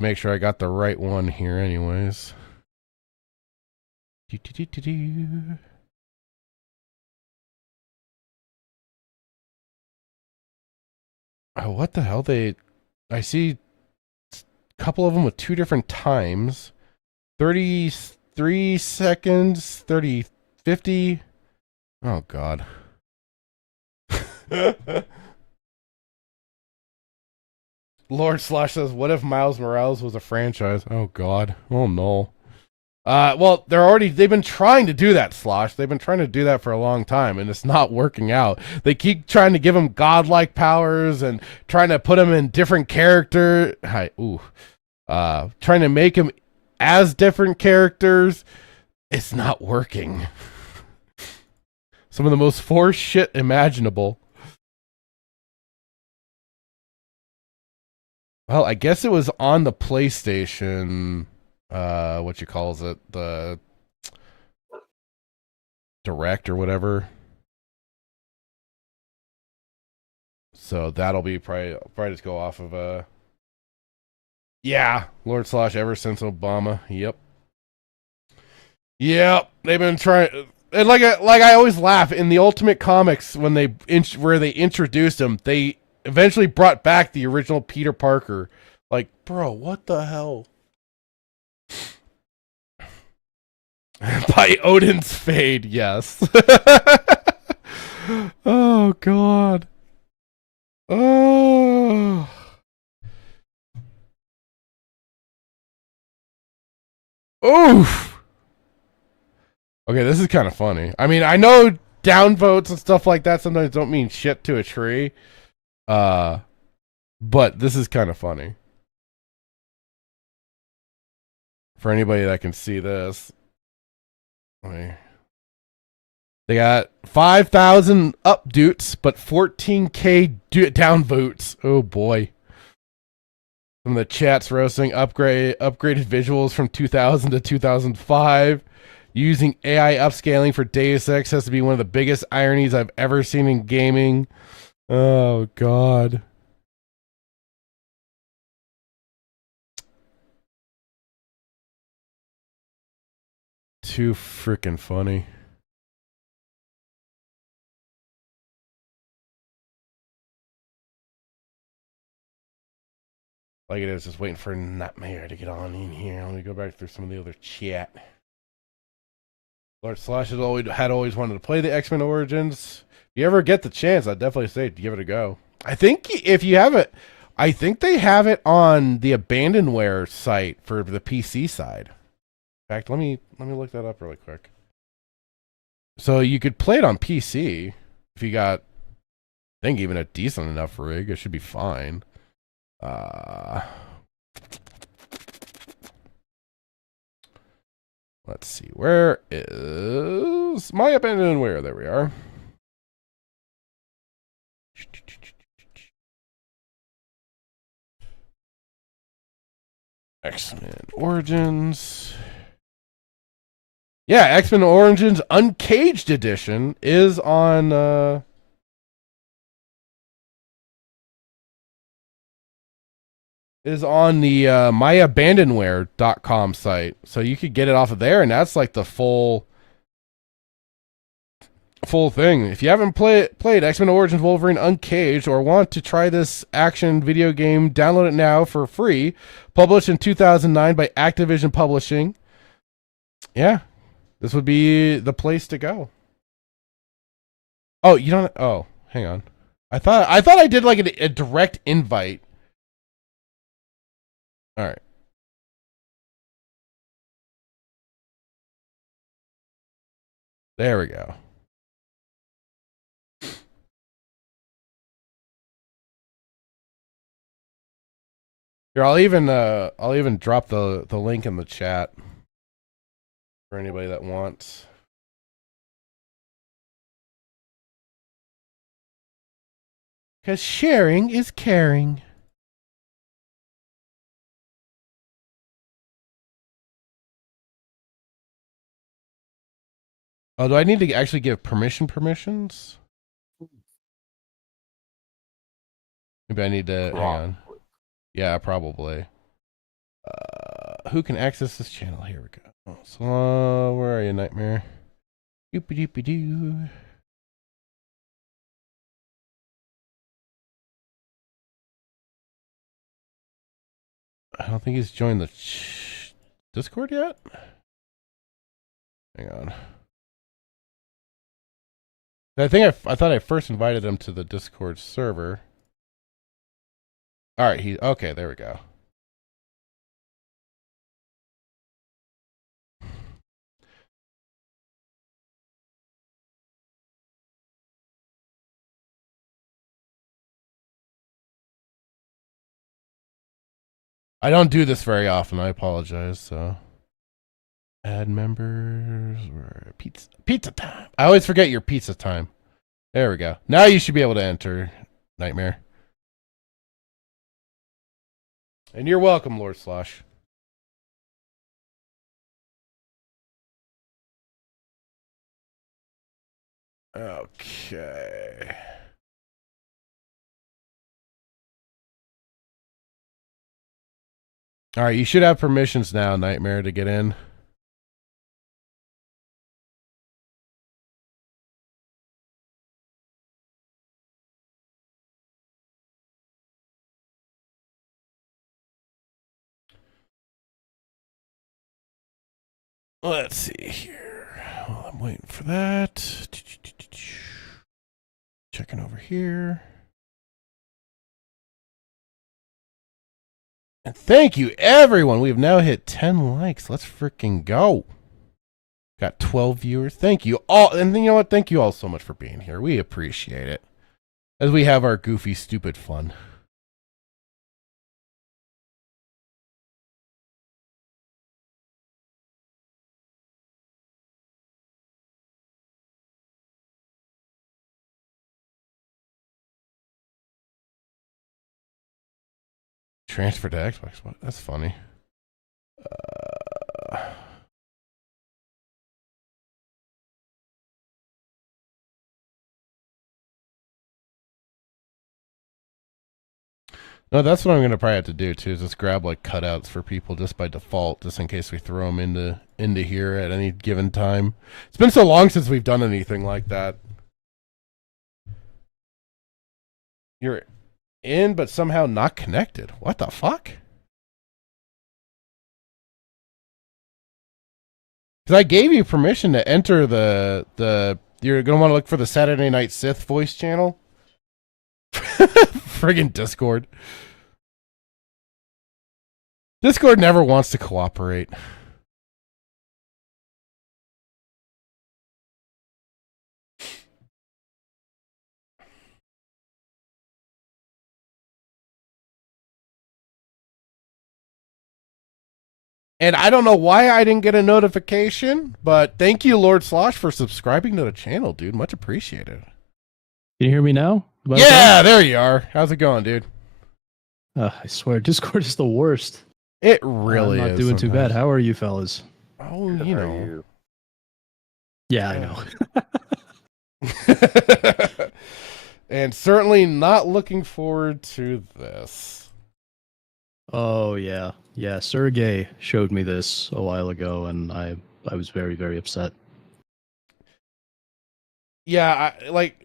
make sure I got the right one here, anyways. Oh, what the hell? I see a couple of them with two different times. 33 seconds, 30, 50. Oh, God. Lord Slash says, what if Miles Morales was a franchise? Oh, God. Oh, no. Well, they've been trying to do that, Slosh. They've been trying to do that for a long time, and it's not working out. They keep trying to give him godlike powers and trying to put him in different trying to make him as different characters. It's not working. Some of the most forced shit imaginable. Well, I guess it was on the PlayStation... what you calls it, the Direct or whatever. So that'll be probably just go off of yeah, Lord Slash ever since Obama. Yep. They've been trying, and like I always laugh in the Ultimate Comics when where they introduced him, they eventually brought back the original Peter Parker. Like, bro, what the hell? By Odin's Fade, yes. Oh, God. Oh. Oof. Okay, this is kind of funny. I mean, I know downvotes and stuff like that sometimes don't mean shit to a tree. But this is kind of funny. For anybody that can see this. They got 5,000 upvotes, but 14K downvotes. Oh boy. From the chats roasting upgraded visuals from 2000 to 2005. Using AI upscaling for Deus Ex has to be one of the biggest ironies I've ever seen in gaming. Oh, God. Too freaking funny. Like it is, just waiting for Knightmare to get on in here. Let me go back through some of the other chat. Lord Slash had always wanted to play the X-Men Origins. If you ever get the chance, I'd definitely say give it a go. I think if you have it, I think they have it on the Abandonware site for the PC side. In fact, let me look that up really quick. So you could play it on PC if you got, I think, even a decent enough rig. It should be fine. Let's see. Where is my Abandonware? There we are. X-Men Origins. Yeah, X-Men Origins Uncaged Edition is on the myabandonware.com site. So you could get it off of there, and that's like the full thing. If you haven't played X-Men Origins Wolverine Uncaged or want to try this action video game, download it now for free. Published in 2009 by Activision Publishing. Yeah, this would be the place to go. Oh, you don't. Oh, hang on. I thought I did like a direct invite. All right. There we go. Here, I'll even drop the link in the chat for anybody that wants. Because sharing is caring. Oh, do I need to actually give permissions? Maybe I need to, hang on. Yeah, probably. Who can access this channel? Here we go. Oh, so, where are you, Knightmare? Doopy-doopy-doo. I don't think he's joined the Discord yet. Hang on. I thought I first invited him to the Discord server. All right, okay. There we go. I don't do this very often. I apologize. So, add members. Pizza time. I always forget your pizza time. There we go. Now you should be able to enter, Knightmare. And you're welcome, Lord Slosh. Okay. All right, you should have permissions now, Knightmare, to get in. Let's see here. Well, I'm waiting for that. Checking over here. And thank you, everyone. We've now hit 10 likes. Let's freaking go. Got 12 viewers. Thank you all. And you know what? Thank you all so much for being here. We appreciate it. As we have our goofy, stupid fun. transferred to Xbox. What? That's funny. No, that's what I'm gonna probably have to do too. Is just grab like cutouts for people just by default, just in case we throw them into here at any given time. It's been so long since we've done anything like that. You're in, but somehow not connected. What the fuck? Because I gave you permission to enter the. You're gonna want to look for the Saturday Night Sith voice channel. Friggin' Discord. Discord never wants to cooperate. And I don't know why I didn't get a notification, but thank you, Lord Slosh, for subscribing to the channel, dude. Much appreciated. Can you hear me now? Yeah, there you are. How's it going, dude? I swear, Discord is the worst. It really I'm is. not doing too bad. How are you fellas? Oh, you know. Yeah, I know. And certainly not looking forward to this. Oh, yeah. Yeah, Sergey showed me this a while ago, and I was very, very upset. Yeah,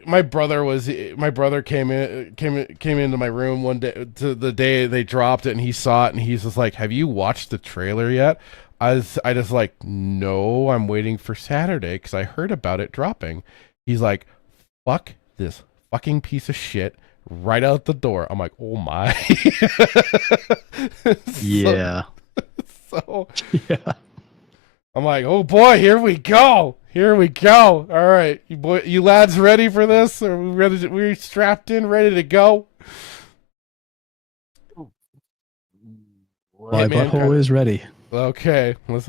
my brother came into my room one day, to the day they dropped it, and he saw it, and he's just like, "Have you watched the trailer yet?" I just like, "No, I'm waiting for Saturday because I heard about it dropping." He's like, "Fuck this fucking piece of shit." Right out the door. I'm like, oh my. Yeah. So yeah. I'm like, oh boy, here we go. Here we go. All right, you lads ready for this? Are we ready? We're strapped in, ready to go. My butthole is ready. Okay, let's.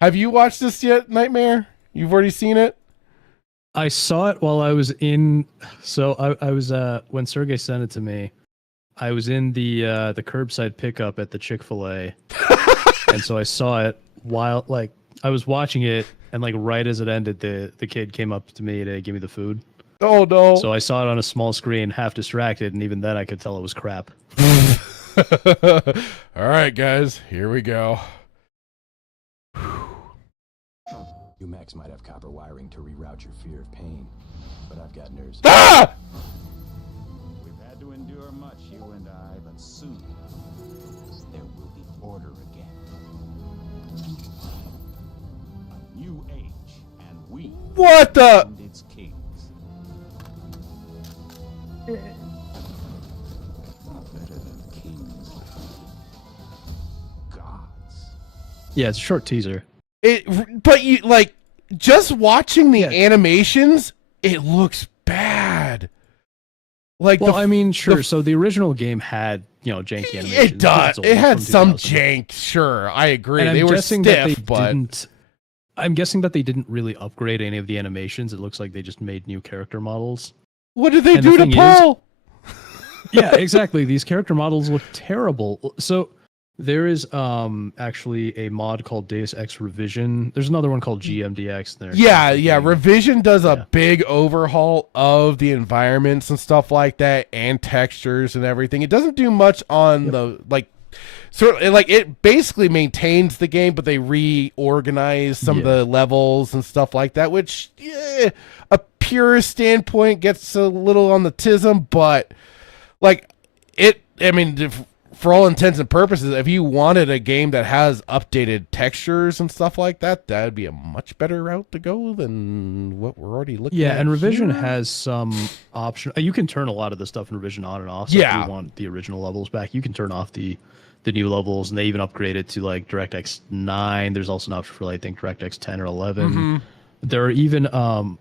Have you watched this yet, Knightmare? You've already seen it. I saw it while I was in. So I was when Sergey sent it to me, I was in the curbside pickup at the Chick-fil-A, and so I saw it while I was watching it, and right as it ended, the kid came up to me to give me the food. Oh no! So I saw it on a small screen, half distracted, and even then I could tell it was crap. All right, guys, here we go. You Max might have copper wiring to reroute your fear of pain, but I've got nerves. Ah! We've had to endure much, you and I, but soon there will be order again. A new age, and we What the? and its kings. Not better than kings. Gods. Yeah, it's a short teaser. But you just watching the animations, it looks bad. I mean, sure. So the original game had janky animations. It does. It had some jank. Sure, I agree. And they I'm were guessing stiff, that but I'm guessing that they didn't really upgrade any of the animations. It looks like they just made new character models. What did they do to Paul? Yeah, exactly. These character models look terrible. So there is actually a mod called Deus Ex Revision. There's another one called GMDX. Yeah. Revision does a big overhaul of the environments and stuff like that, and textures and everything. It doesn't do much on the it basically maintains the game, but they reorganize some of the levels and stuff like that, which a purist standpoint gets a little on the tism, but for all intents and purposes, if you wanted a game that has updated textures and stuff like that, that'd be a much better route to go than what we're already looking at. Yeah, and Revision here. has some option. You can turn a lot of the stuff in Revision on and off. So if you want the original levels back, you can turn off the new levels, and they even upgraded to DirectX 9. There's also an option for I think DirectX 10 or 11. Mm-hmm. There are even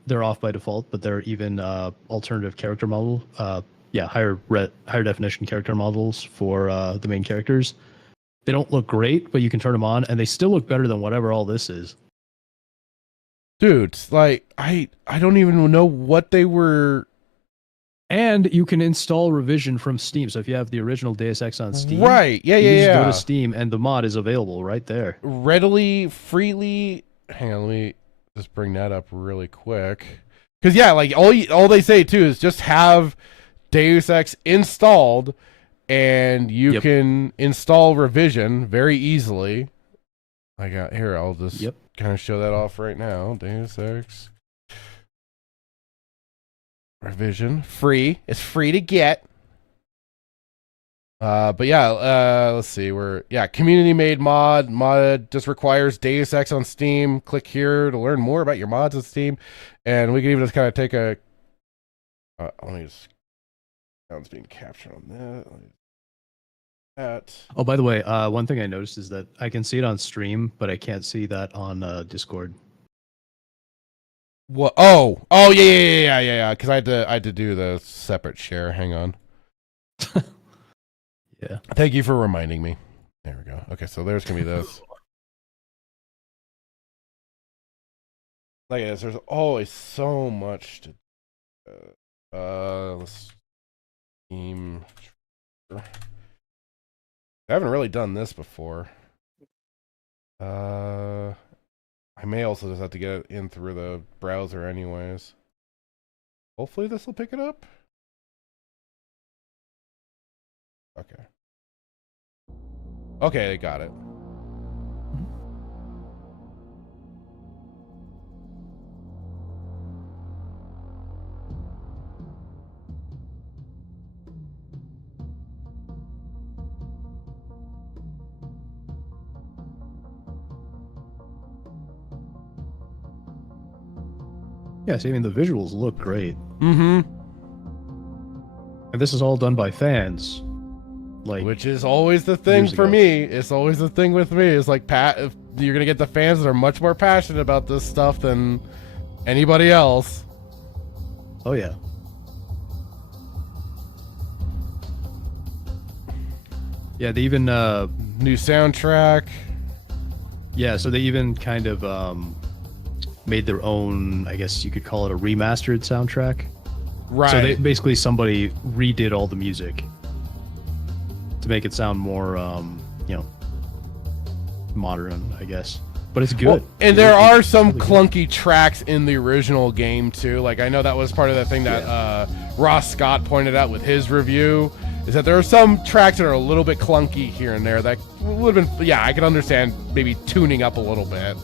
they're off by default, but there are even alternative character model. Higher definition character models for the main characters. They don't look great, but you can turn them on, and they still look better than whatever all this is. Dude, I don't even know what they were And you can install Revision from Steam. So if you have the original Deus Ex on Steam, Right? Yeah, you yeah, just yeah. go to Steam and the mod is available right there. Readily, freely. Hang on, let me just bring that up really quick. Because yeah, like all they say too is just have Deus Ex installed, and you can install Revision very easily. I got here. I'll just kind of show that off right now. Deus Ex Revision, free. It's free to get. But yeah, let's see. Community made mod. Mod just requires Deus Ex on Steam. Click here to learn more about your mods on Steam. And we can even just kind of take a. Let me just. Sounds being captured on that. Oh, by the way, one thing I noticed is that I can see it on stream, but I can't see that on Discord. What? Oh, yeah. Because I had to do the separate share. Hang on. Yeah. Thank you for reminding me. There we go. Okay, so there's gonna be this. Look at this. There's always so much to. Steam. I haven't really done this before. I may also just have to get it in through the browser anyways. Hopefully this will pick it up. Okay. Okay, they got it. Yeah, see, I mean, the visuals look great. Mm-hmm. And this is all done by fans. Which is always the thing for me. It's always the thing with me. It's like, if you're going to get the fans that are much more passionate about this stuff than anybody else. Oh, yeah. Yeah, they even... new soundtrack. Yeah, so they even kind of made their own, I guess you could call it a remastered soundtrack. Right. So basically somebody redid all the music to make it sound more, modern, I guess. But it's good. Well, and there are some clunky tracks in the original game too. Like I know that was part of the thing that Ross Scott pointed out with his review, is that there are some tracks that are a little bit clunky here and there that would have been, I could understand maybe tuning up a little bit.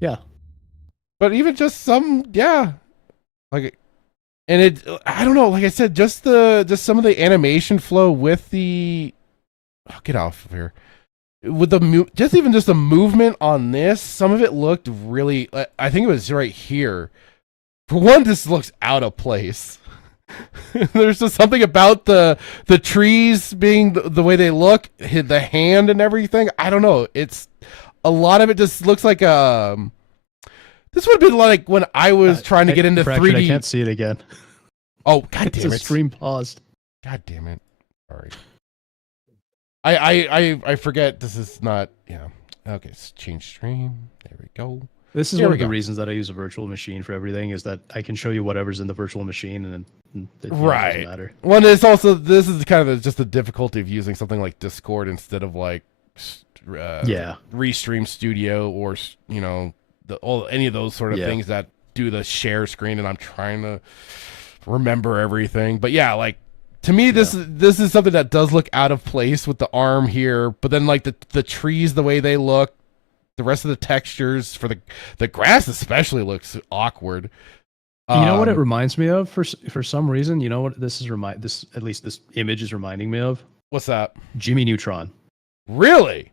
Yeah. But even just some, like, and it, I don't know, like I said, just some of the animation flow with the, get off of here, with the just the movement on this, some of it looked really, I think it was right here. For one, this looks out of place. There's just something about the trees being the way they look, the hand and everything. I don't know. It's a lot of it just looks like this would have been like when I was trying to get into 3D. I can't see it again. Oh, god damn it! The stream paused. God damn it! Sorry. I forget. This is not. Yeah. Okay. Change stream. There we go. This is one of the reasons that I use a virtual machine for everything, is that I can show you whatever's in the virtual machine, and then it doesn't matter. Well, it's also, this is kind of just the difficulty of using something like Discord instead of like Restream Studio or any of those sort of things that do the share screen, and I'm trying to remember everything. But yeah, like to me, this is something that does look out of place with the arm here, but then like the trees, the way they look, the rest of the textures for the grass especially looks awkward. You know what it reminds me of for some reason? You know what this image is reminding me of? What's that? Jimmy Neutron. Really?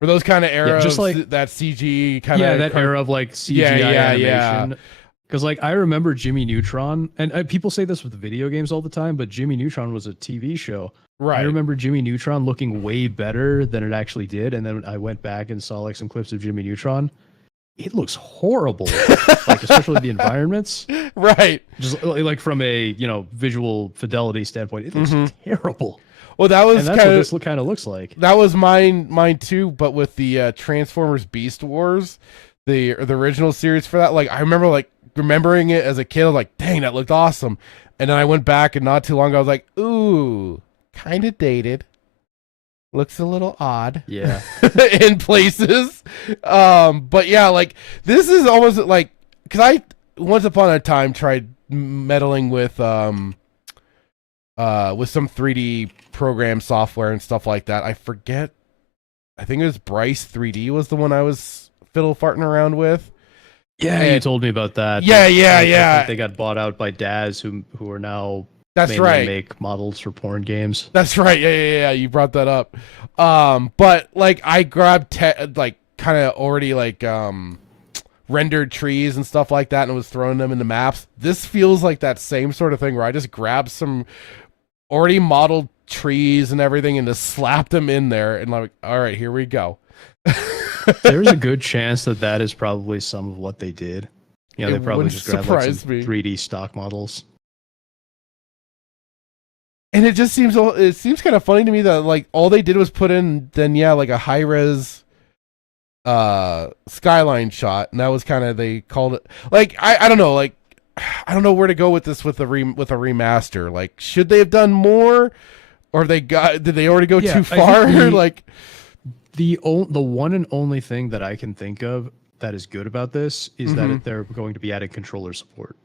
For those kind of eras, just like that CG kind of... Yeah, that era of like CGI animation. Because like I remember Jimmy Neutron, and people say this with video games all the time, but Jimmy Neutron was a TV show. Right. I remember Jimmy Neutron looking way better than it actually did, and then I went back and saw like some clips of Jimmy Neutron. It looks horrible, like especially the environments. Right. Just like from a visual fidelity standpoint, it looks terrible. Well, that's what this kind of looks like. That was mine too, but with the Transformers Beast Wars. the original series for that. Like I remember like remembering it as a kid. I was like, dang, that looked awesome. And then I went back, and not too long ago, I was like, ooh, kind of dated. Looks a little odd. Yeah. In places. But yeah, like this is almost like, because I once upon a time tried meddling with some 3D program software and stuff like that. I forget. I think it was Bryce 3D was the one I was fiddle farting around with. Yeah, And- you told me about that. Yeah, I yeah. think they got bought out by Daz, who are now That's mainly right. make models for porn games. That's right. Yeah. You brought that up. But like I grabbed like kind of already like rendered trees and stuff like that and was throwing them into maps. This feels like that same sort of thing where I just grabbed some already modeled trees and everything and just slapped them in there and like, all right, here we go. There's a good chance that is probably some of what they did. You know, It they probably wouldn't just grabbed like some surprise me. 3D stock models. And it just seems kind of funny to me that like all they did was put in then like a high res skyline shot, and that was kind of, they called it like I don't know, like I don't know where to go with this with a remaster. Like should they have done more, or did they already go too far? Like the one and only thing that I can think of that is good about this is that they're going to be adding controller support.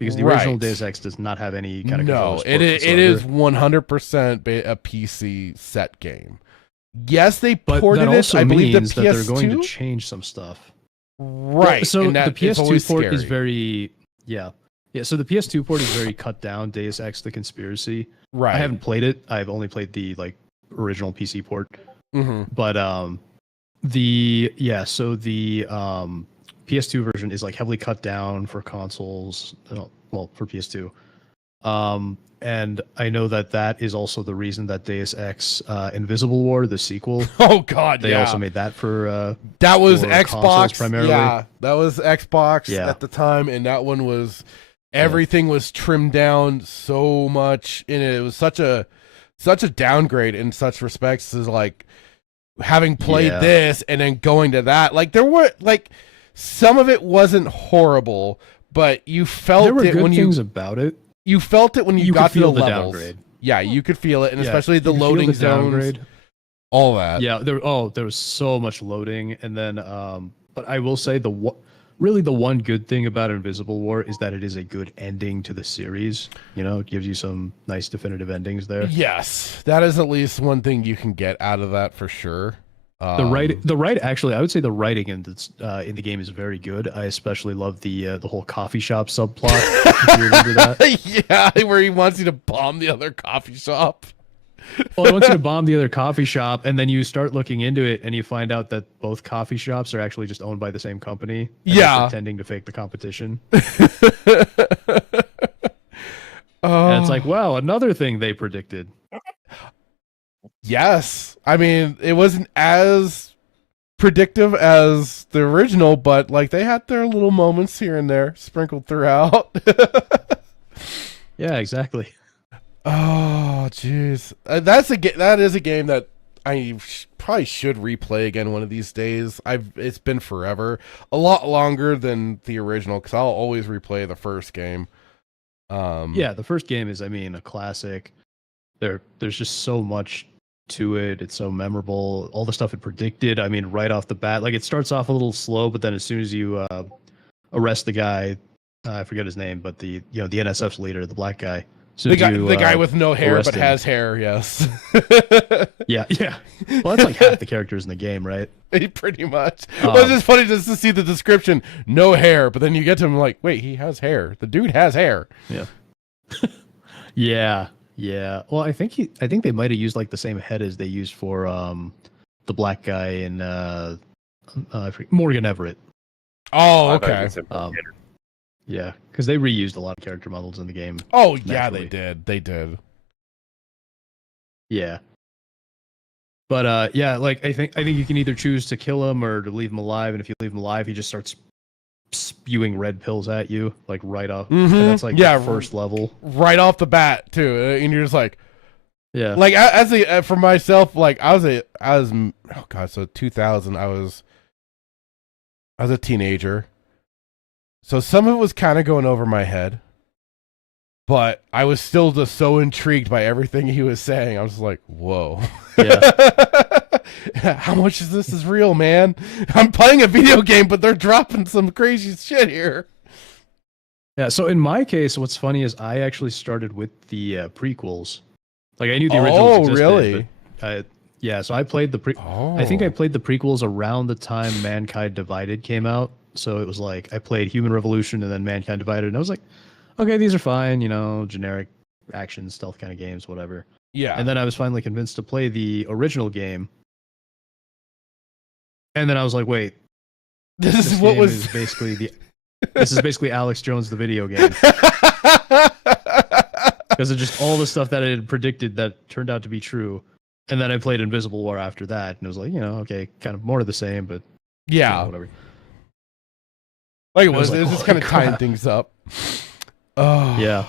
Because the original Deus Ex does not have any kind of controller support. It is 100% a PC set game. Yes, they But ported that it. also I believe the means PS2. that they're going to change some stuff. Right. So and that, the it's always PS2 port is scary. very yeah. So the PS2 port is very cut down. Deus Ex: The Conspiracy. Right. I haven't played it. I've only played the like original PC port. Mhm. But the PS2 version is like heavily cut down for consoles. Well, for PS2. And I know that is also the reason that Deus Ex Invisible War, the sequel. Oh God, they yeah. also made that for that was for consoles Xbox primarily. Yeah, that was Xbox Yeah. at the time, and that one was everything was trimmed down so much, and it was such a downgrade in such respects as like having played this and then going to that. Like there were like some of it wasn't horrible, but you felt There were it good when things you about it. You felt it when you You got could feel to the the levels. downgrade. Yeah, you could feel it, and Yeah, especially the you could feel loading the zones, downgrade. all that. Yeah, there was so much loading, and then but I will say really the one good thing about Invisible War is that it is a good ending to the series. You know, it gives you some nice definitive endings there. Yes, that is at least one thing you can get out of that for sure. Actually, I would say the writing in the game is very good. I especially love the whole coffee shop subplot. If you remember that? Yeah, where he wants you to bomb the other coffee shop. Well, he wants you to bomb the other coffee shop, and then you start looking into it, and you find out that both coffee shops are actually just owned by the same company. And they're pretending to fake the competition. And it's like, wow, another thing they predicted. Yes, I mean it wasn't as predictive as the original, but like they had their little moments here and there sprinkled throughout. Yeah, exactly. Oh, jeez, that is a game that I probably should replay again one of these days. It's been forever, a lot longer than the original, because I'll always replay the first game. Yeah, the first game is, I mean, a classic. There's just so much to it. It's so memorable. All the stuff it predicted. I mean, right off the bat, like it starts off a little slow, but then as soon as you arrest the guy, I forget his name, but the NSF's leader, the black guy. The guy with no hair arrest but him. has hair. Yes. Yeah. Well, that's like half the characters in the game, right? Pretty much. Well, it's just funny just to see the description, no hair, but then you get to him like, wait, he has hair. The dude has hair. Yeah. Yeah. Well, I think they might have used like the same head as they used for the black guy in Morgan Everett. Oh, okay. Yeah, because they reused a lot of character models in the game. Oh, yeah, naturally. they did. Yeah. But yeah, like I think you can either choose to kill him or to leave him alive, and if you leave him alive, he just starts spewing red pills at you, like right off. And that's like the first level, right off the bat too, and you're just like, yeah. Like for myself, like I was oh god, so 2000, I was I was a teenager. So some of it was kind of going over my head. But I was still just so intrigued by everything he was saying. I was like, whoa. Yeah. How much is this is real, man? I'm playing a video game, but they're dropping some crazy shit here. Yeah, so in my case, what's funny is I actually started with the prequels. Like I knew the originals existed. Really? But yeah, so I played I think I played the prequels around the time Mankind Divided came out. So it was like I played Human Revolution and then Mankind Divided, and I was like, okay, these are fine, generic action stealth kind of games, whatever. Yeah. And then I was finally convinced to play the original game. And then I was like, wait, this is what game was is basically this is basically Alex Jones the video game. Because of just all the stuff that I had predicted that turned out to be true. And then I played Invisible War after that, and it was like, okay, kind of more of the same, but yeah, whatever. Like it was like, just kind of tying things up. Oh yeah.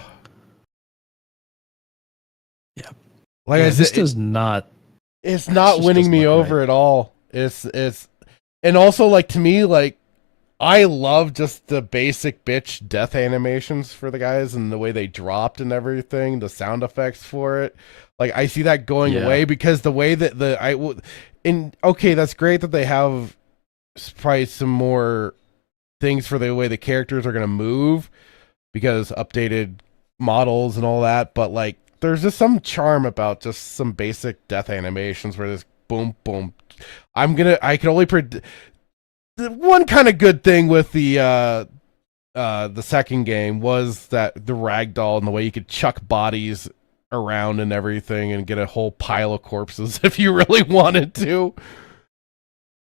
Yeah. Like I said, this does not. It's not winning me over at all. It's and also like to me, like I love just the basic bitch death animations for the guys and the way they dropped and everything, the sound effects for it. Like I see that going away because the way that okay, that's great that they have probably some more things for the way the characters are going to move because updated models and all that, but like there's just some charm about just some basic death animations where there's boom boom. I can only predict the one kind of good thing with the second game was that the ragdoll and the way you could chuck bodies around and everything and get a whole pile of corpses if you really wanted to.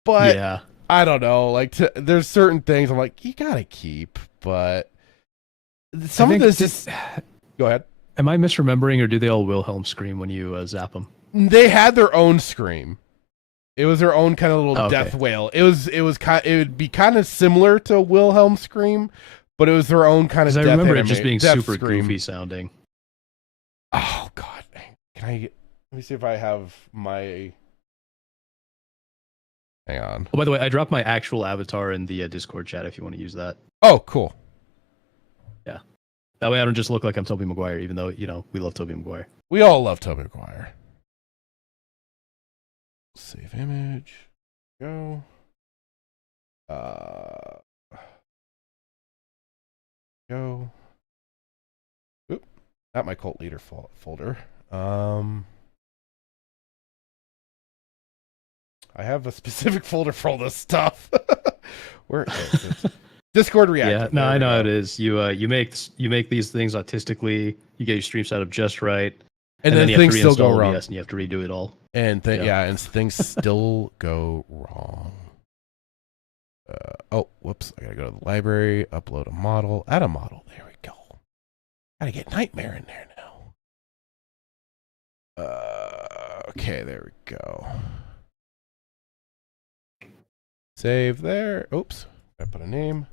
But yeah. I don't know, like there's certain things I'm like you gotta keep, but some of this is. Go ahead. Am I misremembering, or do they all Wilhelm scream when you zap them? They had their own scream. It was their own kind of little death wail. It would be kind of similar to a Wilhelm scream, but it was their own kind of. Because I remember it just being super scream. goofy sounding. Oh God! Let me see if I have my. Hang on. Oh, by the way, I dropped my actual avatar in the Discord chat if you want to use that. Oh, cool. Yeah. That way I don't just look like I'm Tobey Maguire, even though, we love Tobey Maguire. We all love Tobey Maguire. Save image. Go. Go. Oop. Not my cult leader folder. I have a specific folder for all this stuff. Where is it? Discord reactive. Yeah, no, I know how it is. You make these things autistically. You get your stream set up just right, and then you things have to still go reinstall wrong, OBS and you have to redo it all. And and things still go wrong. Oh, whoops! I gotta go to the library, upload a model, add a model. There we go. Gotta get Knightmare in there now. Okay, there we go. Save there. Oops, I put a name.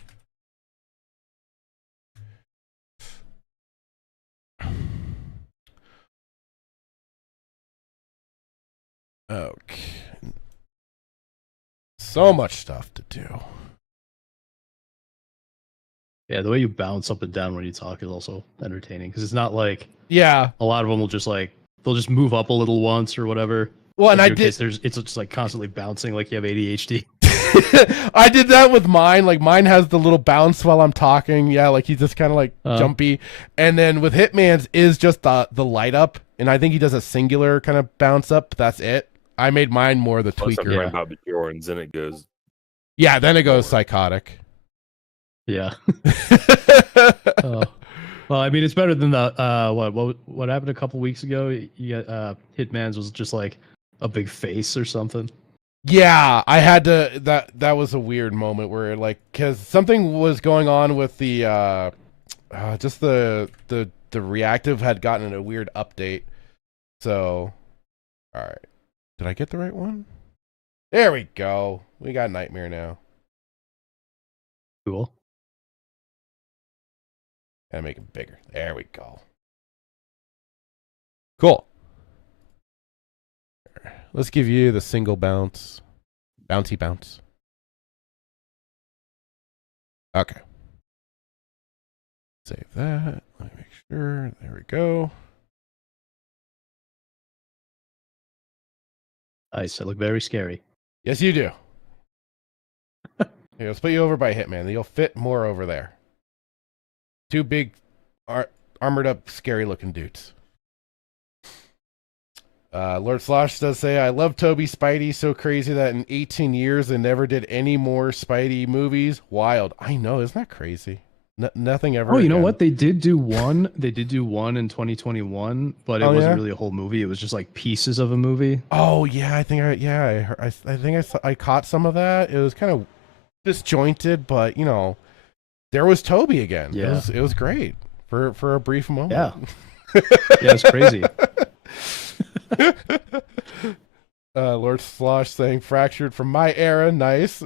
Okay. So much stuff to do. Yeah, the way you bounce up and down when you talk is also entertaining because it's not like a lot of them will just they'll just move up a little once or whatever. Well, and it's just like constantly bouncing like you have ADHD. I did that with mine. Like mine has the little bounce while I'm talking. Yeah, like he's just kind of like jumpy. And then with Hitman's is just the light up, and I think he does a singular kind of bounce up. That's it. I made mine more the tweaker. Yeah, about the Jorans, and it goes. Yeah, then it goes psychotic. Yeah. Well, I mean, it's better than the what happened a couple weeks ago. You got Hitman's was just like a big face or something. Yeah, I had to. That was a weird moment where because something was going on with the just the reactive had gotten a weird update. So, all right, did I get the right one? There we go. We got Knightmare now. Cool. Gotta make it bigger. There we go. Cool. Let's give you the single bounce. Bouncy bounce. Okay. Save that. Let me make sure. There we go. Nice. I look very scary. Yes, you do. Here, let's put you over by Hitman. You'll fit more over there. Two big, armored up, scary looking dudes. Lord Slosh does say, I love Toby Spidey so crazy that in 18 years they never did any more Spidey movies. Wild. I know, isn't that crazy? Nothing ever. Oh, you know again. what? They did do one. They did do one in 2021, but it wasn't yeah? really a whole movie. It was just like pieces of a movie. Oh yeah, I think I caught some of that. It was kind of disjointed, but you know, there was Toby again. Yeah, it was great for a brief moment. Yeah, yeah, it's crazy. Lord Slosh saying fractured from my era. Nice.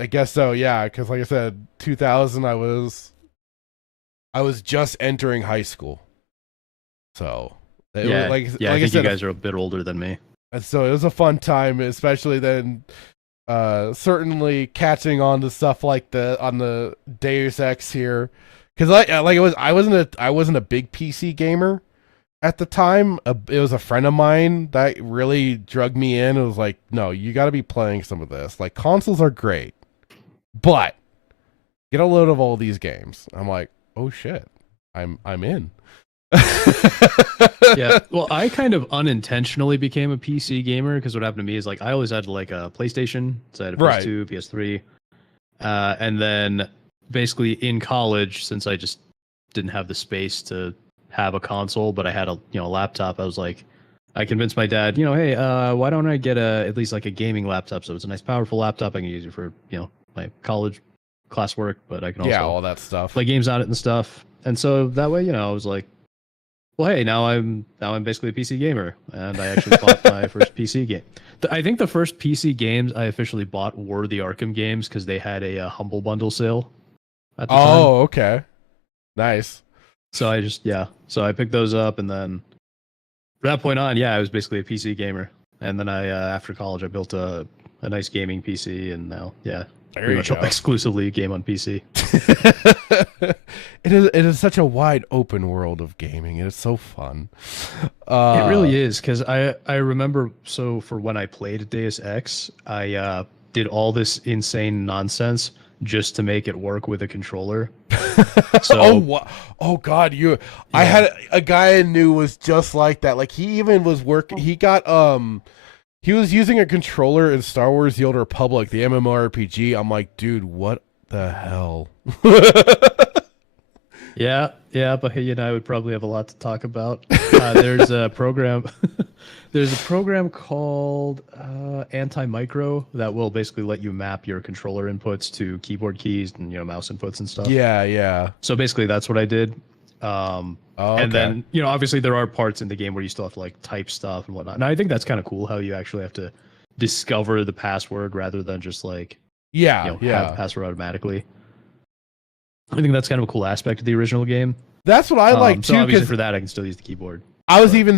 I guess so. Yeah, because like I said, 2000. I was just entering high school. So yeah, I think said, you guys are a bit older than me. And so it was a fun time, especially then. Certainly catching on to stuff like on the Deus Ex here, because I wasn't a big PC gamer at the time. It was a friend of mine that really drug me in. It was like, no, you got to be playing some of this. Like, consoles are great, but get a load of all these games. I'm like, oh shit, I'm in. Yeah, well, I kind of unintentionally became a PC gamer because what happened to me is like I always had like a PlayStation, so I had a PS2, PS3, and then basically in college, since I just didn't have the space to have a console, but I had a laptop. I was like, I convinced my dad, hey, why don't I get at least like a gaming laptop? So it's a nice, powerful laptop. I can use it for my college classwork, but I can also all that stuff, play games on it and stuff. And so that way, I was like, well, hey, now I'm basically a PC gamer, and I actually bought my first PC game. I think the first PC games I officially bought were the Arkham games because they had a Humble Bundle sale at the time. Oh, okay, nice. So I picked those up, and then from that point on, I was basically a PC gamer. And then I after college, I built a nice gaming PC, and now pretty much exclusively game on PC. It is such a wide open world of gaming. It's so fun. It really is, because I remember, so for when I played Deus Ex, I did all this insane nonsense just to make it work with a controller. So, oh god, I had a guy I knew was just like that. Like, he even was working. He got he was using a controller in Star Wars: The Old Republic, the MMORPG. I'm like, dude, what the hell? Yeah, but I would probably have a lot to talk about. There's a program. There's a program called Anti-Micro that will basically let you map your controller inputs to keyboard keys and mouse inputs and stuff. Yeah. So basically, that's what I did. Okay. And then obviously there are parts in the game where you still have to like type stuff and whatnot. And I think that's kind of cool how you actually have to discover the password rather than just like have the password automatically. I think that's kind of a cool aspect of the original game. That's what I like too. So obviously for that, I can still use the keyboard. I was even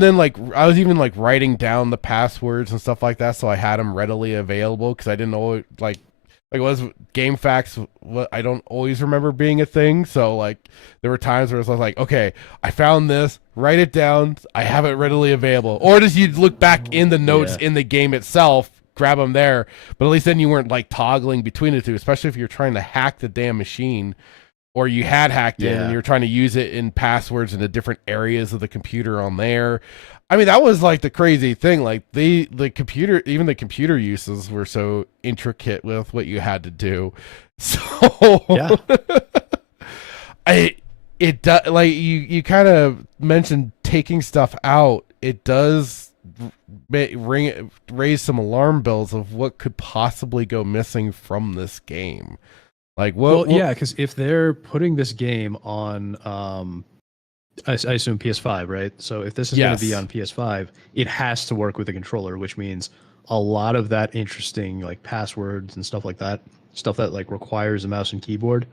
writing down the passwords and stuff like that, so I had them readily available because I didn't know like was game facts. I don't always remember being a thing, so like there were times where it was like, okay, I found this, write it down, I have it readily available, or just you look back in the notes in the game itself, grab them there. But at least then you weren't like toggling between the two, especially if you're trying to hack the damn machine. Or you had hacked it and you're trying to use it in passwords in the different areas of the computer on there. I mean, that was like the crazy thing. Like the computer, even the computer uses were so intricate with what you had to do. So it does, like you kind of mentioned taking stuff out. It does raise some alarm bells of what could possibly go missing from this game. Like because if they're putting this game on, I assume PS5, right? So if this is going to be on PS5, it has to work with a controller, which means a lot of that interesting like passwords and stuff like that, stuff that like requires a mouse and keyboard,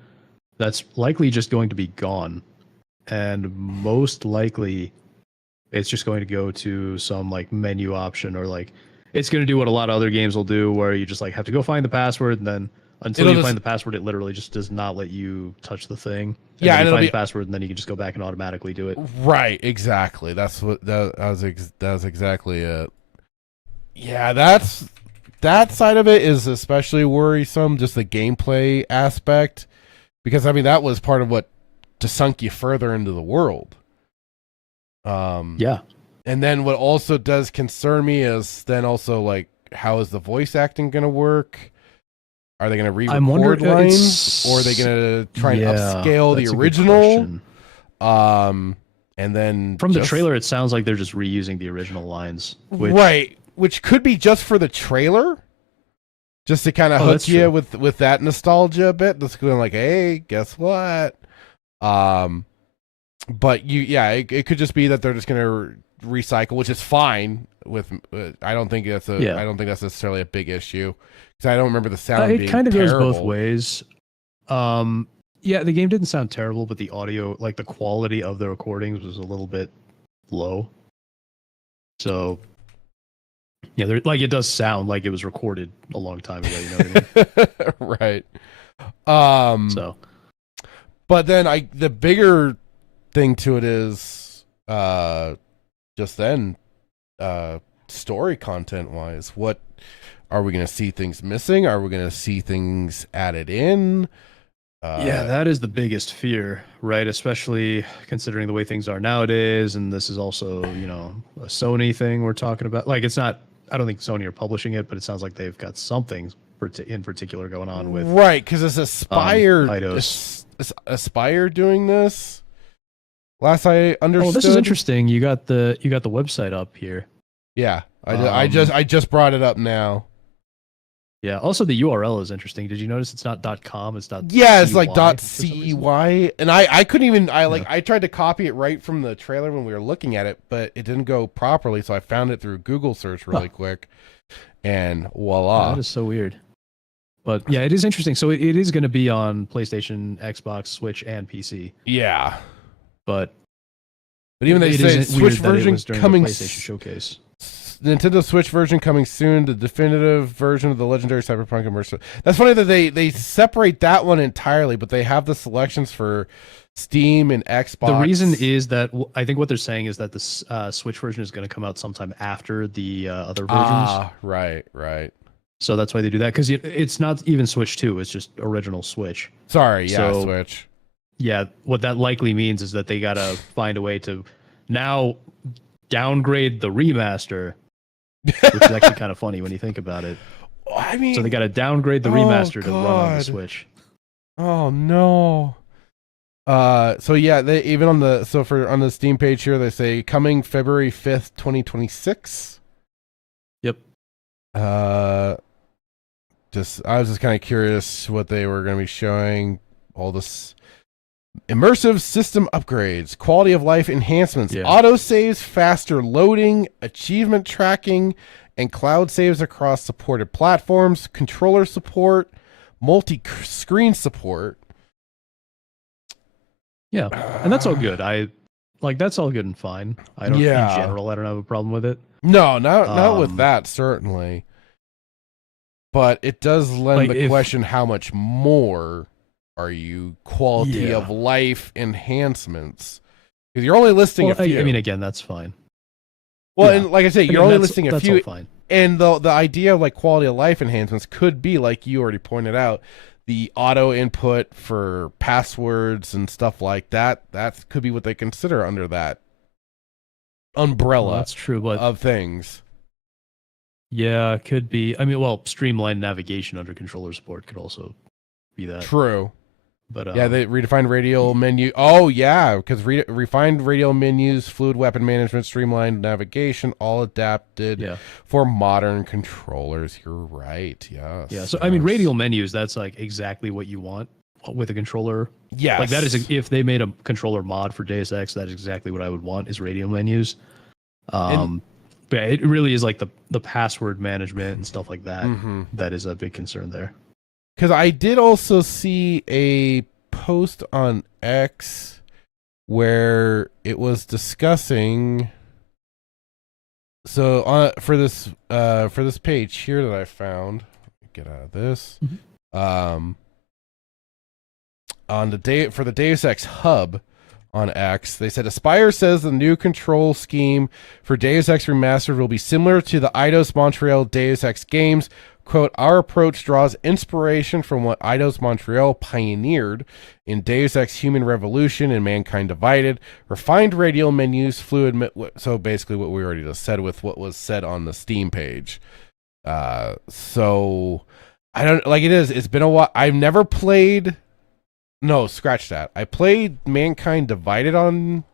that's likely just going to be gone, and most likely it's just going to go to some like menu option, or like it's going to do what a lot of other games will do, where you just like have to go find the password and then Until you find the password, it literally just does not let you touch the thing. And then you find the password, and then you can just go back and automatically do it. Right, exactly. That's what that was exactly it. Yeah, that side of it is especially worrisome, just the gameplay aspect, because I mean that was part of what to sunk you further into the world. Yeah. And then what also does concern me is then also like, how is the voice acting going to work? Are they going to re-record lines, or are they going to try and upscale the original? And then from the trailer, it sounds like they're just reusing the original lines, which could be just for the trailer, just to kind of hook you with that nostalgia a bit. That's going like, hey, guess what? But it could just be that they're just going to recycle, which is fine. I don't think that's necessarily a big issue, because I don't remember the sound. It being kind of goes terrible. both ways. Yeah, the game didn't sound terrible, but the audio, like the quality of the recordings, was a little bit low. So, yeah, it does sound like it was recorded a long time ago. You know what I mean? Right. So, but then the bigger thing to it is just then story content wise, what are we going to see things missing? Are we going to see things added in? Yeah, that is the biggest fear, right? Especially considering the way things are nowadays, and this is also, a Sony thing we're talking about. Like, it's not, I don't think Sony are publishing it, but it sounds like they've got something in particular going on with. Right, because it's Aspire, Eidos. Doing this. Last I understood. Oh, this is interesting. You got the website up here. Yeah, I just brought it up now. Yeah. Also, the URL is interesting. Did you notice it's not .com? It's Yeah, it's like .cey, and I couldn't even. I tried to copy it right from the trailer when we were looking at it, but it didn't go properly. So I found it through Google search really quick, and voila. That is so weird. But yeah, it is interesting. So it is going to be on PlayStation, Xbox, Switch, and PC. Yeah. But even they say Switch version coming PlayStation Showcase. Nintendo Switch version coming soon. The definitive version of the legendary Cyberpunk immersive. That's funny that they separate that one entirely, but they have the selections for Steam and Xbox. The reason is that I think what they're saying is that the Switch version is going to come out sometime after the other versions. Right. So that's why they do that, because it's not even Switch 2. It's just original Switch. Sorry, Switch. Yeah, what that likely means is that they got to find a way to now downgrade the remaster, which is actually kind of funny when you think about it. I mean, so they got to downgrade the remaster to run on the Switch. Oh no. So yeah, they even on the on the Steam page here they say coming February 5th, 2026. Yep. I was just kind of curious what they were going to be showing. All this immersive system upgrades, quality of life enhancements, autosaves, faster loading, achievement tracking, and cloud saves across supported platforms, controller support, multi-screen support. Yeah, and that's all good. That's all good and fine. In general, I don't have a problem with it. No, not with that, certainly. But it does lend the question, how much more are you quality of life enhancements? Because you're only listing a few. I mean, again, that's fine. Well, and like I say, you're only listing a few. All fine. And the idea of like quality of life enhancements could be, like you already pointed out, the auto input for passwords and stuff like that. That could be what they consider under that umbrella. That's true, but of things. Yeah, it could be. I mean, streamlined navigation under controller support could also be that. True. But they redefined radial menu. Oh yeah, because refined radial menus, fluid weapon management, streamlined navigation, all adapted for modern controllers. You're right. Yes. Yeah. So I mean, radial menus. That's like exactly what you want with a controller. Yeah. Like that is if they made a controller mod for Deus Ex, that is exactly what I would want, is radial menus. But it really is like the password management and stuff like that. Mm-hmm. That is a big concern there. Because I did also see a post on X where it was discussing. So for this page here that I found, get out of this. On the day for the Deus Ex Hub on X, they said Aspire says the new control scheme for Deus Ex Remastered will be similar to the Eidos Montreal Deus Ex games. Quote, our approach draws inspiration from what Eidos Montreal pioneered in Deus Ex Human Revolution and Mankind Divided. Refined radial menus, fluid... so basically what we already just said with what was said on the Steam page. So, I don't... Like, it's been a while. I've never played... No, scratch that. I played Mankind Divided on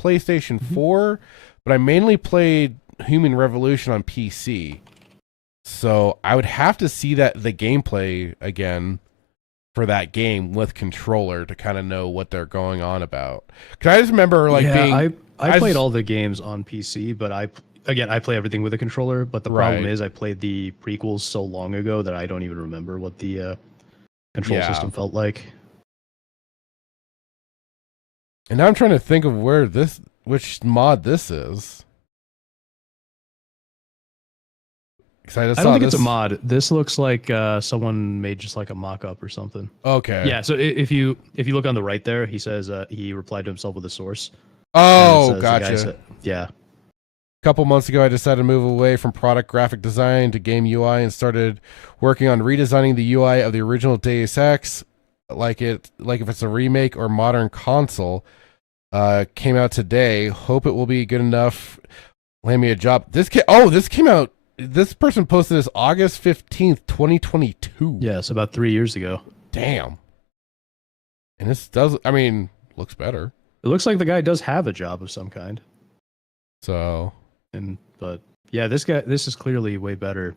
PlayStation 4, but I mainly played Human Revolution on PC. So I would have to see the gameplay again for that game with controller to kind of know what they're going on about. Because I just remember I played all the games on PC, but I play everything with a controller. But the problem is I played the prequels so long ago that I don't even remember what the control system felt like. And now I'm trying to think of which mod this is. I don't think it's a mod. This looks like someone made just like a mock-up or something. Okay. Yeah. So if you look on the right there, he says he replied to himself with a source. Oh, gotcha. Yeah. A couple months ago, I decided to move away from product graphic design to game UI and started working on redesigning the UI of the original Deus Ex, like if it's a remake or modern console. Came out today. Hope it will be good enough. Land me a job. This came out. This person posted this August 15th, 2022. Yes, about 3 years ago. Damn. And this looks better. It looks like the guy does have a job of some kind. So. But yeah, this is clearly way better.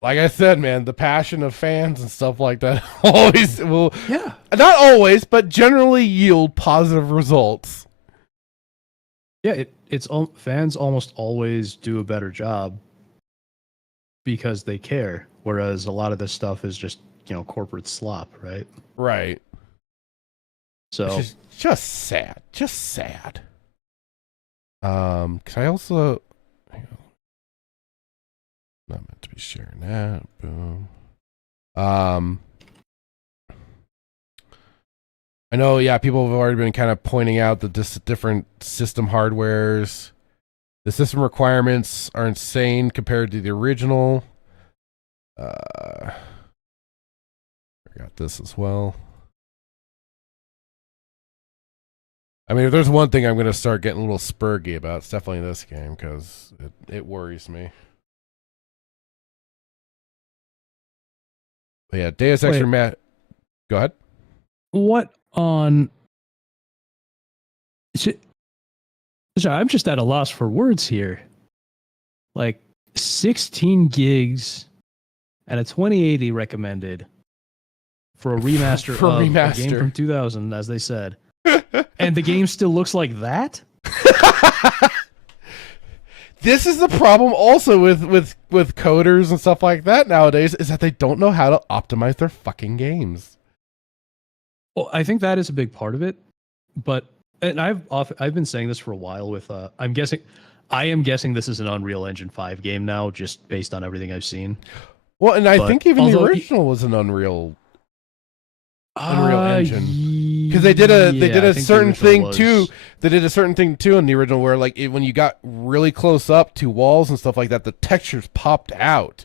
Like I said, man, the passion of fans and stuff like that always will. Yeah. Not always, but generally yield positive results. Yeah, fans almost always do a better job because they care, whereas a lot of this stuff is just corporate slop, right? Right. So just sad, because I also not meant to be sharing that. Boom. I know, people have already been kind of pointing out the different system hardwares. The system requirements are insane compared to the original. I got this as well. I mean, if there's one thing I'm going to start getting a little spurgy about, it's definitely this game, because it worries me. But yeah, Deus Ex Remaster. Go ahead. What on... I'm just at a loss for words here. Like 16 gigs and a 2080 recommended for a remaster of a game from 2000, as they said. And the game still looks like that? This is the problem also with coders and stuff like that nowadays, is that they don't know how to optimize their fucking games. Well, I think that is a big part of it, and I've been saying this for a while with I am guessing this is an Unreal Engine 5 game now, just based on everything I've seen. Well, and I think even the original was an Unreal Engine, because they did a certain thing too. They did a certain thing too in the original, where when you got really close up to walls and stuff like that, the textures popped out,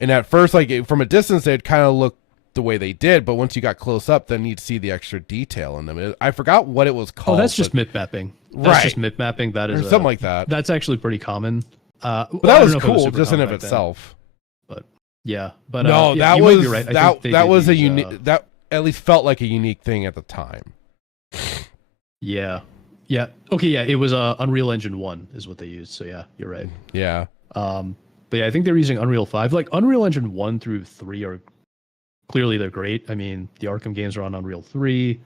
and at first, from a distance, they'd kind of look the way they did, but once you got close up, then you'd see the extra detail in them. I forgot what it was called. Oh, that's just mip mapping. That's just mip mapping. That is something like that. That's actually pretty common. But that was cool, just in of itself. But yeah, but no, that was might be right. that was a unique. That at least felt like a unique thing at the time. Yeah. Okay. Yeah, it was Unreal Engine 1 is what they used. So yeah, you're right. Yeah. But yeah, I think they're using Unreal 5. Like Unreal Engine 1 through 3 are clearly they're great. I mean, the Arkham games are on Unreal 3.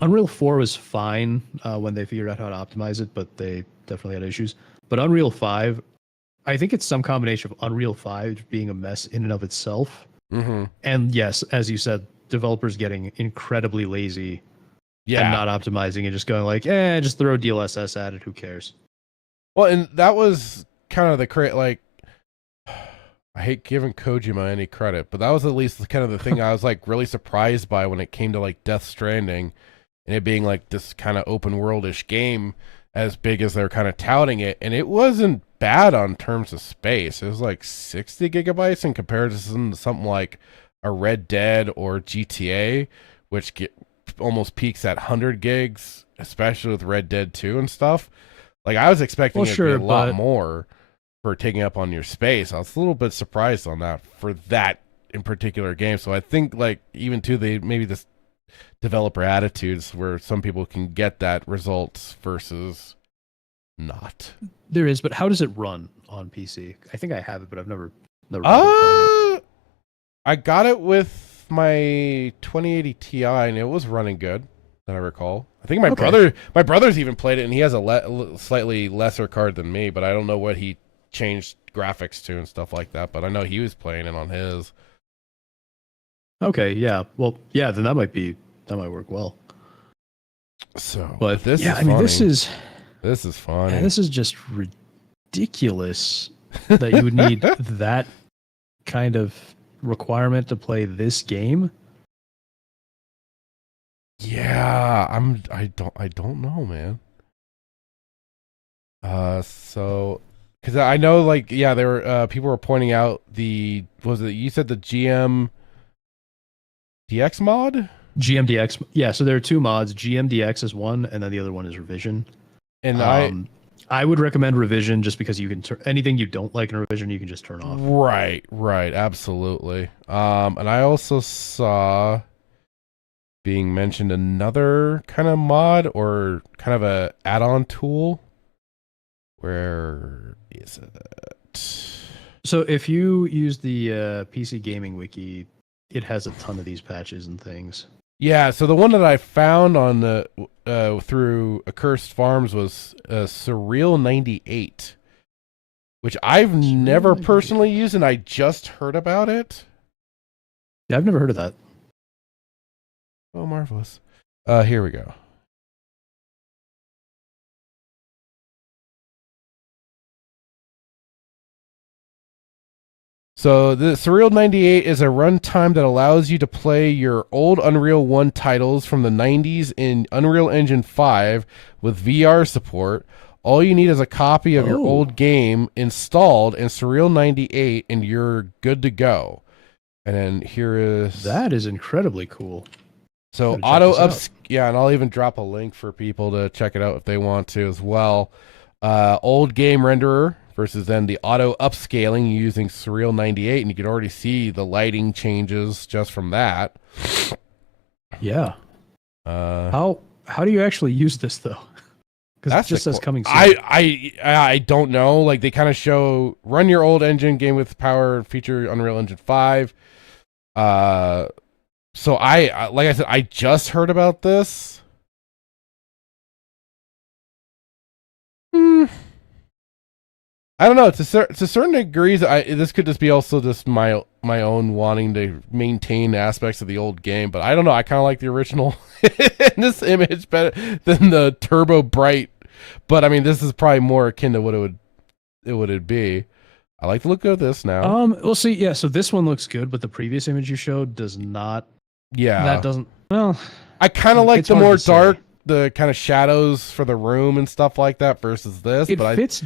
Unreal 4 was fine when they figured out how to optimize it, but they definitely had issues. But Unreal 5, I think it's some combination of Unreal 5 being a mess in and of itself. Mm-hmm. And yes, as you said, developers getting incredibly lazy and not optimizing and just going just throw DLSS at it, who cares? Well, and that was kind of the I hate giving Kojima any credit, but that was at least kind of the thing I was like really surprised by when it came to like Death Stranding and it being like this kind of open world-ish game as big as they're kind of touting it. And it wasn't bad on terms of space. It was like 60 gigabytes in comparison to something like a Red Dead or GTA, which almost peaks at 100 gigs, especially with Red Dead 2 and stuff. Like I was expecting it to be a lot more for taking up on your space. I was a little bit surprised on that for that in particular game. So I think like even too, maybe this developer attitudes where some people can get that results versus not. There is, but how does it run on PC? I think I have it, but I've never really played it. I got it with my 2080 Ti and it was running good, that I recall. I think my brother's even played it and he has a slightly lesser card than me, but I don't know what he changed graphics to and stuff like that, but I know he was playing it on his. Okay, yeah. Well, yeah, then that might work well. So, but this yeah, is I mean, funny. this is funny. Yeah, this is just ridiculous that you would need that kind of requirement to play this game. Yeah, I don't know, man. So because I know, like, yeah, there were people were pointing out you said the GM DX mod? GMDX, yeah. So there are two mods. GMDX is one, and then the other one is Revision. And I would recommend Revision just because you can anything you don't like in Revision, you can just turn off. Right, absolutely. And I also saw being mentioned another kind of mod or kind of a add-on tool. Where is it? So if you use the PC Gaming Wiki, it has a ton of these patches and things. Yeah, so the one that I found on the through Accursed Farms was Surreal 98, which I've never personally used, and I just heard about it. Yeah, I've never heard of that. Oh, marvelous. Here we go. So the Surreal 98 is a runtime that allows you to play your old Unreal 1 titles from the 90s in Unreal Engine 5 with VR support. All you need is a copy of your old game installed in Surreal 98 and you're good to go. And then here is... That is incredibly cool. So and I'll even drop a link for people to check it out if they want to as well. Old game renderer versus then the auto upscaling using Surreal 98, and you can already see the lighting changes just from that. Yeah. How do you actually use this though? Because it just says coming soon. I don't know. Like they kind of show run your old engine game with power feature Unreal Engine 5. So I like I said, I just heard about this. I don't know. To certain degrees, this could just be also just my own wanting to maintain aspects of the old game, but I don't know. I kind of like the original in this image better than the turbo bright. But I mean, this is probably more akin to what it would be. I like the look of this now. We'll see. Yeah, so this one looks good, but the previous image you showed does not. Yeah, that doesn't. Well, I kind of like the more dark, the kind of shadows for the room and stuff like that versus this. It fits.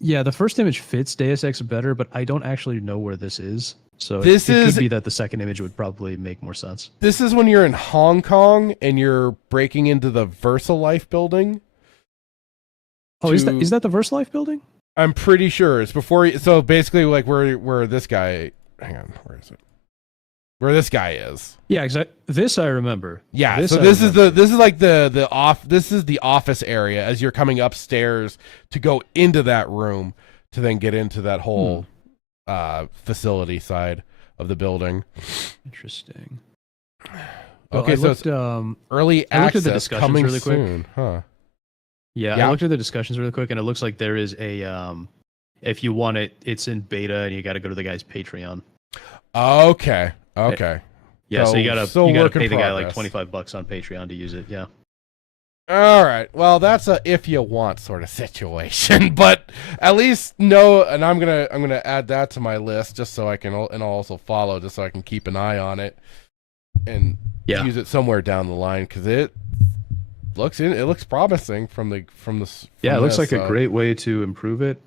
Yeah, the first image fits Deus Ex better, but I don't actually know where this is. So it could be that the second image would probably make more sense. This is when you're in Hong Kong and you're breaking into the VersaLife building. Oh, is that the VersaLife building? I'm pretty sure it's before. So basically, like where this guy. Hang on, where is it? Where this guy is. Yeah, exactly. This I remember. Yeah, this is the office area as you're coming upstairs to go into that room to then get into that whole facility side of the building. Interesting. Okay, well, so early access coming really quick. soon, huh? Yeah, I looked at the discussions really quick, and it looks like there is a if you want it, it's in beta, and you got to go to the guy's Patreon. Okay. Yeah, so you gotta pay the guy like $25 on Patreon to use it. Yeah. All right. Well, that's a if you want sort of situation, but at least know. And I'm gonna add that to my list just so I can, and I'll also follow just so I can keep an eye on it and use it somewhere down the line because it looks promising from the Yeah, it looks like a great way to improve it.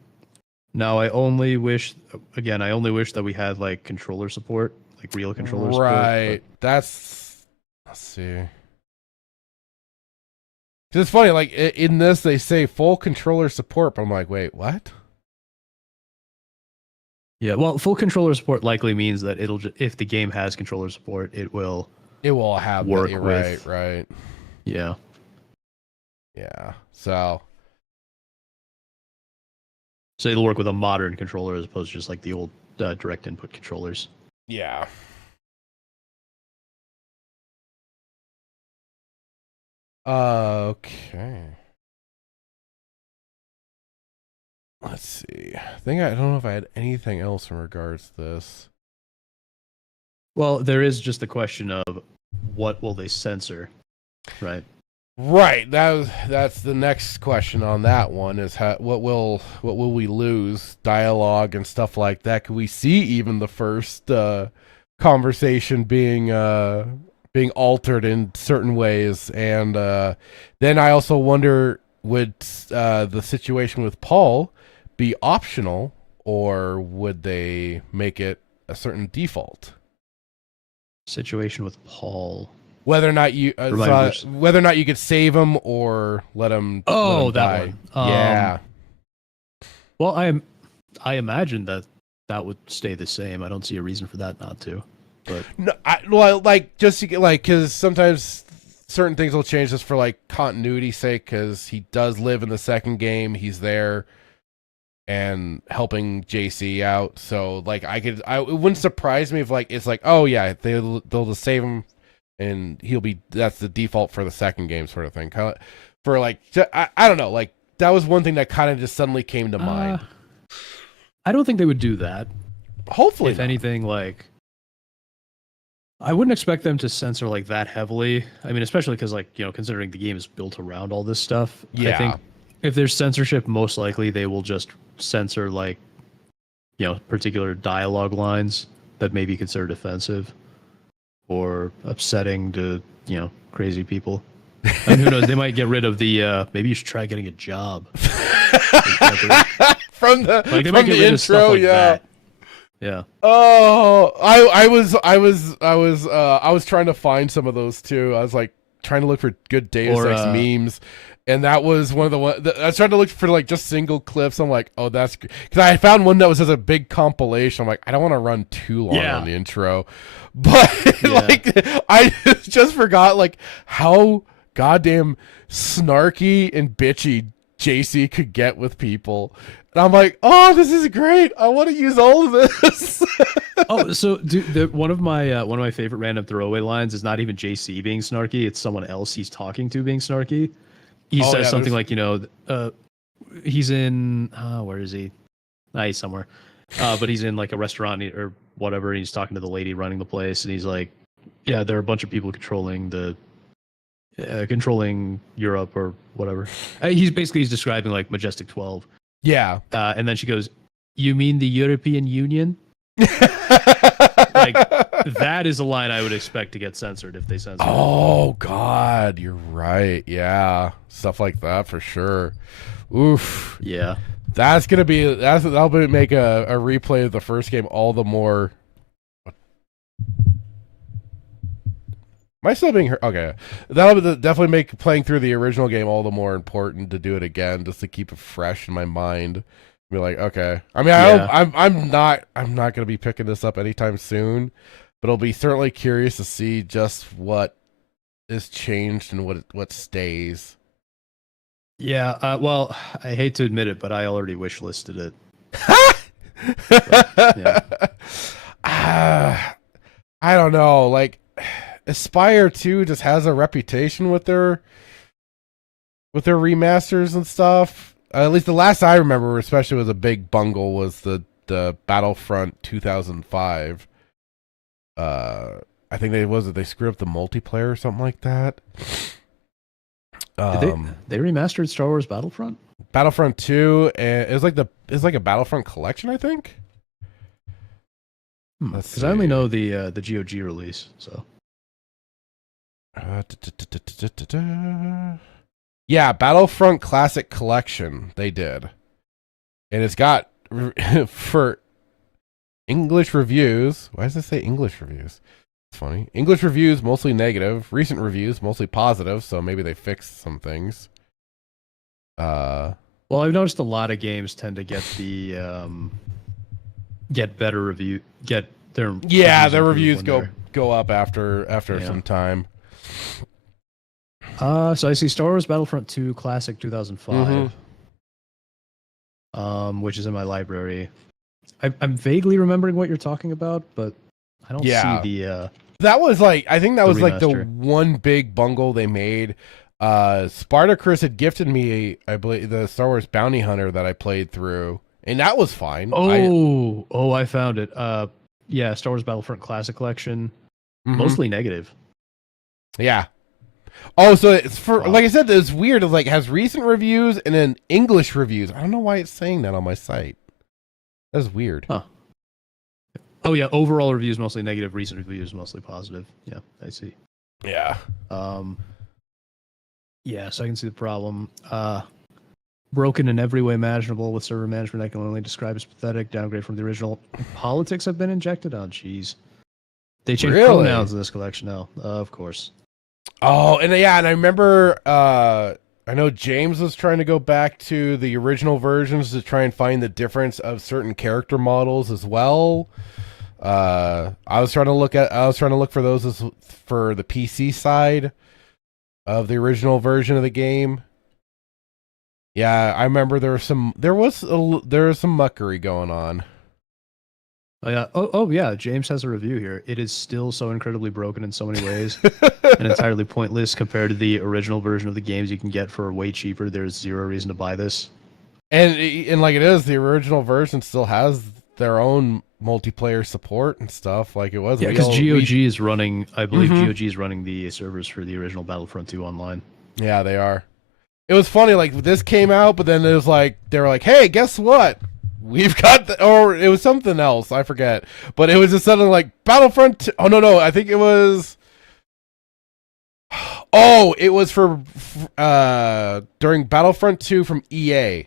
Now, I only wish that we had like controller support, like real controller support. Right. Let's see. 'Cause it's funny, like in this they say full controller support, but I'm like, wait, what? Yeah, well, full controller support likely means that if the game has controller support, it will have work that, with. Right. Yeah. Yeah. So it'll work with a modern controller as opposed to just like the old direct input controllers. Yeah. Okay. Let's see. I don't know if I had anything else in regards to this. Well, there is just the question of what will they censor, right? Right. That's the next question on that one is what will we lose? Dialogue and stuff like that. Could we see even the first conversation being altered in certain ways? And then I also wonder, would the situation with Paul be optional, or would they make it a certain default? Situation with Paul. Whether or not you could save him or let him. Oh, let him that die. one. Yeah. Well, I imagine that would stay the same. I don't see a reason for that not to. But no, because sometimes certain things will change just for like continuity's sake. Because he does live in the second game, he's there and helping JC out. So like, it wouldn't surprise me if like it's like, oh yeah, they'll just save him and that's the default for the second game sort of thing. Kind of for like, I don't know, like that was one thing that kind of just suddenly came to mind. I don't think they would do that. Hopefully, if anything, like. I wouldn't expect them to censor like that heavily. I mean, especially because like, considering the game is built around all this stuff. Yeah. I think if there's censorship, most likely they will just censor like, particular dialogue lines that may be considered offensive or upsetting to, crazy people. And who knows, they might get rid of the, maybe you should try getting a job. From the intro, yeah. That. Yeah. Oh, I was trying to find some of those too. I was like trying to look for good Deus Ex memes, and that was one of the ones. I was trying to look for like just single clips. I'm like, oh, that's because I found one that was as a big compilation. I'm like, I don't want to run too long on the intro, but like I just forgot like how goddamn snarky and bitchy JC could get with people. And I'm like, oh, this is great. I want to use all of this. Oh, so dude, one of my favorite random throwaway lines is not even JC being snarky. It's someone else he's talking to being snarky. He says something like, he's in, where is he? He's somewhere. But he's in like a restaurant or whatever. And he's talking to the lady running the place. And he's like, yeah, there are a bunch of people controlling Europe or whatever. He's describing like Majestic 12. Yeah. And then she goes, you mean the European Union? Like, that is a line I would expect to get censored if they censor it. Oh, God. You're right. Yeah. Stuff like that for sure. Oof. Yeah. That'll make a replay of the first game all the more. Am I still being heard? Okay. That'll definitely make playing through the original game all the more important to do it again, just to keep it fresh in my mind. Be like, okay. I mean, I'm not going to be picking this up anytime soon, but I'll be certainly curious to see just what is changed and what stays. Yeah. Well, I hate to admit it, but I already wishlisted it. But, yeah. I don't know. Like, Aspire 2 just has a reputation with their remasters and stuff. At least the last I remember, especially was a big bungle, was the Battlefront 2005. I think they screwed up the multiplayer or something like that. They remastered Star Wars Battlefront. Battlefront 2, and it's like a Battlefront collection, I think. Because I only know the GOG release. So. Yeah, Battlefront Classic Collection. They did, and it's got for English reviews. Why does it say English reviews? It's funny. English reviews mostly negative. Recent reviews mostly positive. So maybe they fixed some things. Well, I've noticed a lot of games tend to get the get better review, get their their reviews go up after some time. So I see Star Wars Battlefront 2 Classic 2005, which is in my library. I'm vaguely remembering what you're talking about, but I don't see the. That was like, I think that was like the remaster. one big bungle they made. Spartacus had gifted me, I believe, the Star Wars Bounty Hunter that I played through, and that was fine. I found it. Yeah, Star Wars Battlefront Classic Collection, mostly negative. Yeah. Oh, so it's for, like I said, it's weird. It's like, has recent reviews and then English reviews. I don't know why it's saying that on my site. That's weird. Huh. Oh yeah, overall reviews mostly negative, recent reviews mostly positive. Yeah, I see. Yeah. Yeah, so I can see the problem. Broken in every way imaginable with server management I can only describe as pathetic, downgrade from the original. Politics have been injected. Oh, jeez. They changed pronouns in this collection now, of course. Oh, and I remember, I know James was trying to go back to the original versions to try and find the difference of certain character models as well. I was trying to look for those for the PC side of the original version of the game. Yeah, I remember there was some muckery going on. Oh yeah. Oh yeah. James has a review here. It is still so incredibly broken in so many ways, and entirely pointless compared to the original version of the games you can get for way cheaper. There's zero reason to buy this. And like it is, the original version still has their own multiplayer support and stuff like it was. Yeah, because GOG is running. I believe GOG is running the servers for the original Battlefront 2 online. Yeah, they are. It was funny. Like this came out, but then it was like they were like, "Hey, guess what? We've got or it was something else. I forget, but it was just something like Battlefront. Oh no, I think it was. Oh, it was for during Battlefront 2 from EA.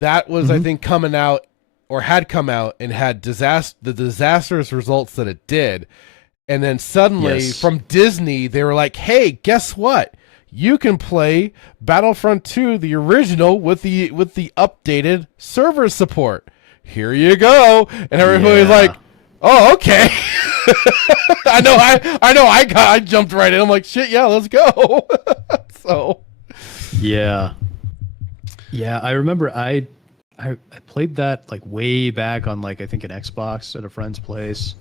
That was I think coming out or had come out and had the disastrous results that it did, and then suddenly from Disney they were like, "Hey, guess what? You can play Battlefront 2, the original, with the updated server support. Here you go." And everybody was like, "Oh, okay." I jumped right in. I'm like, "Shit, yeah, let's go." So, yeah, I remember I played that like way back on like I think an Xbox at a friend's place,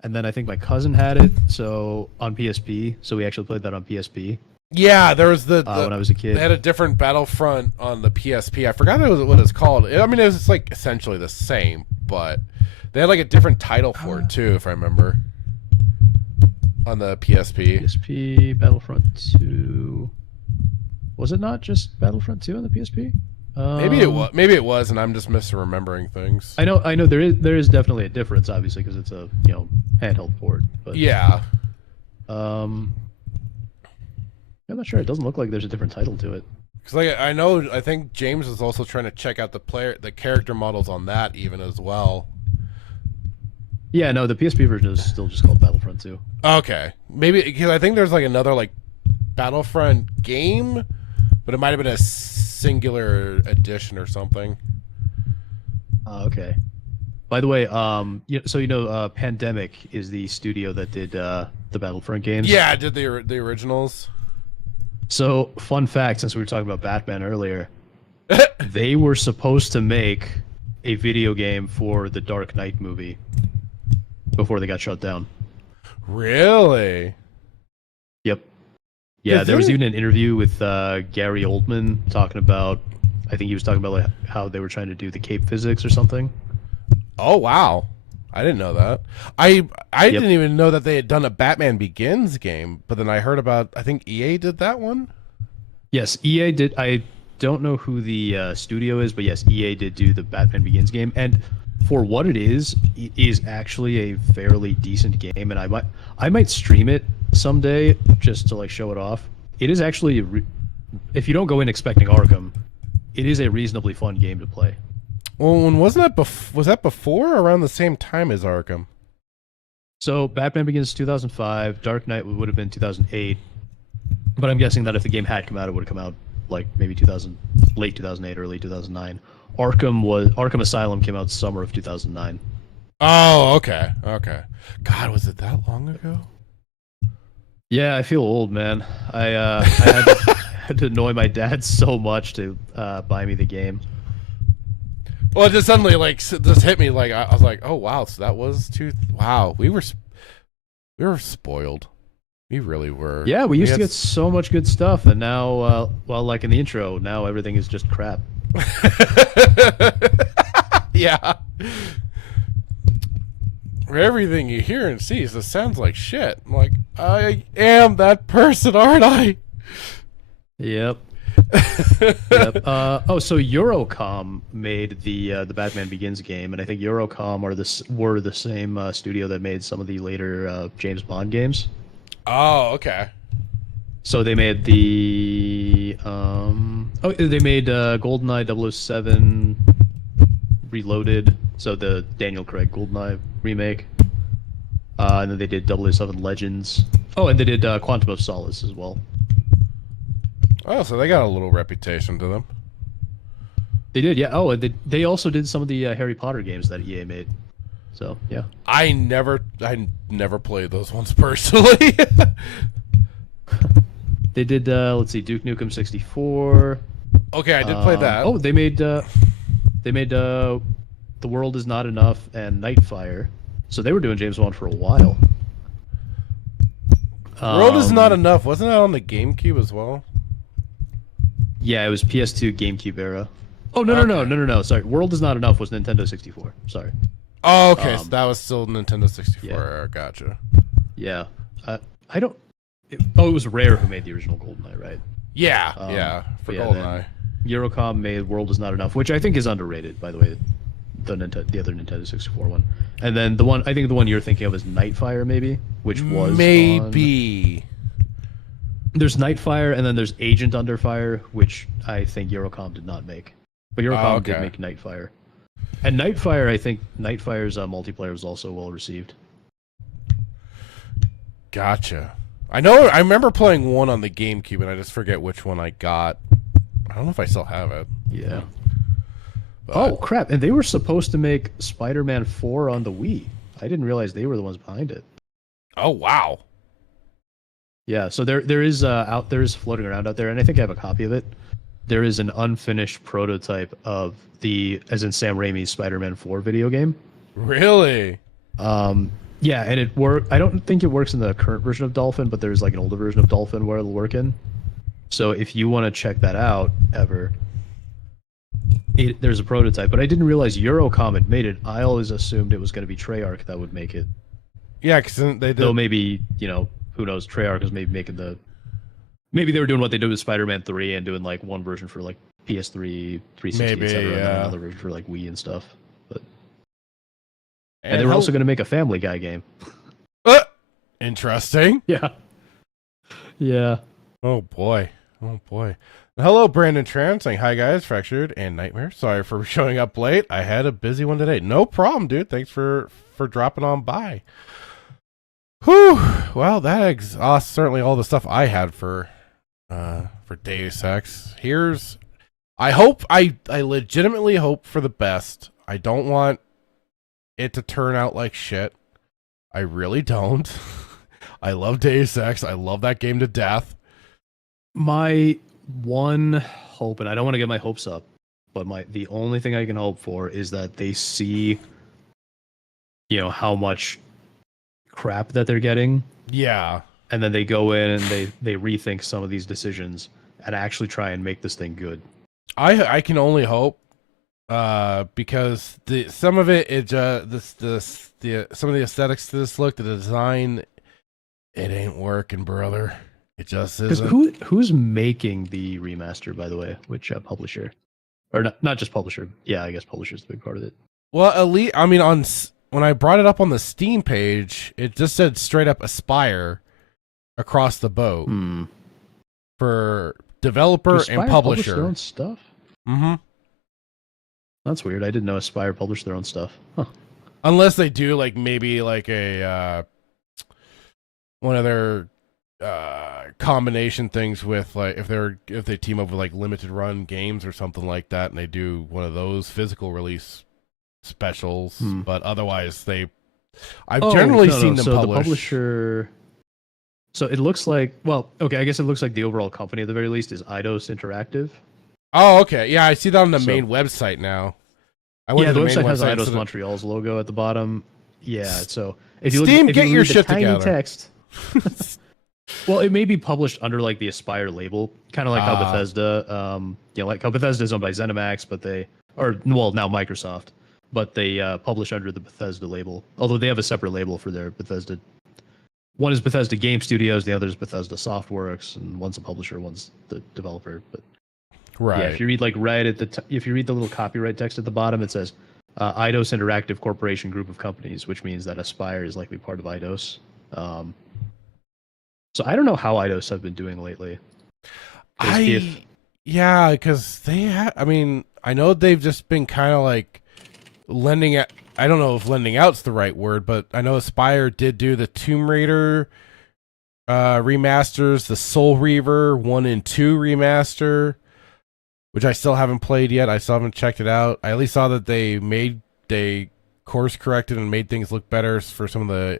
and then I think my cousin had it so on PSP. So we actually played that on PSP. Yeah, there was when I was a kid. They had a different Battlefront on the PSP. I forgot what it's called. I mean, it was like essentially the same, but they had like a different title for it too, if I remember. On the PSP. PSP Battlefront 2. Was it not just Battlefront 2 on the PSP? Maybe it was. Maybe it was, and I'm just misremembering things. I know. There is definitely a difference, obviously, because it's a handheld port. But yeah. I'm not sure. It doesn't look like there's a different title to it. Because I think James is also trying to check out the character models on that even as well. Yeah, no, the PSP version is still just called Battlefront 2. Okay, maybe because I think there's like another like Battlefront game, but it might have been a singular edition or something. Okay. By the way, Pandemic is the studio that did the Battlefront games. Yeah, I did the originals. So, fun fact, since we were talking about Batman earlier, they were supposed to make a video game for the Dark Knight movie before they got shut down. Really? Yep. Yeah, there was even an interview with Gary Oldman talking about, I think he was talking about like how they were trying to do the cape physics or something. Oh, wow. I didn't know that. I didn't even know that they had done a Batman Begins game, but then I heard about, I think EA did that one. Yes, EA did. I don't know who the studio is, but yes, EA did do the Batman Begins game, and for what it is actually a fairly decent game, and I might stream it someday just to like show it off. It is actually, if you don't go in expecting Arkham, it is a reasonably fun game to play. Well, wasn't that was that before or around the same time as Arkham? So Batman Begins 2005, Dark Knight would have been 2008, but I'm guessing that if the game had come out, it would have come out like maybe late 2008, early 2009. Arkham Asylum came out summer of 2009. Oh, okay. God, was it that long ago? Yeah, I feel old, man. I had to annoy my dad so much to buy me the game. Well, it just suddenly like just hit me like I was like, oh wow, so that was wow, we were spoiled. We really were. Yeah, we used to get so much good stuff, and now, well, like in the intro, now everything is just crap. Yeah. Everything you hear and see just sounds like shit. I'm like, I am that person, aren't I? Yep. Yep. So Eurocom made the Batman Begins game, and I think Eurocom were the same studio that made some of the later James Bond games. Oh, okay. So they made they made GoldenEye 007 Reloaded, so the Daniel Craig GoldenEye remake. And then they did 007 Legends. Oh, and they did Quantum of Solace as well. Oh, so they got a little reputation to them. They did, yeah. Oh, and they also did some of the Harry Potter games that EA made. So, yeah. I never played those ones personally. They did, let's see, Duke Nukem 64. Okay, I did play that. Oh, they made The World Is Not Enough and Nightfire. So they were doing James Bond for a while. World Is Not Enough. Wasn't that on the GameCube as well? Yeah, it was PS2 GameCube era. Oh, no. Sorry. World Is Not Enough was Nintendo 64. Sorry. Oh, okay. So that was still Nintendo 64 era. Gotcha. Yeah. I don't... it was Rare who made the original GoldenEye, right? Yeah, for GoldenEye. Eurocom made World Is Not Enough, which I think is underrated, by the way. The other Nintendo 64 one. And then the one you're thinking of is Nightfire, maybe? Which was maybe... There's Nightfire, and then there's Agent Underfire, which I think Eurocom did not make. But Eurocom did make Nightfire. And Nightfire, I think Nightfire's multiplayer was also well received. Gotcha. I remember playing one on the GameCube, and I just forget which one I got. I don't know if I still have it. Yeah. But... Oh, crap. And they were supposed to make Spider-Man 4 on the Wii. I didn't realize they were the ones behind it. Oh, wow. Yeah, so there is floating around out there, and I think I have a copy of it. There is an unfinished prototype of as in Sam Raimi's Spider-Man 4 video game. Really? Yeah, and I don't think it works in the current version of Dolphin, but there's like an older version of Dolphin where it'll work in. So if you want to check that out ever, there's a prototype. But I didn't realize Eurocom had made it. I always assumed it was going to be Treyarch that would make it. Yeah, because they did. Though maybe, who knows, Treyarch was maybe making maybe they were doing what they did with Spider-Man 3 and doing like one version for like PS3, 360, etc., and then another version for like Wii and stuff. But and they were also going to make a Family Guy game. Interesting. Yeah. Yeah. Oh boy. Hello, Brandon Tran saying hi guys, Fractured and Knightmare. Sorry for showing up late. I had a busy one today. No problem, dude. Thanks for dropping on by. Whew. Well, that exhausts certainly all the stuff I had for Deus Ex. I legitimately hope for the best. I don't want it to turn out like shit. I really don't. I love Deus Ex. I love that game to death. My one hope, and I don't want to get my hopes up, but the only thing I can hope for is that they see, how much crap that they're getting. Yeah. And then they go in and they rethink some of these decisions and actually try and make this thing good. I can only hope, because some of it some of the aesthetics to this look, the design, it ain't working, brother. It just Because isn't. who's making the remaster, by the way? Which publisher? Or not just publisher. Yeah, I guess publisher's a big part of it. Well, at least I mean, when I brought it up on the Steam page, it just said straight up Aspire across the boat for developer Does and Aspire publish publisher. their own stuff? Mm-hmm. That's weird. I didn't know Aspire published their own stuff. Huh. Unless they do, like maybe like a one of their combination things with like if they team up with like limited run games or something like that, and they do one of those physical release specials. But otherwise, I've generally seen them so publish. The publisher. So it looks like, well, okay, I guess it looks like the overall company at the very least is Eidos Interactive. Oh, okay, yeah, I see that on the main website now. The website has Eidos Montreal's logo at the bottom. Yeah, so if you Steam, look, get your shit tiny together. Text. Well, it may be published under like the Aspire label, kind of like how Bethesda, like how Bethesda is owned by ZeniMax, but now Microsoft, but they publish under the Bethesda label. Although they have a separate label for their Bethesda. One is Bethesda Game Studios, the other is Bethesda Softworks, and one's a publisher, one's the developer. But right, yeah, if you read like if you read the little copyright text at the bottom, it says Eidos Interactive Corporation Group of Companies, which means that Aspire is likely part of Eidos. So I don't know how Eidos have been doing lately. Yeah, because I mean, I know they've just been kind of like lending out. I don't know if lending out's the right word, but I know Aspire did do the Tomb Raider remasters, the Soul Reaver 1 and 2 remaster, which I still haven't played yet. I still haven't checked it out. I at least saw that they course corrected and made things look better for some of the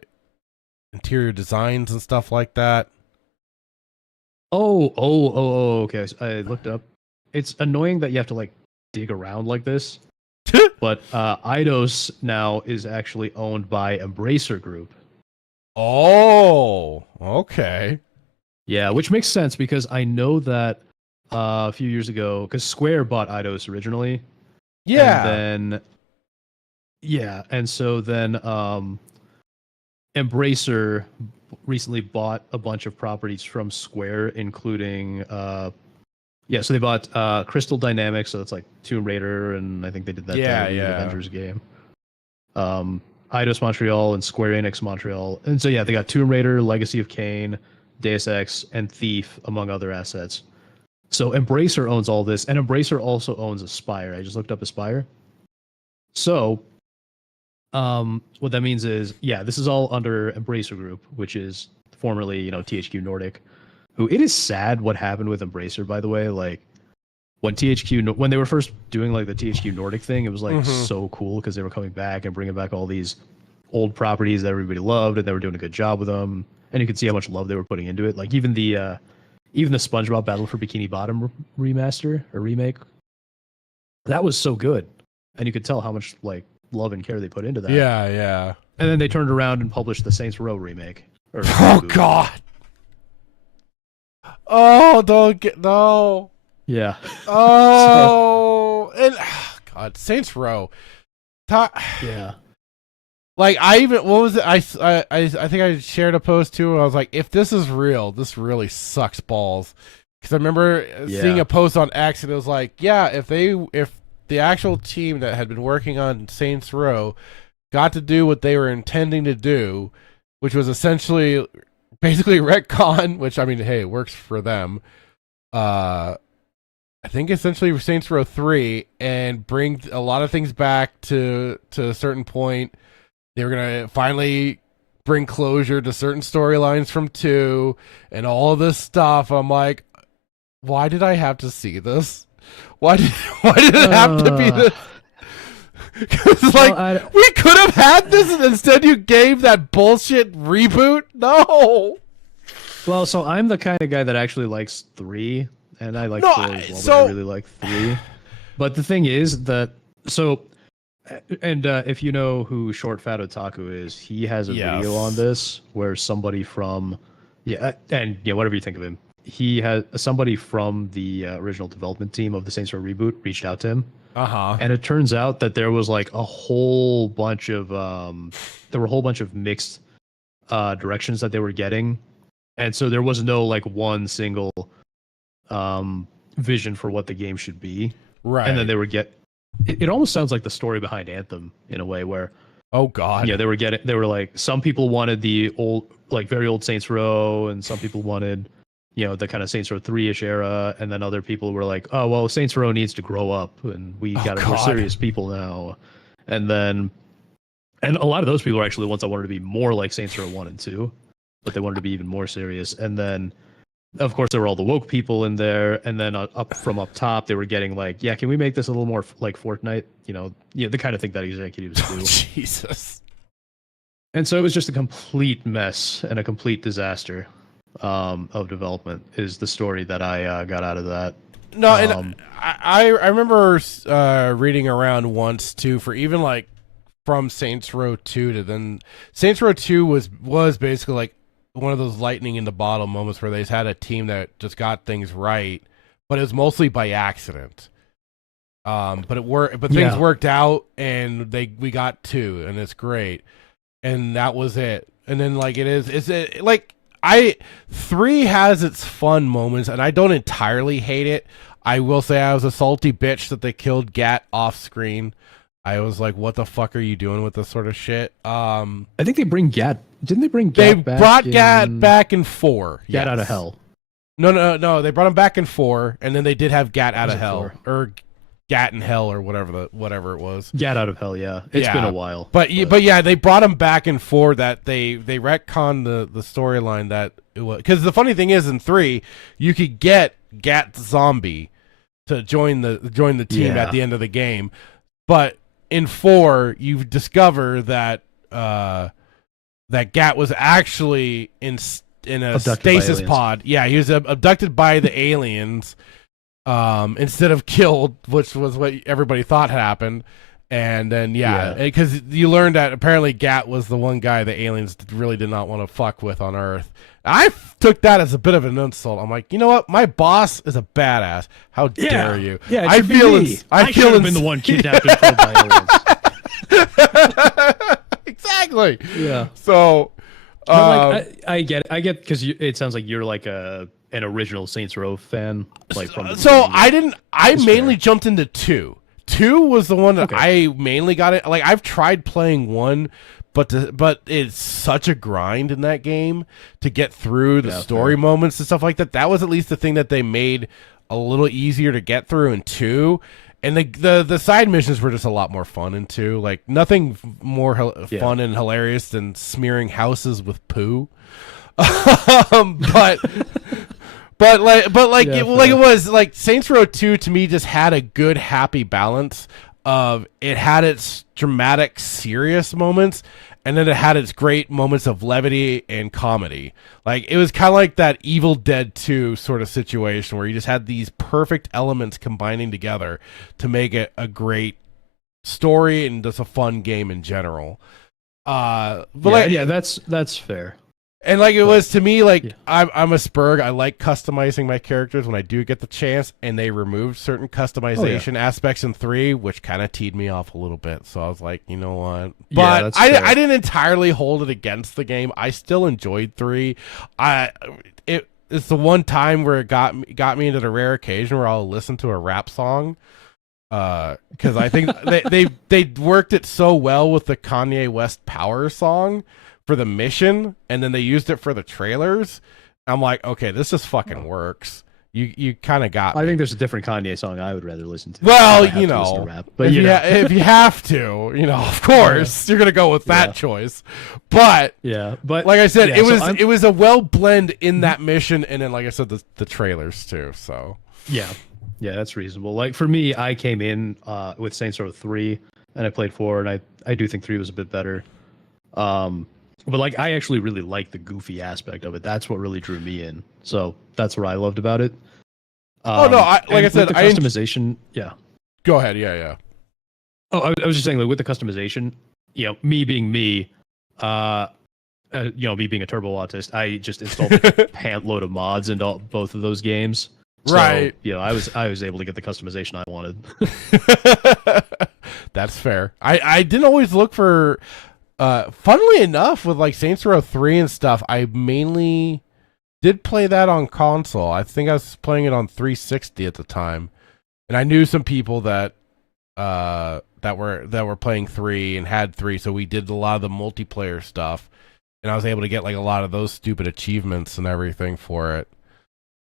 interior designs and stuff like that. Okay. I looked up. It's annoying that you have to like dig around like this. But Eidos now is actually owned by Embracer Group. Oh, okay. Yeah, which makes sense because I know that a few years ago, because Square bought Eidos originally. Yeah. And so then Embracer recently bought a bunch of properties from Square, including so they bought Crystal Dynamics, so it's like Tomb Raider, and I think they did that Avengers game. Eidos Montreal and Square Enix Montreal, and so they got Tomb Raider, Legacy of Kain, Deus Ex, and Thief, among other assets. So Embracer owns all this, and Embracer also owns Aspire. I just looked up Aspire. So what that means is, this is all under Embracer Group, which is formerly, THQ Nordic. Who, it is sad what happened with Embracer, by the way. Like when they were first doing like the THQ Nordic thing, it was like so cool because they were coming back and bringing back all these old properties that everybody loved, and they were doing a good job with them. And you could see how much love they were putting into it. Like even the SpongeBob Battle for Bikini Bottom remaster or remake, that was so good, and you could tell how much like love and care they put into that. Yeah. And then they turned around and published the Saints Row remake. Oh God. Oh, don't get no. Yeah. Oh, and God, Saints Row. Yeah. Like what was it? I think I shared a post too. And I was like, if this is real, this really sucks balls. Because I remember seeing a post on X, and it was like, if the actual team that had been working on Saints Row got to do what they were intending to do, which was essentially basically retcon, which I mean, hey, it works for them. I think essentially Saints Row 3 and bring a lot of things back to a certain point. They were gonna finally bring closure to certain storylines from 2 and all of this stuff. I'm like, why did I have to see this? Why did it have to be this? Because we could have had this, and instead you gave that bullshit reboot. No. Well, so I'm the kind of guy that actually likes 3, and I like 4 as well. But I really like 3. But the thing is that if you know who Short Fat Otaku is, he has a video on this where somebody from whatever you think of him, he has somebody from the original development team of the Saints Row reboot reached out to him. And it turns out that there was like a whole bunch of mixed directions that they were getting And so there was no like one single vision for what the game should be. Right. And then they would it almost sounds like the story behind Anthem in a way where, oh God. Yeah, they were like, some people wanted the old, like very old Saints Row, and some people wanted, the kind of Saints Row 3-ish era, and then other people were like, oh, well, Saints Row needs to grow up, and we we're serious people now. And a lot of those people are actually the ones that wanted to be more like Saints Row 1 and 2, but they wanted to be even more serious. And then, of course, there were all the woke people in there, and then up top, they were getting like, yeah, can we make this a little more like Fortnite? The kind of thing that executives do. Jesus. And so it was just a complete mess and a complete disaster of development is the story that I got out of that. No, and I remember reading around once too, for even like from Saints Row 2 to then Saints Row 2 was basically like one of those lightning in the bottle moments where they just had a team that just got things right, but it was mostly by accident. But things worked out, and we got 2, and it's great, and that was it. And then like like 3 has its fun moments, and I don't entirely hate it. I will say I was a salty bitch that they killed Gat off screen. I was like, what the fuck are you doing with this sort of shit? I think they bring Gat. Didn't they bring Gat They back brought Gat back in 4. Gat out of hell. No. They brought him back in 4, and then they did have Gat out of hell. 4? Or Gat in hell, or whatever it was. Gat out of hell, yeah. It's been a while. But yeah, they brought him back in 4 that they retconned the storyline that it was. Because the funny thing is, in 3, you could get Gat Zombie to join the team at the end of the game. But in 4, you discover that that Gat was actually in a stasis pod. Yeah, he was abducted by the aliens instead of killed, which was what everybody thought happened. And then because you learned that apparently Gat was the one guy the aliens really did not want to fuck with on Earth. I took that as a bit of an insult. I'm like, you know what? My boss is a badass. How dare you? Yeah, I feel I should have been the one kidnapped and killed by aliens. Exactly. Yeah. So, I get because it sounds like you're like an original Saints Row fan. Like from I mainly jumped into 2. 2 was the one that I mainly got it. Like I've tried playing 1, but it's such a grind in that game to get through the story moments and stuff like that. That was at least the thing that they made a little easier to get through in 2. And the side missions were just a lot more fun in 2. Like nothing more fun and hilarious than smearing houses with poo. But it was like Saints Row 2 to me just had a good happy balance of it had its dramatic serious moments, and then it had its great moments of levity and comedy. Like it was kind of like that Evil Dead 2 sort of situation where you just had these perfect elements combining together to make it a great story and just a fun game in general. That's fair. And like it was to me, like I'm a Sperg. I like customizing my characters when I do get the chance, and they removed certain customization aspects in 3, which kind of teed me off a little bit. So I was like, you know what? But I didn't entirely hold it against the game. I still enjoyed 3. It's the one time where it got me into the rare occasion where I'll listen to a rap song. Because I think they worked it so well with the Kanye West Power song for the mission, and then they used it for the trailers. I'm like, okay, this just fucking works. You kind of got me. I think there's a different Kanye song I would rather listen to. Well, rap. But if you have to, of course, you're gonna go with that choice. But but like I said, it was a well blend in that mission, and then like I said, the trailers too. So yeah, that's reasonable. Like for me, I came in with Saints Row 3, and I played 4, and I do think 3 was a bit better. But like, I actually really like the goofy aspect of it. That's what really drew me in. So that's what I loved about it. Like I said, the customization. Go ahead. Yeah. Oh, I was just saying, like with the customization, me being me, me being a turbo autist, I just installed a pant load of mods into both of those games. Right. So, I was able to get the customization I wanted. That's fair. I didn't always look for. Funnily enough, with like Saints Row 3 and stuff, I mainly did play that on console. I think I was playing it on 360 at the time, and I knew some people that were playing 3 and had 3, so we did a lot of the multiplayer stuff, and I was able to get like a lot of those stupid achievements and everything for it.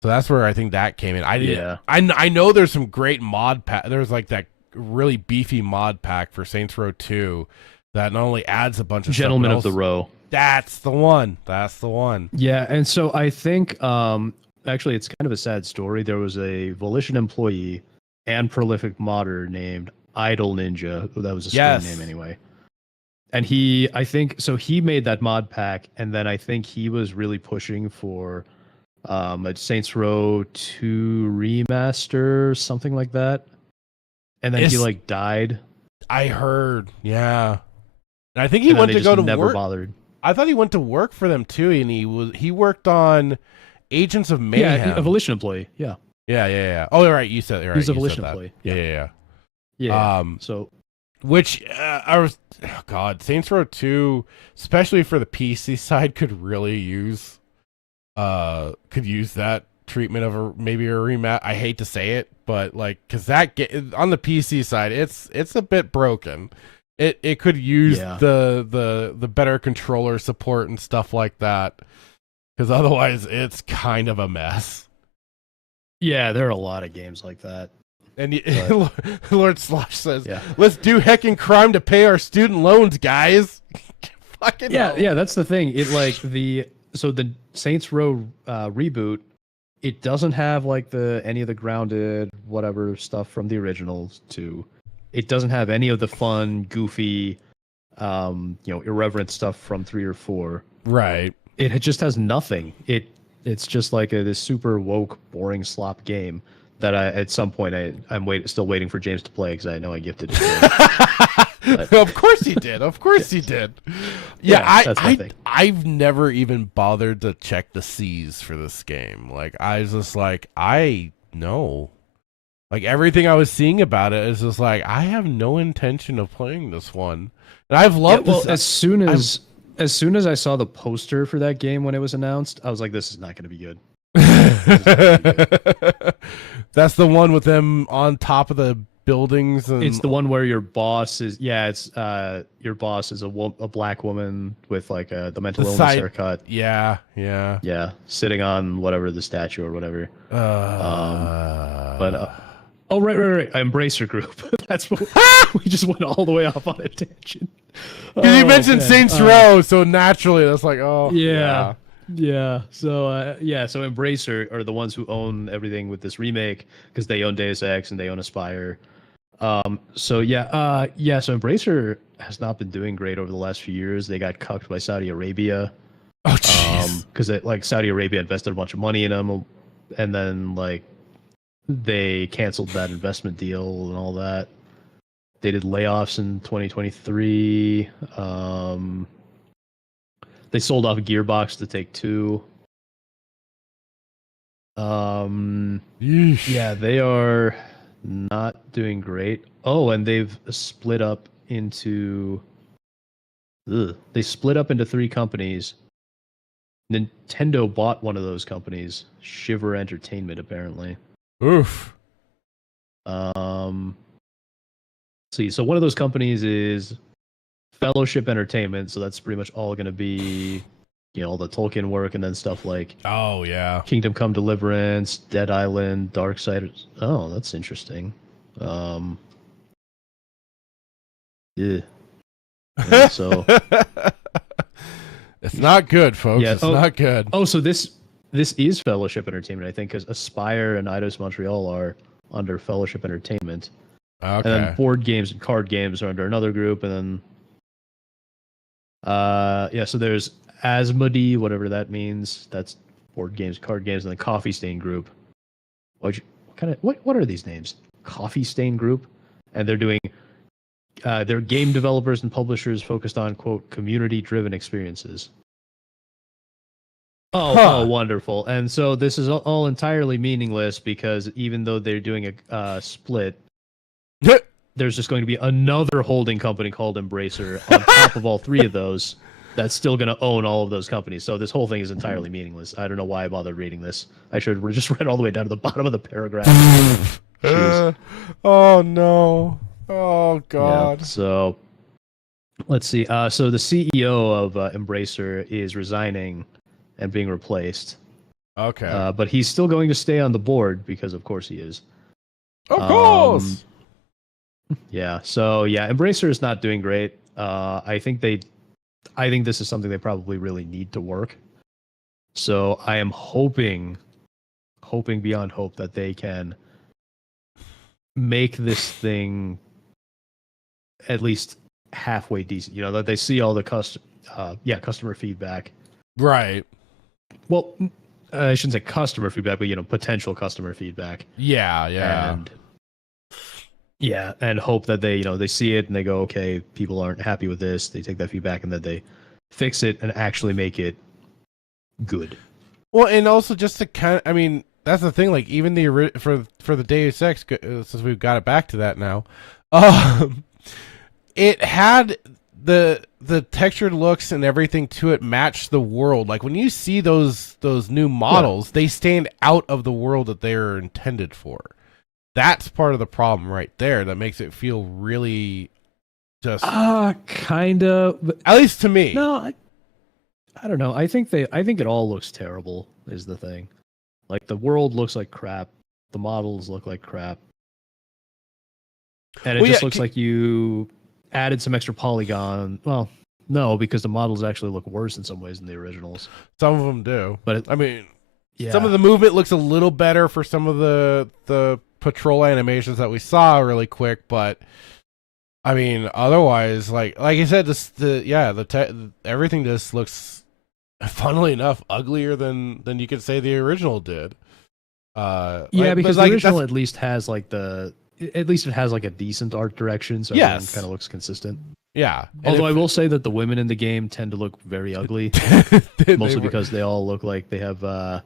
So that's where I think that came in. I know there's some great mod pack. There's like that really beefy mod pack for Saints Row 2 that not only adds a bunch of Gentlemen stuff, of the Row. That's the one. That's the one. Yeah, and so I think actually it's kind of a sad story. There was a Volition employee and prolific modder named Idle Ninja. That was a screen name anyway. And he made that mod pack, and then I think he was really pushing for a Saints Row 2 remaster, something like that. And then he like died. I heard, yeah. And I think he went to go to never work. Bothered. I thought he went to work for them too, and he worked on Agents of Mayhem. Yeah, a Volition employee. Yeah. Yeah. Oh, right. You said right. He's a you Volition said that. employee. Yeah. Yeah. So, which Saints Row 2, especially for the PC side, could really use that treatment of maybe a rematch. I hate to say it, but like, because on the PC side, it's a bit broken. It could use the better controller support and stuff like that, because otherwise it's kind of a mess. Yeah, there are a lot of games like that. And Lord Slosh says, "Let's do heckin' crime to pay our student loans, guys." Fucking hell. Yeah. That's the thing. It like the Saints Row reboot. It doesn't have like any of the grounded whatever stuff from the originals too. It doesn't have any of the fun, goofy, irreverent stuff from 3 or 4. Right. It just has nothing. It's just like this super woke, boring slop game that at some point I'm still waiting for James to play because I know I gifted it to him. Of course he did. Of course he did. Yeah, I've never even bothered to check the C's for this game. Like, I was just like, I know. Like, everything I was seeing about it is just like, I have no intention of playing this one. And I've loved this. As soon as I saw the poster for that game when it was announced, I was like, this is not going to be good. That's the one with them on top of the buildings. And it's the one where your boss is your boss is a black woman with like the mental illness haircut. Yeah, sitting on whatever the statue or whatever. Oh right. Embracer Group. That's what we just went all the way off on a tangent. Because you mentioned Saints Row, so naturally that's like, oh yeah. So Embracer are the ones who own everything with this remake because they own Deus Ex and they own Aspire. So Embracer has not been doing great over the last few years. They got cucked by Saudi Arabia. Oh jeez. Because Saudi Arabia invested a bunch of money in them, and then like they canceled that investment deal and all that. They did layoffs in 2023. They sold off Gearbox to Take-Two. Yeah, they are not doing great. Oh, and they've split up into 3 companies. Nintendo bought one of those companies, Shiver Entertainment, apparently. Oof. See, so one of those companies is Fellowship Entertainment, so that's pretty much all going to be, all the Tolkien work, and then stuff like Kingdom Come Deliverance, Dead Island, Darksiders. Oh, that's interesting. Yeah. So it's not good, folks. It's not good. Oh, so this is Fellowship Entertainment, I think, because Aspire and Eidos Montreal are under Fellowship Entertainment. Okay. And then board games and card games are under another group, and then so there's Asmodee, whatever that means. That's board games, card games, and the Coffee Stain Group. What are these names? Coffee Stain Group, and they're doing they're game developers and publishers focused on quote community-driven experiences. Oh, wonderful! And so this is all entirely meaningless because even though they're doing a split, there's just going to be another holding company called Embracer on top of all 3 of those. that's still going to own all of those companies. So this whole thing is entirely meaningless. I don't know why I bothered reading this. I should have just read all the way down to the bottom of the paragraph. Oh no. Oh god. Yeah, so let's see. So the CEO of Embracer is resigning and being replaced. Okay. But he's still going to stay on the board because, of course, he is. Of course. Yeah. So yeah, Embracer is not doing great. I think this is something they probably really need to work. So I am hoping beyond hope that they can make this thing at least halfway decent. You know, that they see all the customer feedback. Right. Well, I shouldn't say customer feedback, but potential customer feedback. Yeah. And hope that they see it and they go, okay, people aren't happy with this. They take that feedback and that they fix it and actually make it good. Well, and also just to that's the thing. Like even for the Deus Ex, since we've got it back to that now, it had the textured looks and everything to it match the world. Like when you see those new models, they stand out of the world that they are intended for. That's part of the problem right there that makes it feel really just kind of, at least to me. No, I don't know. I think it all looks terrible is the thing. Like the world looks like crap. The models look like crap. And it looks like you added some extra polygon. Well, no, because the models actually look worse in some ways than the originals. Some of them do. But some of the movement looks a little better for some of the patrol animations that we saw really quick, but otherwise, like I said, everything just looks, funnily enough, uglier than you could say the original did. Because the original at least has it has like a decent art direction, so everything kind of looks consistent. Yeah. Although I will say that the women in the game tend to look very ugly, mostly because they all look like they have.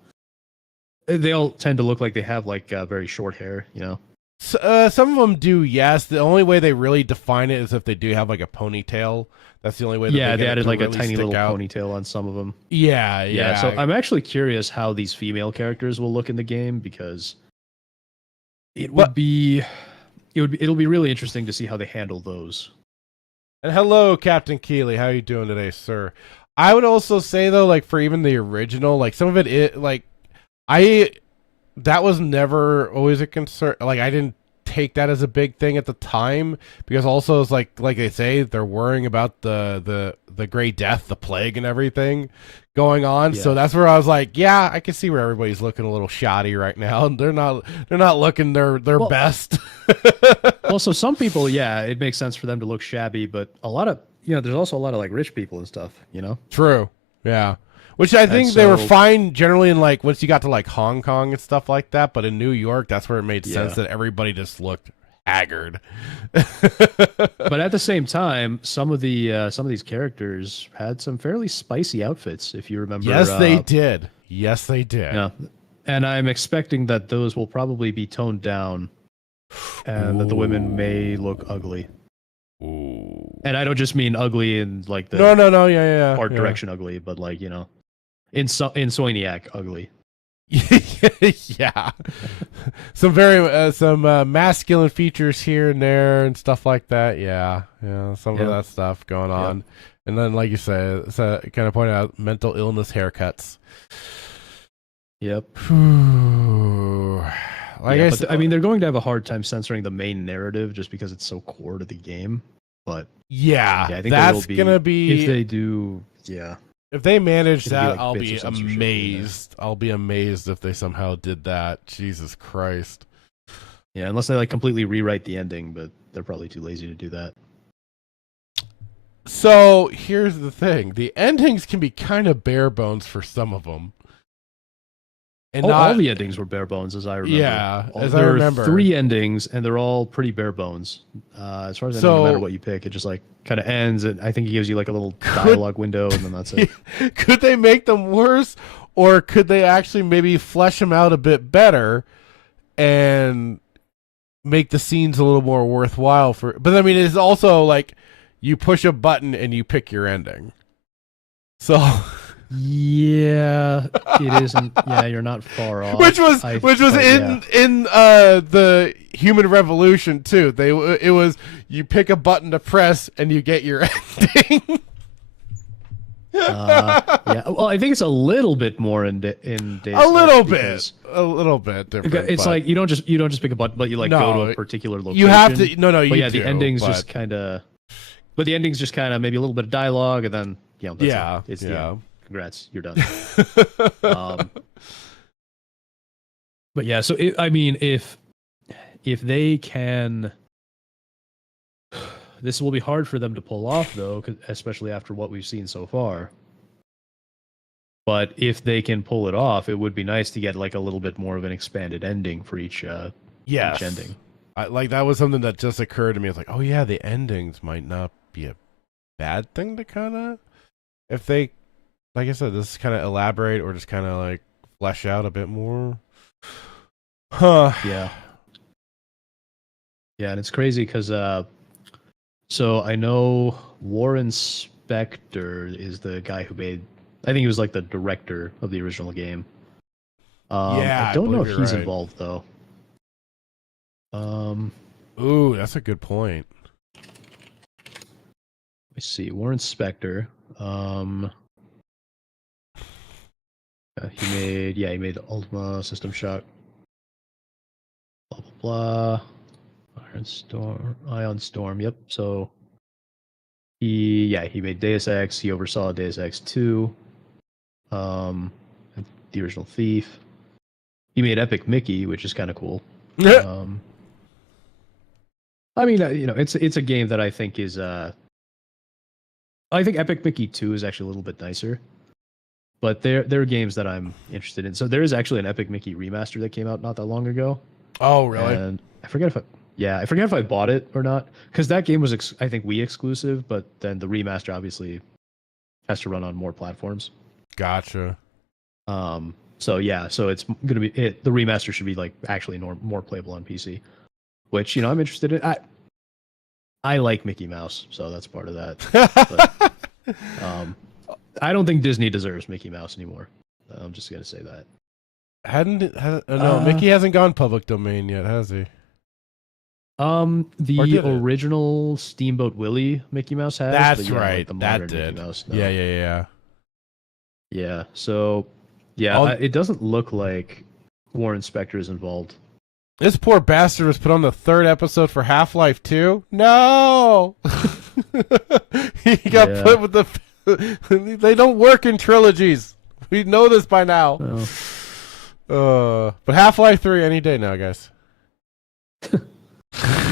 They all tend to look like they have very short hair, So, some of them do, yes. The only way they really define it is if they do have like a ponytail. That's the only way. They added like really a tiny little ponytail on some of them. Yeah. So I'm actually curious how these female characters will look in the game because it'll be really interesting to see how they handle those. And hello, Captain Keeley. How are you doing today, sir? I would also say though, like for even the original, like some of it that was never always a concern. Like I didn't take that as a big thing at the time because also it's like they say they're worrying about the Great Death, the plague, and everything going on. Yeah. So that's where I was like, yeah, I can see where everybody's looking a little shoddy right now. They're not looking their best. Also, some people, it makes sense for them to look shabby, but a lot of there's also a lot of like rich people and stuff. True. Yeah. Which I think they were fine generally in like once you got to like Hong Kong and stuff like that, but in New York, that's where it made sense that everybody just looked haggard. But at the same time, some of these characters had some fairly spicy outfits, if you remember. Yes, they did. Yeah, and I'm expecting that those will probably be toned down, and that the women may look ugly. Ooh. And I don't just mean ugly in like the art direction ugly, but like in Soiniac ugly. Yeah. Some very masculine features here and there and stuff like that. Yeah. Some of that stuff going on. And then like you say, kind of pointed out mental illness haircuts. Yep. I mean, they're going to have a hard time censoring the main narrative just because it's so core to the game. But I think that's gonna be if they do. Yeah, if they manage that, I'll be amazed. I'll be amazed if they somehow did that. Jesus Christ. Yeah, unless they like completely rewrite the ending, but they're probably too lazy to do that. So here's the thing: the endings can be kind of bare bones for some of them. And all the endings were bare bones, as I remember. Yeah, there were 3 endings, and they're all pretty bare bones. As far as I know, no matter what you pick, it just like kind of ends, and I think he gives you like a little dialogue window, and then that's it. Could they make them worse, or could they actually maybe flesh them out a bit better, and make the scenes a little more worthwhile? But I mean, it's also like you push a button and you pick your ending. So yeah, it isn't. Yeah, you're not far off. which was in the Human Revolution too. It was you pick a button to press and you get your ending. Yeah, well, I think it's a little bit more in Days a little bit different. It's like you don't just pick a button, but you like go to a particular location. You have to. No, but you yeah, do, the ending's but... just kind of. But the ending's just kind of maybe a little bit of dialogue, and then that's yeah, it. It's yeah. Congrats, you're done. But yeah, so I mean, if they can, this will be hard for them to pull off, though, especially after what we've seen so far. But if they can pull it off, it would be nice to get like a little bit more of an expanded ending for each ending. Like that was something that just occurred to me. It's like, oh yeah, the endings might not be a bad thing to kind of, if they, like I said, this kind of elaborate or just kind of like flesh out a bit more. Huh. Yeah. Yeah, and it's crazy because so I know Warren Spector is the guy who made, I think he was like the director of the original game. I don't know if he's involved though. Ooh, that's a good point. Let me see. Warren Spector. He made Ultima, System Shock. Blah blah blah. Ion Storm. Yep. So he made Deus Ex. He oversaw Deus Ex 2. The original Thief. He made Epic Mickey, which is kind of cool. I mean, it's a game that I think is. I think Epic Mickey 2 is actually a little bit nicer, but there are games that I'm interested in. So there is actually an Epic Mickey remaster that came out not that long ago. Oh, really? And I forget if I bought it or not, because that game was I think Wii exclusive, but then the remaster obviously has to run on more platforms. Gotcha. So it's gonna be the remaster should be like actually more playable on PC, which I'm interested in. I like Mickey Mouse, so that's part of that. But, I don't think Disney deserves Mickey Mouse anymore. I'm just gonna say that. Mickey hasn't gone public domain yet, has he? The original Steamboat Willie Mickey Mouse has. That's right. Like the that modern did. Mickey Mouse, no. Yeah. Yeah. So, it doesn't look like Warren Spector is involved. This poor bastard was put on the 3rd episode for Half-Life 2. No, he got put with the. They don't work in trilogies. We know this by now. But Half-Life 3 any day now, guys.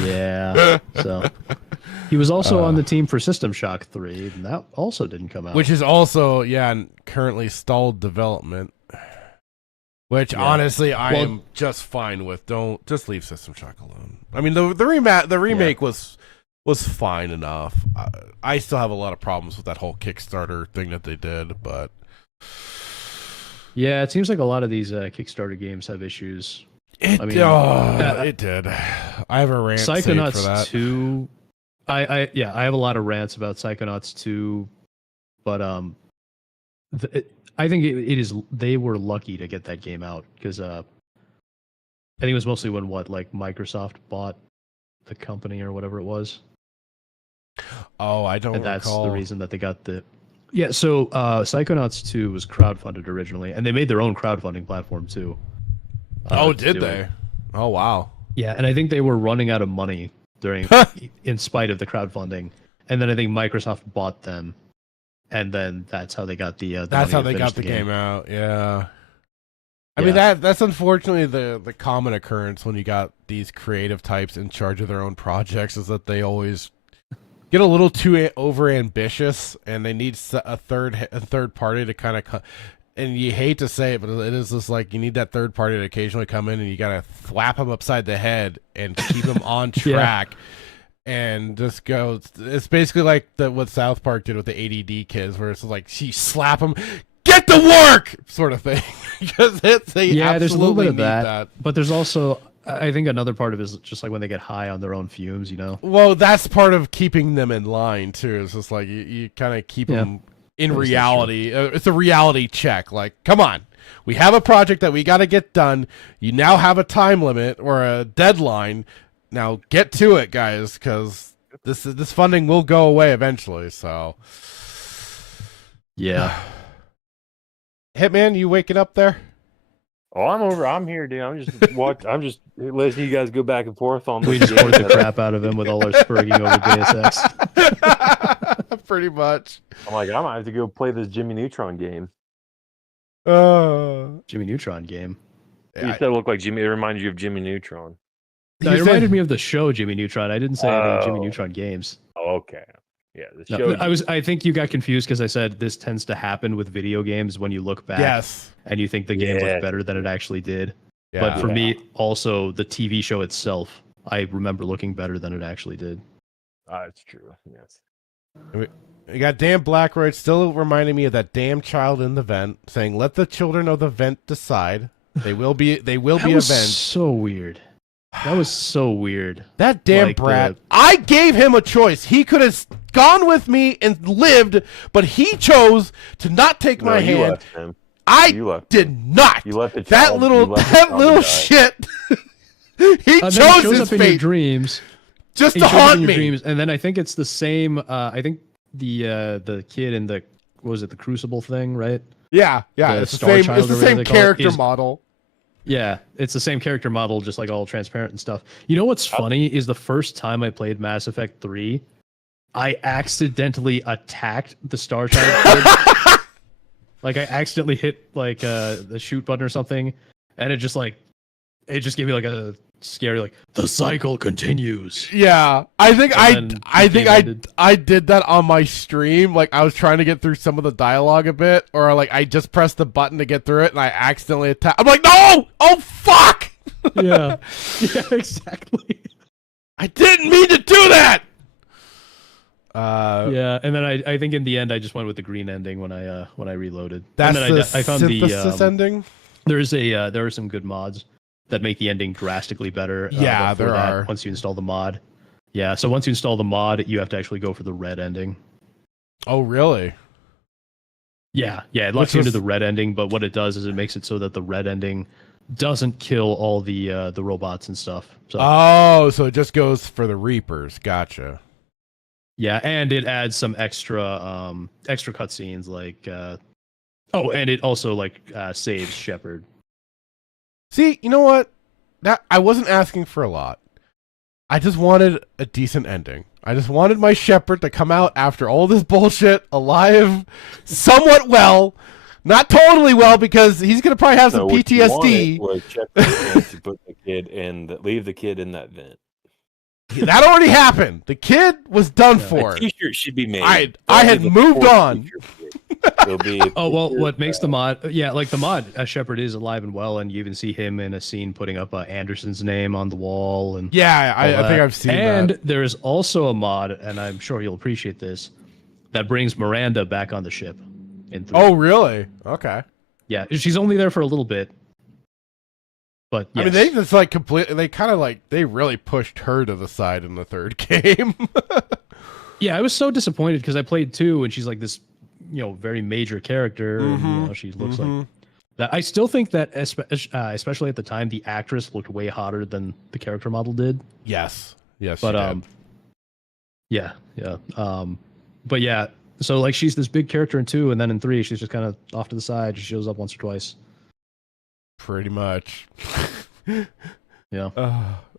Yeah. So he was also on the team for System Shock 3, and that also didn't come out. Which is also currently stalled development. Which honestly, I am just fine with. Don't just leave System Shock alone. I mean, the remake was fine enough. I still have a lot of problems with that whole Kickstarter thing that they did, but yeah, it seems like a lot of these Kickstarter games have issues. It did. I have a rant saved for that. Psychonauts 2. I have a lot of rants about Psychonauts 2, but I think it is. They were lucky to get that game out because I think it was mostly when Microsoft bought the company or whatever it was. Oh, I don't. And that's recall. the reason that they got the. Yeah, so Psychonauts 2 was crowdfunded originally, and they made their own crowdfunding platform too. Did they? Oh, wow. Yeah, and I think they were running out of money in spite of the crowdfunding, and then I think Microsoft bought them. And then that's how they got the. That's how they got the game out. Yeah. I mean that's unfortunately the common occurrence when you got these creative types in charge of their own projects is that they always get a little too over ambitious and they need a third party to kind of. And you hate to say it, but it is just like you need that third party to occasionally come in and you gotta thwap them upside the head and keep them on track. Yeah. And just go. It's basically like what South Park did with the ADD kids, where it's like she slap them, get to work, sort of thing. Because there's a little bit of that. But there's also, I think, another part of it is just like when they get high on their own fumes, Well, that's part of keeping them in line too. It's just like you kind of keep them in reality. It's a reality check. Like, come on. We have a project that we got to get done. You now have a time limit or a deadline. Now get to it, guys, because this funding will go away eventually. So, yeah. Hitman, you waking up there? Oh, I'm here, dude. I'm just listening to you guys go back and forth on. We just poured the crap out of him with all our spurging over Deus Ex. Pretty much. I'm like, I might have to go play this Jimmy Neutron game. Jimmy Neutron game. You said it looked like Jimmy. It reminded you of Jimmy Neutron. No, it reminded me of the show Jimmy Neutron. I didn't say any Jimmy Neutron games. Oh, okay. Yeah, the show. No, I think you got confused because I said this tends to happen with video games when you look back. Yes. And you think the game looked better than it actually did. Yeah. But for me, also the TV show itself, I remember looking better than it actually did. It's true. Yes. We got damn Blackroyd still reminding me of that damn child in the vent, saying, "Let the children of the vent decide. They will be avenged." So weird. That was so weird. That damn brat. I gave him a choice. He could have gone with me and lived, but he chose to not take my hand. Left him. I did not. You left the that little shit. He chose shows his up in fate your dreams, just he to shows up haunt in your me. dreams, and then I think it's the same. I think the kid in the the Crucible thing, right? Yeah. The It's the Star same. Child It's the or whatever same they call it, character is- model. Yeah, it's the same character model, just like all transparent and stuff. You know what's funny is the first time I played Mass Effect 3, I accidentally attacked the Star Child kid. Like I accidentally hit like the shoot button or something, and it just gave me like a scary like the cycle continues. Yeah, I think And then I did that on my stream. Like I was trying to get through some of the dialogue a bit, or like I just pressed the button to get through it, and I accidentally attacked. I'm like, no! Oh fuck! Yeah, exactly. I didn't mean to do that. Yeah, and then I think in the end I just went with the green ending when I reloaded. That's and then the I found synthesis ending. There are some good mods that make the ending drastically better. Yeah, before there that, are. once you install the mod. Yeah, so once you install the mod, you have to actually go for the red ending. Oh really? Yeah, it locks you into the red ending, but what it does is it makes it so that the red ending doesn't kill all the robots and stuff. So, so it just goes for the Reapers. Gotcha. yeah, and it adds some extra cutscenes like and it also like saves Shepard. See, you know what? That I wasn't asking for a lot. I just wanted a decent ending. I just wanted my Shepard to come out after all this bullshit alive, somewhat well, not totally well because he's gonna probably have some PTSD. Was Shepard to put the kid leave the kid in that vent. That already happened. The kid was done for. A t-shirt should be made. I had moved on. What makes the mod? Yeah, like the mod, Shepard is alive and well, and you even see him in a scene putting up Anderson's name on the wall, and yeah, I think I've seen that. And there is also a mod, and I'm sure you'll appreciate this, that brings Miranda back on the ship. In 3. Oh, really? Okay. Yeah, she's only there for a little bit, but yes. I mean, they just like completely. They kind of like they really pushed her to the side in the third game. Yeah, I was so disappointed because I played 2, and she's like this, very major character. And, she looks like that. I still think that, especially at the time, the actress looked way hotter than the character model did. Yes, but yeah. But yeah, so like she's this big character in 2, and then in 3, she's just kind of off to the side. She shows up once or twice. Pretty much. Yeah.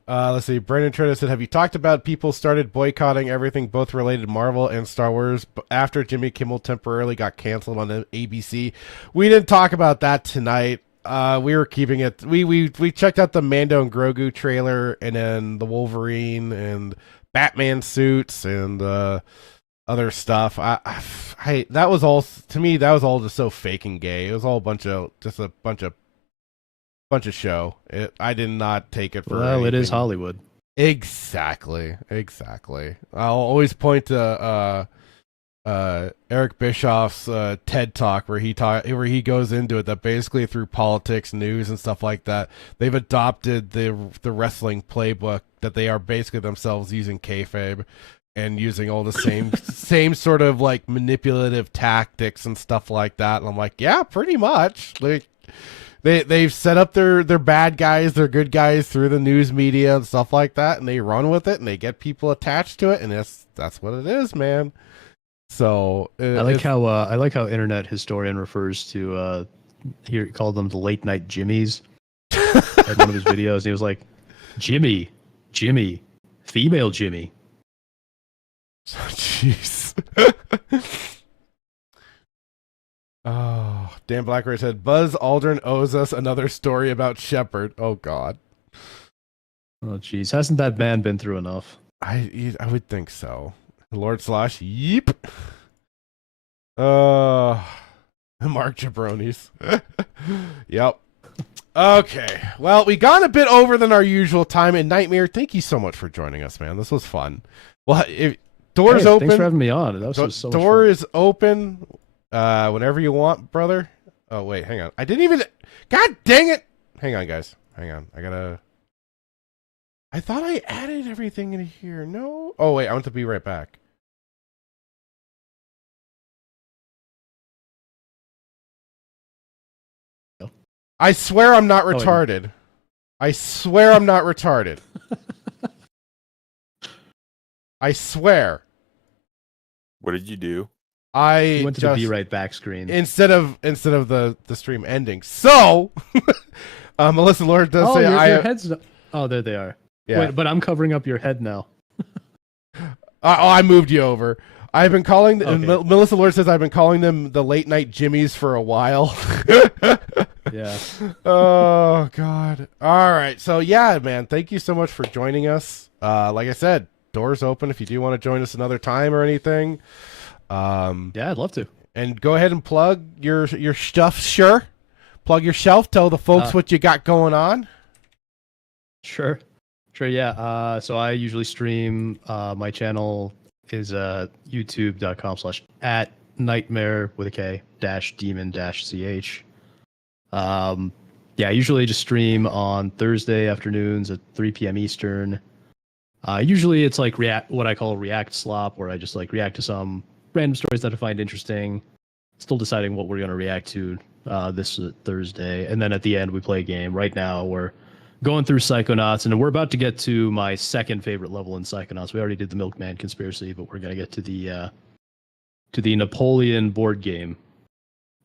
Let's see. Brandon Trina said, "Have you talked about people started boycotting everything, both related to Marvel and Star Wars, after Jimmy Kimmel temporarily got canceled on ABC?" We didn't talk about that tonight. We were keeping it. We checked out the Mando and Grogu trailer, and then the Wolverine and Batman suits and other stuff. That was all to me. That was all just so fake and gay. It was all a bunch of show. I did not take it for Well, anything. it is Hollywood. Exactly. I'll always point to Eric Bischoff's TED Talk where he goes into it, that basically through politics, news, and stuff like that, they've adopted the wrestling playbook, that they are basically themselves using kayfabe, and using all the same sort of like manipulative tactics and stuff like that. And I'm like, yeah, pretty much. Like they've set up their bad guys, their good guys through the news media and stuff like that, and they run with it and they get people attached to it, and that's what it is, man. So I like how internet historian refers to he called them the late night Jimmies. At one of his videos, he was like, Jimmy, female Jimmy. Jeez. Oh, Dan Blackroyd said Buzz Aldrin owes us another story about Shepard. Oh God. Oh jeez, hasn't that man been through enough? I would think so. Lord Slosh, yeep. Mark Jabronis. Yep. Okay. Well, we gone a bit over than our usual time. And Knightmare, thank you so much for joining us, man. This was fun. Well, door's open. Thanks for having me on. That was so much door fun. is open. Whenever you want, brother. Oh wait, hang on. I didn't even. God dang it! Hang on, guys. Hang on. I thought I added everything in here. No. Oh wait, I want to be right back. I swear I'm not retarded. I swear I'm not retarded. I swear. What did you do? You went to the be right back screen instead of the stream ending. So, Melissa Lord does say your head's. Oh, there they are. Yeah. Wait, but I'm covering up your head now. I moved you over. I've been calling Melissa Lord says I've been calling them the late night Jimmies for a while. Yeah. Oh God. All right. So yeah, man. Thank you so much for joining us. Like I said, doors open if you do want to join us another time or anything. Yeah, I'd love to. And go ahead and plug your stuff. Sure. Plug yourself. Tell the folks what you got going on. Sure. Yeah. So I usually stream. My channel is youtube.com/@Knightmare with a K -demon-ch. Yeah, I usually just stream on Thursday afternoons at 3 p.m. Eastern. Usually it's like what I call react slop, where I just like react to some random stories that I find interesting. Still deciding what we're going to react to this Thursday. And then at the end, we play a game. Right now, we're going through Psychonauts, and we're about to get to my second favorite level in Psychonauts. We already did the Milkman Conspiracy, but we're going to get to the Napoleon board game.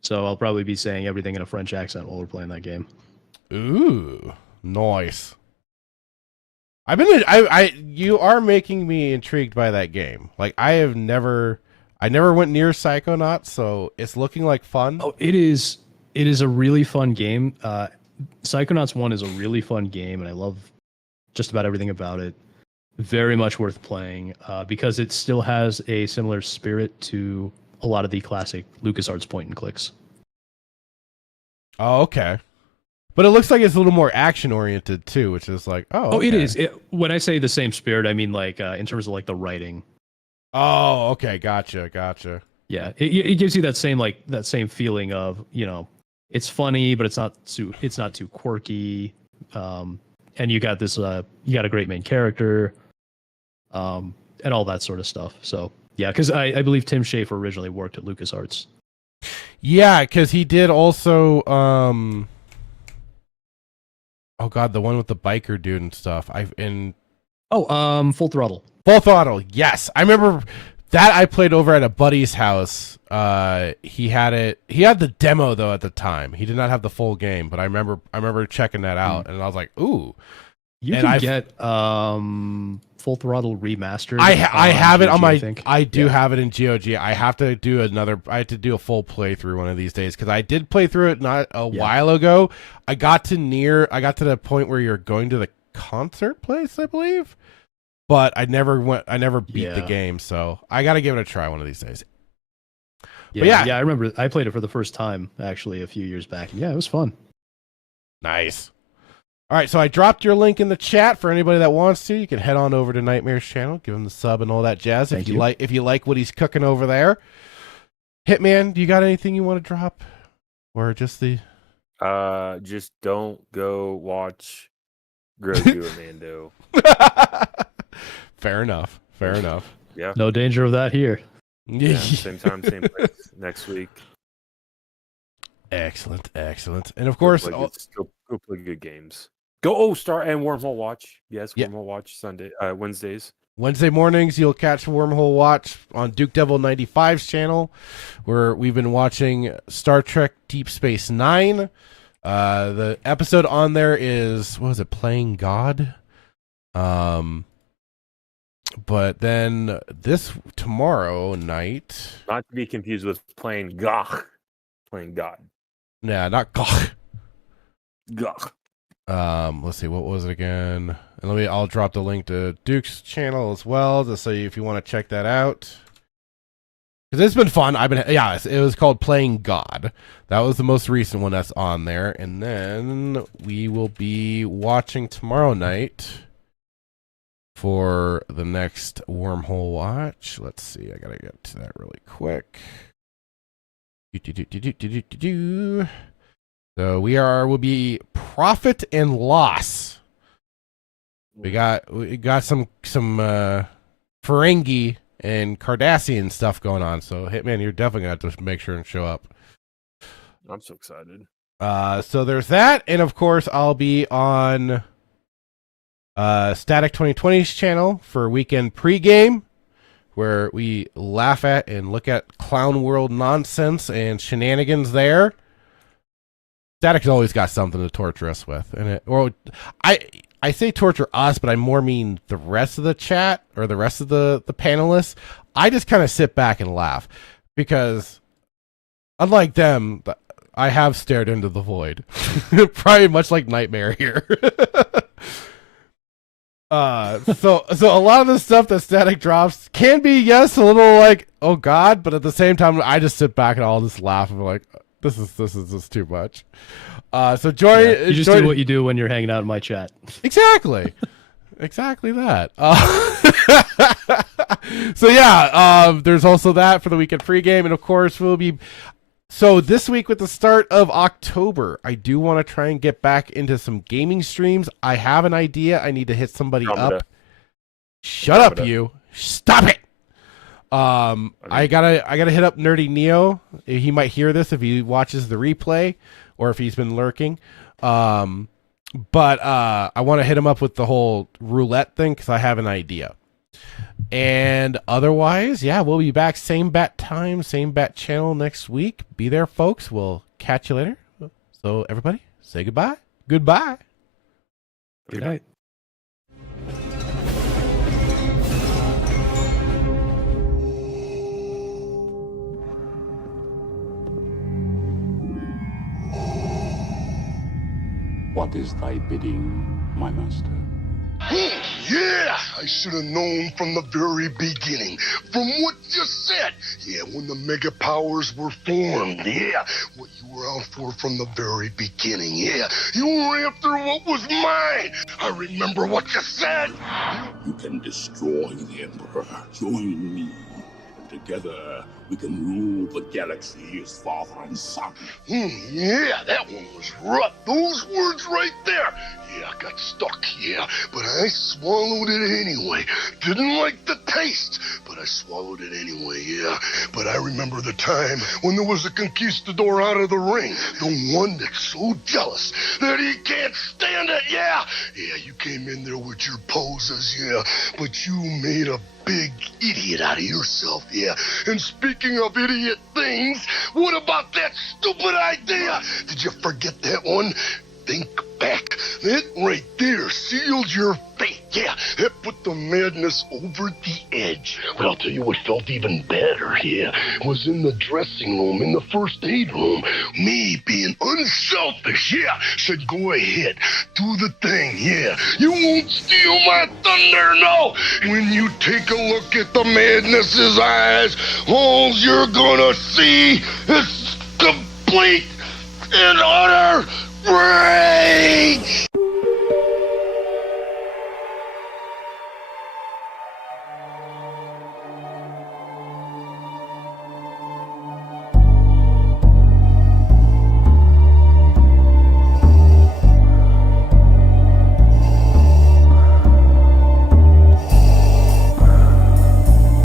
So I'll probably be saying everything in a French accent while we're playing that game. Ooh, nice. You are making me intrigued by that game. Like I never went near Psychonauts, so it's looking like fun. Oh, it is a really fun game. Psychonauts 1 is a really fun game, and I love just about everything about it. Very much worth playing because it still has a similar spirit to a lot of the classic LucasArts point and clicks. Oh, okay. But it looks like it's a little more action oriented too, which is like, oh, okay. It is. When I say the same spirit, I mean like in terms of like the writing. Oh, okay, gotcha. Yeah, it gives you that same feeling of, you know, it's funny, but it's not too quirky. And you got a great main character, and all that sort of stuff. So yeah, because I believe Tim Schafer originally worked at LucasArts. Yeah, because he did also. Oh God, the one with the biker dude and stuff. Full Throttle. Full Throttle. Yes, I remember that. I played over at a buddy's house. He had it. He had the demo though at the time. He did not have the full game, but I remember checking that out, and I was like, ooh. You can get Full Throttle Remastered. I have it on my. I do Yeah. have it in GOG. I have to do a full playthrough one of these days because I did play through it not a while ago. I got to the point where you're going to the concert place, I believe, but I never beat the game, so I got to give it a try one of these days. Yeah, I remember I played it for the first time actually a few years back. Yeah, it was fun. Nice. All right, so I dropped your link in the chat for anybody that wants to. You can head on over to Knightmare's channel, give him the sub and all that jazz. If you like what he's cooking over there. Hitman, do you got anything you want to drop, or just the? Just don't go watch Grogu or Mando. Fair enough. Yeah. No danger of that here. Yeah, same time, same place next week. Excellent. And of course, go play good games. Go Star and Wormhole Watch. Yes, Yeah. Wormhole Watch Wednesdays. Wednesday mornings, you'll catch Wormhole Watch on Duke Devil 95's channel, where we've been watching Star Trek Deep Space Nine. The episode on there is, what was it, Playing God? But then tomorrow night... Not to be confused with Playing God. Playing God. Yeah, not God. God. Let's see, what was it again? And I'll drop the link to Duke's channel as well, just so if you want to check that out. Because it's been fun. It was called Playing God. That was the most recent one that's on there. And then we will be watching tomorrow night for the next Wormhole Watch. Let's see, I gotta get to that really quick. So we'll be Profit and Loss. We got some Ferengi and Cardassian stuff going on. So Hitman, you're definitely gonna have to make sure and show up. I'm so excited. So there's that, and of course I'll be on Static 2020's channel for weekend pregame, where we laugh at and look at Clown World nonsense and shenanigans there. Static's always got something to torture us with, and I say torture us, but I more mean the rest of the chat or the rest of the panelists. I just kind of sit back and laugh because, unlike them, I have stared into the void. Probably much like Knightmare here. So a lot of the stuff that Static drops can be, yes, a little like, oh God, but at the same time, I just sit back and I'll just laugh and be like, this is just too much. So join. Yeah, you just do what you do when you're hanging out in my chat. Exactly. Exactly that. So yeah, there's also that for the weekend pregame, and of course we'll be. So this week with the start of October, I do want to try and get back into some gaming streams. I have an idea. I need to hit somebody up. Shut up, you. Stop it. I gotta hit up Nerdy Neo. He might hear this if he watches the replay or if he's been lurking. But I want to hit him up with the whole roulette thing because I have an idea. And otherwise, yeah, we'll be back same bat time, same bat channel next week. Be there, folks. We'll catch you later. So everybody, say goodbye. Goodbye. Good night. What is thy bidding, my master? Yeah, I should have known from the very beginning. From what you said. Yeah, when the mega powers were formed. Yeah, what you were out for from the very beginning. Yeah, you were after what was mine. I remember what you said. You can destroy the Emperor. Join me. Together, we can rule the galaxy as father and son. Yeah, that one was rough. Those words right there. Yeah, I got stuck, yeah, but I swallowed it anyway. Didn't like the taste, but I swallowed it anyway, yeah. But I remember the time when there was a conquistador out of the ring. The one that's so jealous that he can't stand it, yeah. Yeah, you came in there with your poses, yeah, but you made a big idiot out of yourself, yeah. And speaking of idiot things, what about that stupid idea? Did you forget that one? Think back. That right there sealed your fate. Yeah, that put the madness over the edge. But I'll tell you what felt even better, yeah, was in the dressing room, in the first aid room. Me being unselfish, yeah, said go ahead, do the thing, yeah. You won't steal my thunder, no. When you take a look at the madness's eyes, all you're gonna see is complete and utter